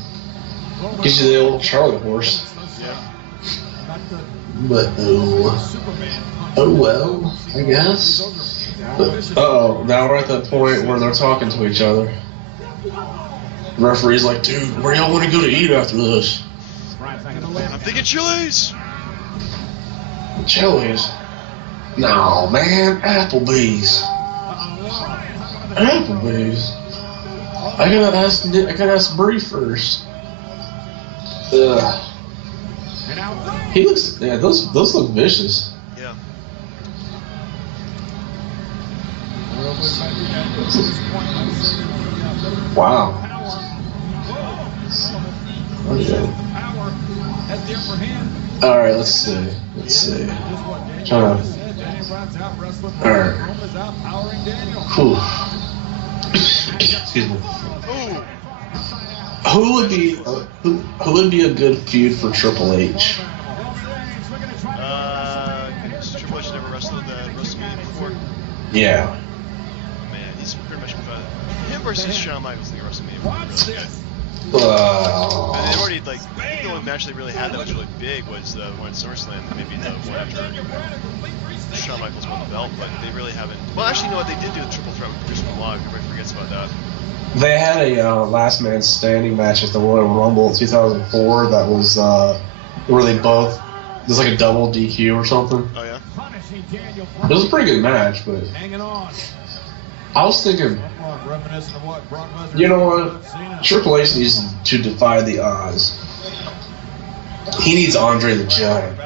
Gives you the old Charlie horse. Yeah. But, oh well, I guess. But, now we're at that point where they're talking to each other. The referee's like, dude, where y'all want to go to eat after this? I'm thinking Chili's. Chili's? No, man, Applebee's. Applebee's? I gotta ask Bree first. He looks, yeah, those look vicious. Yeah. Wow. Alright, let's see. Alright. Excuse me. Who would be a good feud for Triple H? Triple H never wrestled WrestleMania before. Yeah. Man, he's pretty much him versus Shawn Michaels in the WrestleMania before. And they already, like, I think the only match they really had that was really big was the one at SummerSlam, maybe the one after Shawn Michaels won the belt, but they really haven't. Well, actually, you know what? They did do a triple threat with Chris Benoit. Everybody forgets about that. They had a last man standing match at the Royal Rumble in 2004 that was where they both, it was like a double DQ or something. Oh, yeah? It was a pretty good match, but I was thinking, you know what? Triple H needs to defy the odds. He needs Andre the Giant.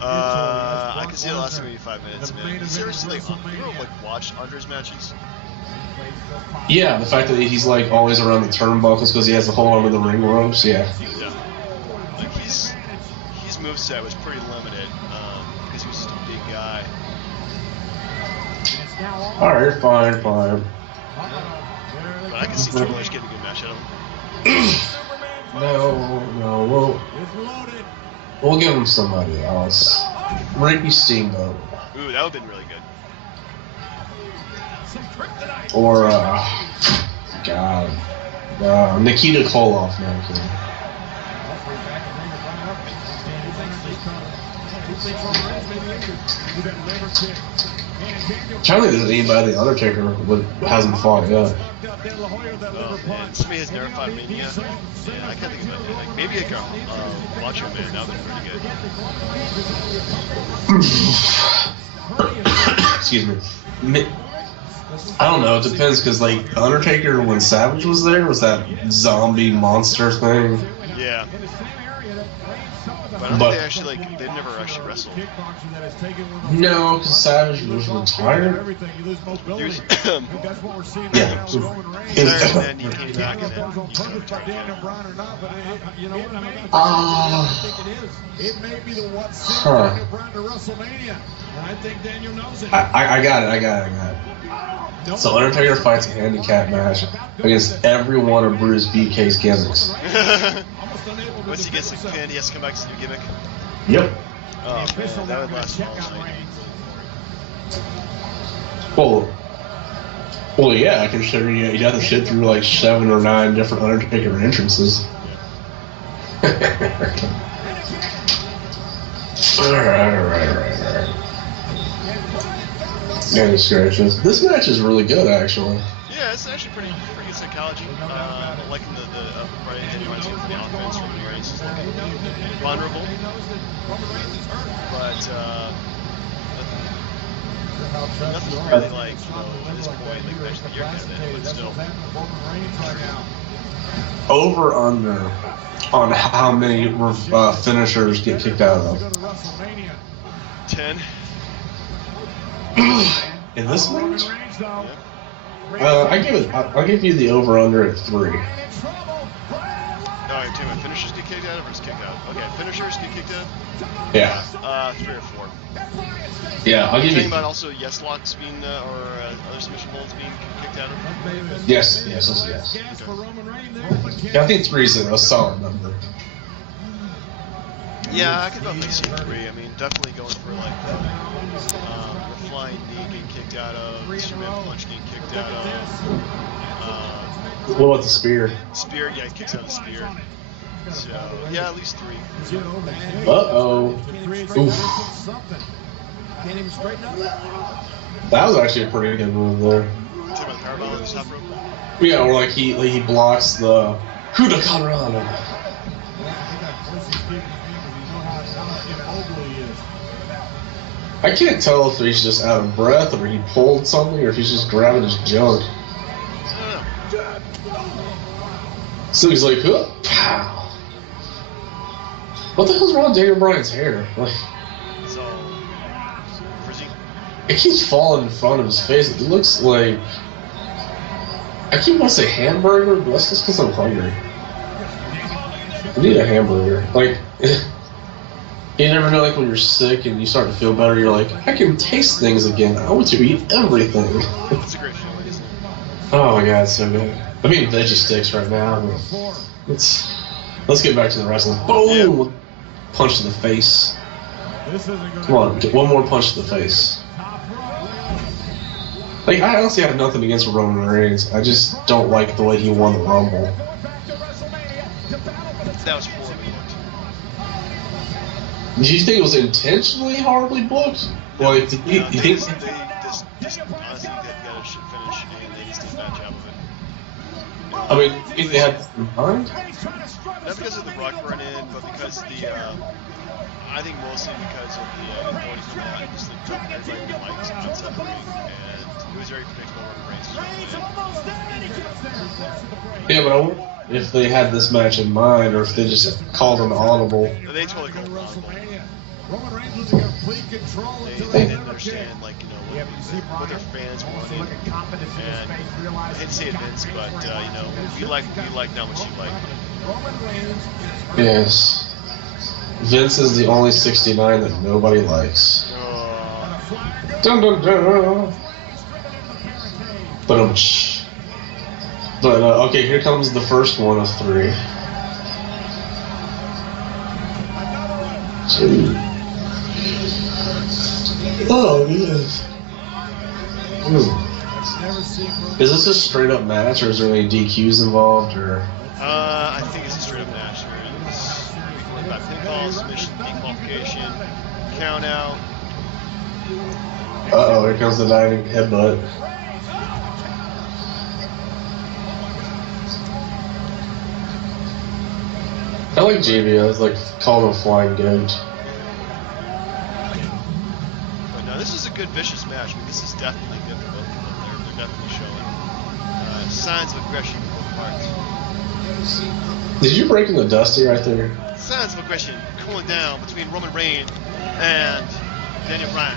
I can see it lasting maybe 5 minutes, man. Seriously, you ever watch Andre's matches? Yeah, the fact that he's like always around the turnbuckles because he has to hold on to the ring ropes. Yeah. Yeah. Like his moveset was pretty limited because he was just a big guy. All right, fine. But I can see Triple H getting a good match out of him. No, we'll give him somebody else. Ricky Steamboat. Ooh, that would have been really good. Or, Nikita Koloff, man. I'm trying to think if there's anybody the Undertaker hasn't fought yet. Oh, man. Somebody has never fought Mania. Yeah, I can't think of it. Like, maybe a Macho Man. That would have been pretty good. Excuse me. I don't know. It depends because, like, the Undertaker when Savage was there was that zombie monster thing. Yeah. In the same area that Reigns, some of the But I don't think they actually, like, they never actually wrestled. kickboxer that has taken one of those No, because Savage was retired. everything, you lose mobility. He was- I think that's what we're seeing Yeah. right now with Roman Reigns. He was- And then he came back I and don't know if that was then on he kind of purpose by turned Daniel down. Bryan or not, but you know what? I mean, Ah. I think it is. It may be the what sent Huh. Daniel Bryan to WrestleMania, and I think Daniel knows it. I got it. So Undertaker fights a handicap match against every one of Bruce BK's gimmicks. Once he gets the pin, he has to come back to the new gimmick. Yep. Oh, man, that would last all night. Well, yeah, considering you'd have to sit through like 7 or 9 different Undertaker entrances. Alright. Yeah, scratches. This match is really good, actually. Yeah, it's actually pretty good psychology. Liking the Brian Edwards for the offense from the Reigns is looking vulnerable, but nothing's really like, you know, at this point, like match of the year kind of thing, but still. Over under on how many finishers get kicked out of. 10. In this match? Yeah. I'll give you the over under at 3. Oh, you're talking about finishers get kicked out of or just kicked out? Okay, finishers get kicked out? Yeah. 3 or 4. Yeah, I'll give Talking you. about also yes locks being, or other submission holds being kicked out of? Yes. Okay. Yeah, I think 3 is a solid number. Yeah, I could definitely see 3. I mean, definitely going for like the flying knee getting kicked out of, Superman punch getting kicked out of. What about the spear? Spear, yeah, he kicks out the spear. So, yeah, at least 3. Uh-oh. Oof. Can't even straighten up. That was actually a pretty good move there. Talking about the powerbomb on the top rope? Yeah, or like he blocks the Huda Colorado. I can't tell if he's just out of breath or he pulled something or if he's just grabbing his junk. So he's like, huh, pow. What the hell's wrong with Daniel Bryan's hair? Like, It's all frizzy. it keeps falling in front of his face. It looks like I keep wanting to say hamburger, but that's just because I'm hungry. I need a hamburger. Like, you never know, like when you're sick and you start to feel better, you're like, I can taste things again. I want to eat everything. It's a great feeling, isn't it? Oh my god, it's so good. I'm eating veggie sticks right now. Let's get back to the wrestling. Boom! Yeah. Punch to the face. Come on, get one more punch to the face. Like, I honestly have nothing against Roman Reigns. I just don't like the way he won the Rumble. That was horribly booked. Do you think it was intentionally horribly booked? Like, you think? They just honestly, they got a shit finish and they just did a bad job of it. I mean, if they had this in mind? Not because of the Brock run in, but because the, I think mostly because of the authority from that, and just the joke everybody liked outside the ring, and it was very predictable Roman Reigns was going to win. Yeah, but I wonder if they had this match in mind, or if they just called an audible. They totally called it audible. Roman Reigns was in complete control until They didn't understand, like, you know, what their fans wanted. And I hate to say it, Vince, but, you know, we like not what you like. Yes. Vince is the only 69 that nobody likes. Dun dun dun. But okay, here comes the first one of 3. 2. Oh, yes. Is this a straight up match, or is there any DQs involved, or? I think it's a straight up match. It's by pinfall, submission, dequalification, count out. Uh-oh, here comes the diving headbutt. I like JB, I was like calling him a flying goat. But no, this is a good vicious match. I mean, this is definitely good for both of them. They're definitely showing signs of aggression on both parts. Did you break into Dusty right there? Signs of aggression cooling down between Roman Reigns and Daniel Bryan.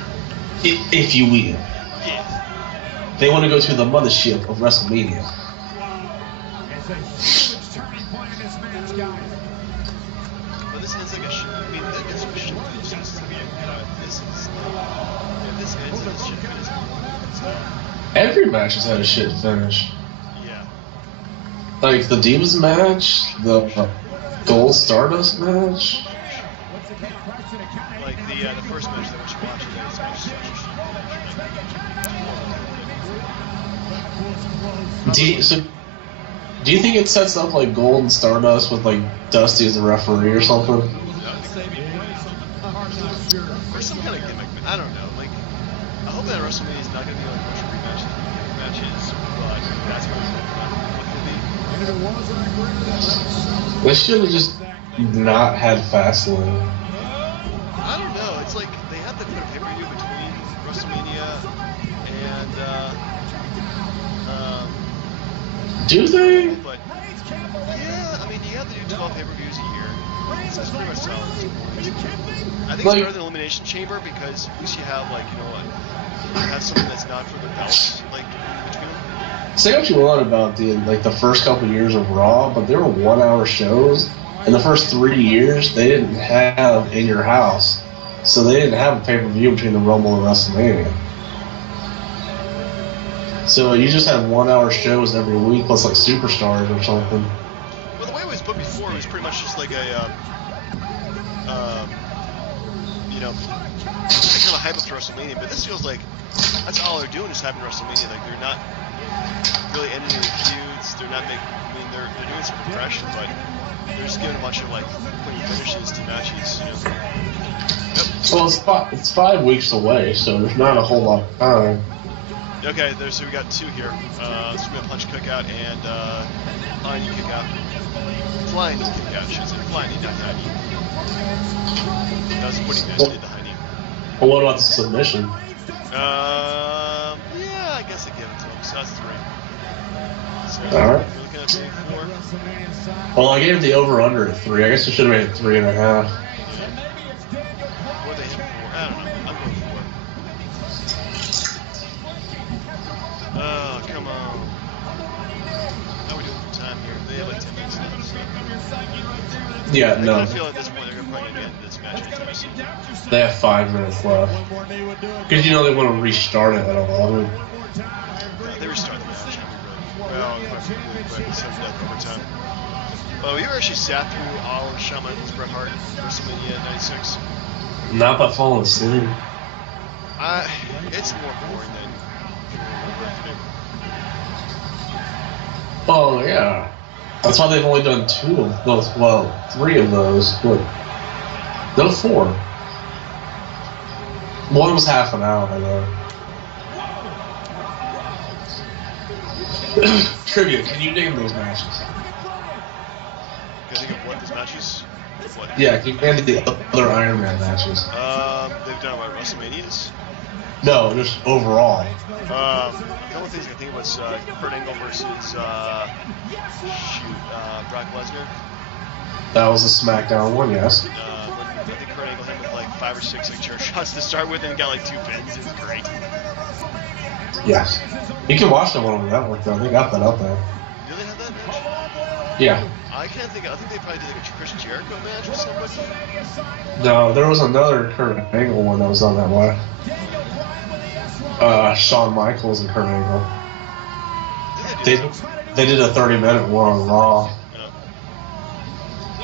If you will. Yeah. They want to go to the mothership of WrestleMania. It's a huge turning point in this match, guys. But this is like a show. I mean, that gets some shit finishes to be a this is if this ends in a shit finish. Every match has had a shit finish. Yeah. Like the Divas match, the Gold Stardust match. Like the first match that we're watching is such a shit finish. Do you think it sets up like Gold and Stardust with like Dusty as the referee or something? Or some kind of gimmick. I don't know. Like, I hope that WrestleMania is not going to be like much rematches, but that's what it will be. They should have just not had Fastlane. I don't know. It's like they have to put a pay-per-view between WrestleMania and do they? but yeah, I mean you have to do 12 pay-per-views a year. So it's pretty much solid. I think it's better than Elimination Chamber because at least you have like you have something that's not for the belts like in between them. Say what you want about the first couple years of Raw, but they were 1 hour shows. In the first 3 years, they didn't have In Your House, so they didn't have a pay-per-view between the Rumble and WrestleMania. So you just had 1 hour shows every week, plus like Superstars or something. Well, the way it was booked before, it was pretty much just like a, kind of a hype up to WrestleMania. But this feels like that's all they're doing is having WrestleMania. Like they're not really ending any feuds. They're not making. I mean, they're doing some progression, but they're just giving a bunch of like quick finishes to matches. You know. Yep. Well, it's 5 weeks away, so there's not a whole lot of time. Okay, so we got two here. Superman Punch Cookout and Flying Knee Kickout. Flying Knee Kickout, I should say. Flying Knee, not High Knee. That was a putting match, did the High Knee. Well, what about the submission? Yeah, I guess I give it to him. So that's 3. So, Alright. we're looking at 4. Well, I gave the over-under at 3. I guess it should have made it 3.5. What they hit 4? I don't know. I'm going 4. Oh, come on. How are we doing for time here? They have like 10 minutes left. So. Yeah, I no. kind of feel at this point they're probably going to end this match anytime soon. They have 5 minutes left. Because you know they want to restart it at 11. They restart the match. Well, really quick. So death overtime. Well, you actually sat through all of Shawn Michaels, Bret Hart, WrestleMania '96. Not by falling asleep. It's more boring than Oh, yeah. That's why they've only done 2 of those. Well, 3 of those. What? No, 4. One was half an hour, though. Trivia, can you name those matches? Can I think of what those matches? What? Yeah, can you name the other Iron Man matches? They've done what, WrestleManias? No, just overall. The only things I can think of was Kurt Angle versus Brock Lesnar. That was the SmackDown one, yes. I think Kurt Angle hit with like 5 or 6 like chair shots to start with and got like 2 pins. It was great. Yes. You can watch that one on the network, though. They got that up there. Do they have that match? Yeah. I can't think. I think they probably did like a Chris Jericho match or somebody. No, there was another Kurt Angle one that was on that way. Shawn Michaels and Kurt Angle. They did a 30-minute one on Raw. Yeah.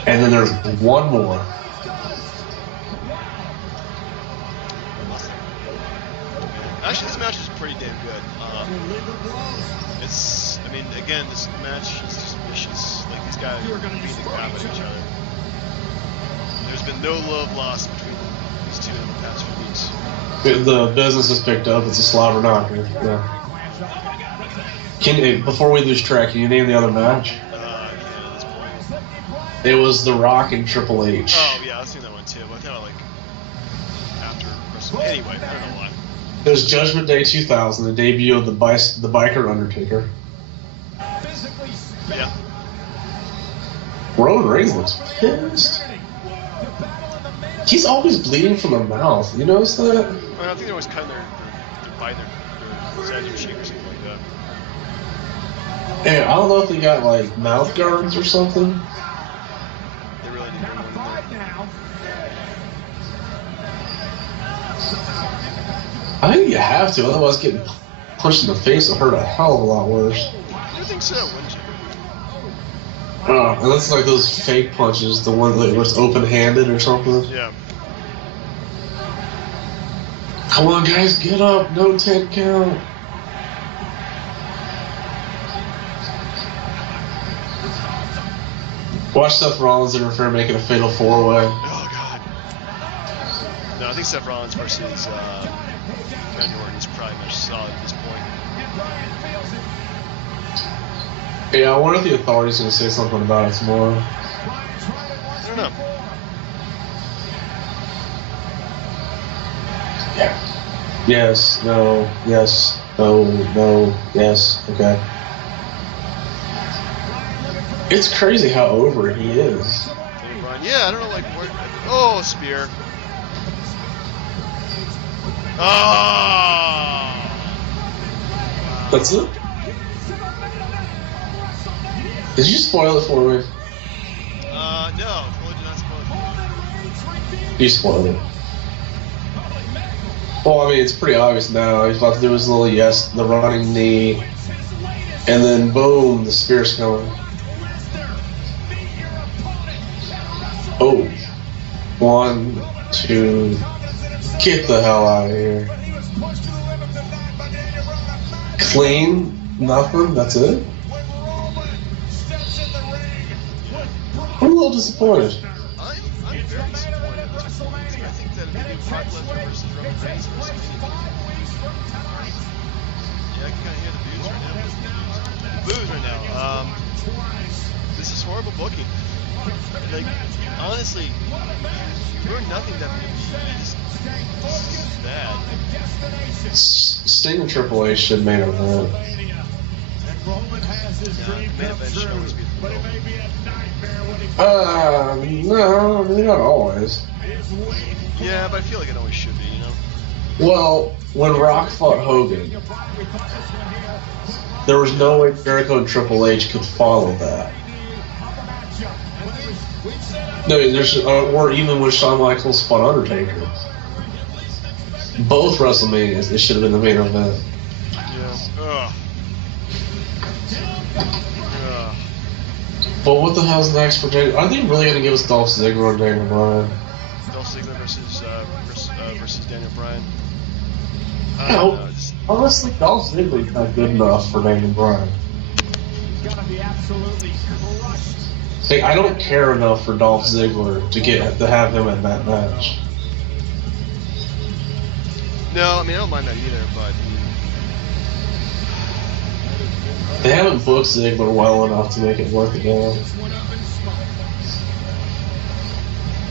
And then there's one more. Actually, this match is pretty damn good. It's, I mean, again, this match is just vicious. Like, these guys are going to beat the crap out of each other. There's been no love lost between these two in the past few weeks. The business is picked up. It's a slobber knocker. Yeah. Before we lose track, can you name the other match? Yeah, at this point. It was The Rock and Triple H. Oh, yeah, I've seen that one too. But I thought, like, after WrestleMania. Anyway, I don't know why. It was Judgment Day 2000, the debut of the biker Undertaker. Yeah. Roman Reigns looks pissed. He's always bleeding from the mouth. You notice that? Well, I think they're always cutting their sides of shape or something like that. Hey, I don't know if they got like mouth guards or something. They really need one in there. I think you have to, otherwise getting punched in the face will hurt a hell of a lot worse. I think so, wouldn't you? Unless it's like those fake punches, the one that was open-handed or something. Yeah. Come on, guys, get up! No 10 count. Watch Seth Rollins interfere, making a fatal 4-way. Oh God. No, I think Seth Rollins versus Randy Orton is probably much solid at this point. Yeah, I wonder if the authority's going to say something about it tomorrow. I don't know. Yeah. Yes, no, yes, no, no, yes, okay. It's crazy how over he is. Yeah, I don't know, like, where... Oh, spear. Oh! That's it? Did you spoil it for me? No, totally did not spoil it. You spoiled it. Well, I mean, it's pretty obvious now. He's about to do his little the running knee, and then boom, the spear's coming. Oh. 1, 2, get the hell out of here. Clean, nothing, that's it? I'm a little disappointed. I'm very disappointed at this point. I think that if they do Brock Lesnar versus Roman Reigns versus yeah, I can kind of hear the boos right now. The boos right now. This is horrible booking. Like, honestly, you learn nothing that this is bad. Sting and Triple H should main event. Yeah, the main event should always be the No, not always. Yeah, but I feel like it always should be, you know? Well, when Rock fought Hogan, there was no way Jericho and Triple H could follow that. No, or even when Shawn Michaels fought Undertaker. Both WrestleManias, it should have been the main event. Yeah. Ugh. But what the hell's next for Daniel? Are they really going to give us Dolph Ziggler and Daniel Bryan? Dolph Ziggler versus Daniel Bryan. No, honestly, Dolph Ziggler's not good enough for Daniel Bryan. Like, I don't care enough for Dolph Ziggler to have him in that match. No, I mean, I don't mind that either, but... They haven't booked Ziggler well enough to make it worth it now.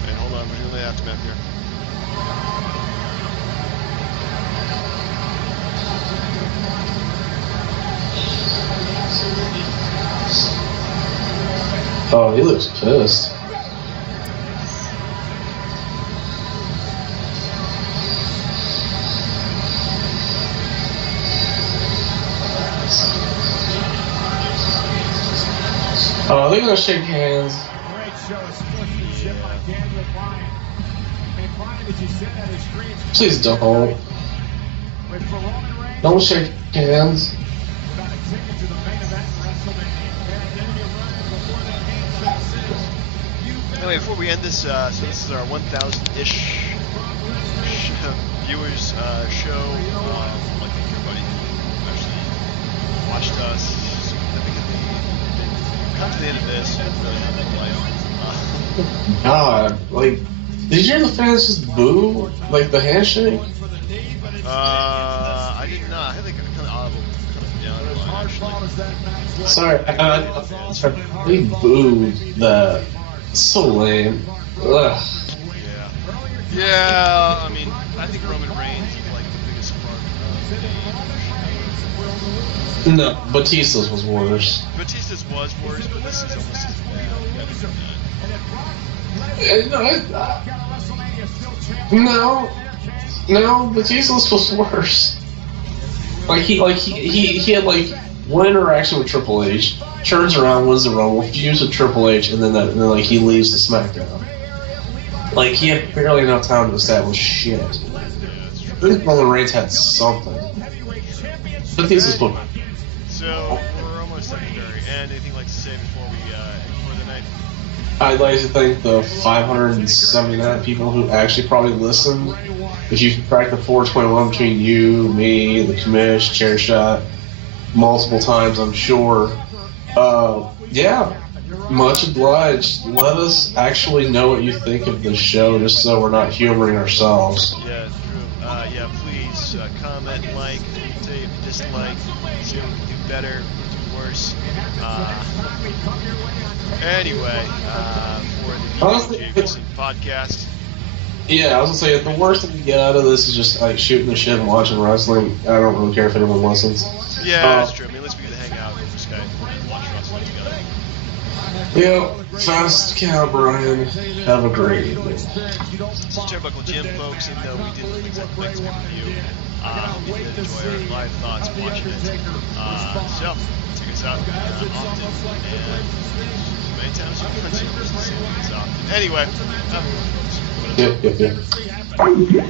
Man, hold on, we're doing the aftermath here. Oh, he looks pissed. Oh, they're gonna shake hands. Great show, sportsmanship by Daniel Bryan. And Bryan, as you said at his screens, Please don't. but for Roman Reigns, Don't shake hands. without a ticket to the main event WrestleMania. And Daniel Bryan, before that game success, Anyway, before we end this, so this is our 1,000-ish viewers show. I'd like to thank everybody who actually watched us significantly. Come to the end of this and really have a life. God, like, did you hear the fans just boo? Like the handshake? I did not. I had like a kind of audible, kind of down line, actually. Sorry, they booed that. It's so lame. Ugh. Yeah. Yeah, I mean, I think Roman Reigns is like the biggest spark No, Batista's was worse. Batista's was worse, but this is almost as No, Batista's was worse. Like he had like one interaction with Triple H, turns around, wins the Rumble, feuds with Triple H, and then like he leaves the SmackDown. Like he had barely enough time to establish shit. I think Roman Reigns had something. Batista's book. So we're almost secondary. And anything like to say before the night? I'd like to thank the 579 people who actually probably listened. If you crack the 421 between you, me, the commish, chair shot, multiple times, I'm sure. Yeah, much obliged. Let us actually know what you think of the show, just so we're not humoring ourselves. Yeah, true. Yeah, please comment, like, say if you dislike, see what we can do better, do worse. Anyway, for the DB&J podcast. Yeah, I was gonna say, if the worst thing you get out of this is just like shooting the shit and watching wrestling, I don't really care if anyone listens. Yeah, that's true. I mean, at least we get to hang out over Skype and watch wrestling together. Yeah, fast cow, Brian. Have a great evening. This is Turnbuckle Jim, folks, and we did the exact next review. We did enjoy our live thoughts watching it. So, check us out often, and as many times as you want to. Anyway, Yep.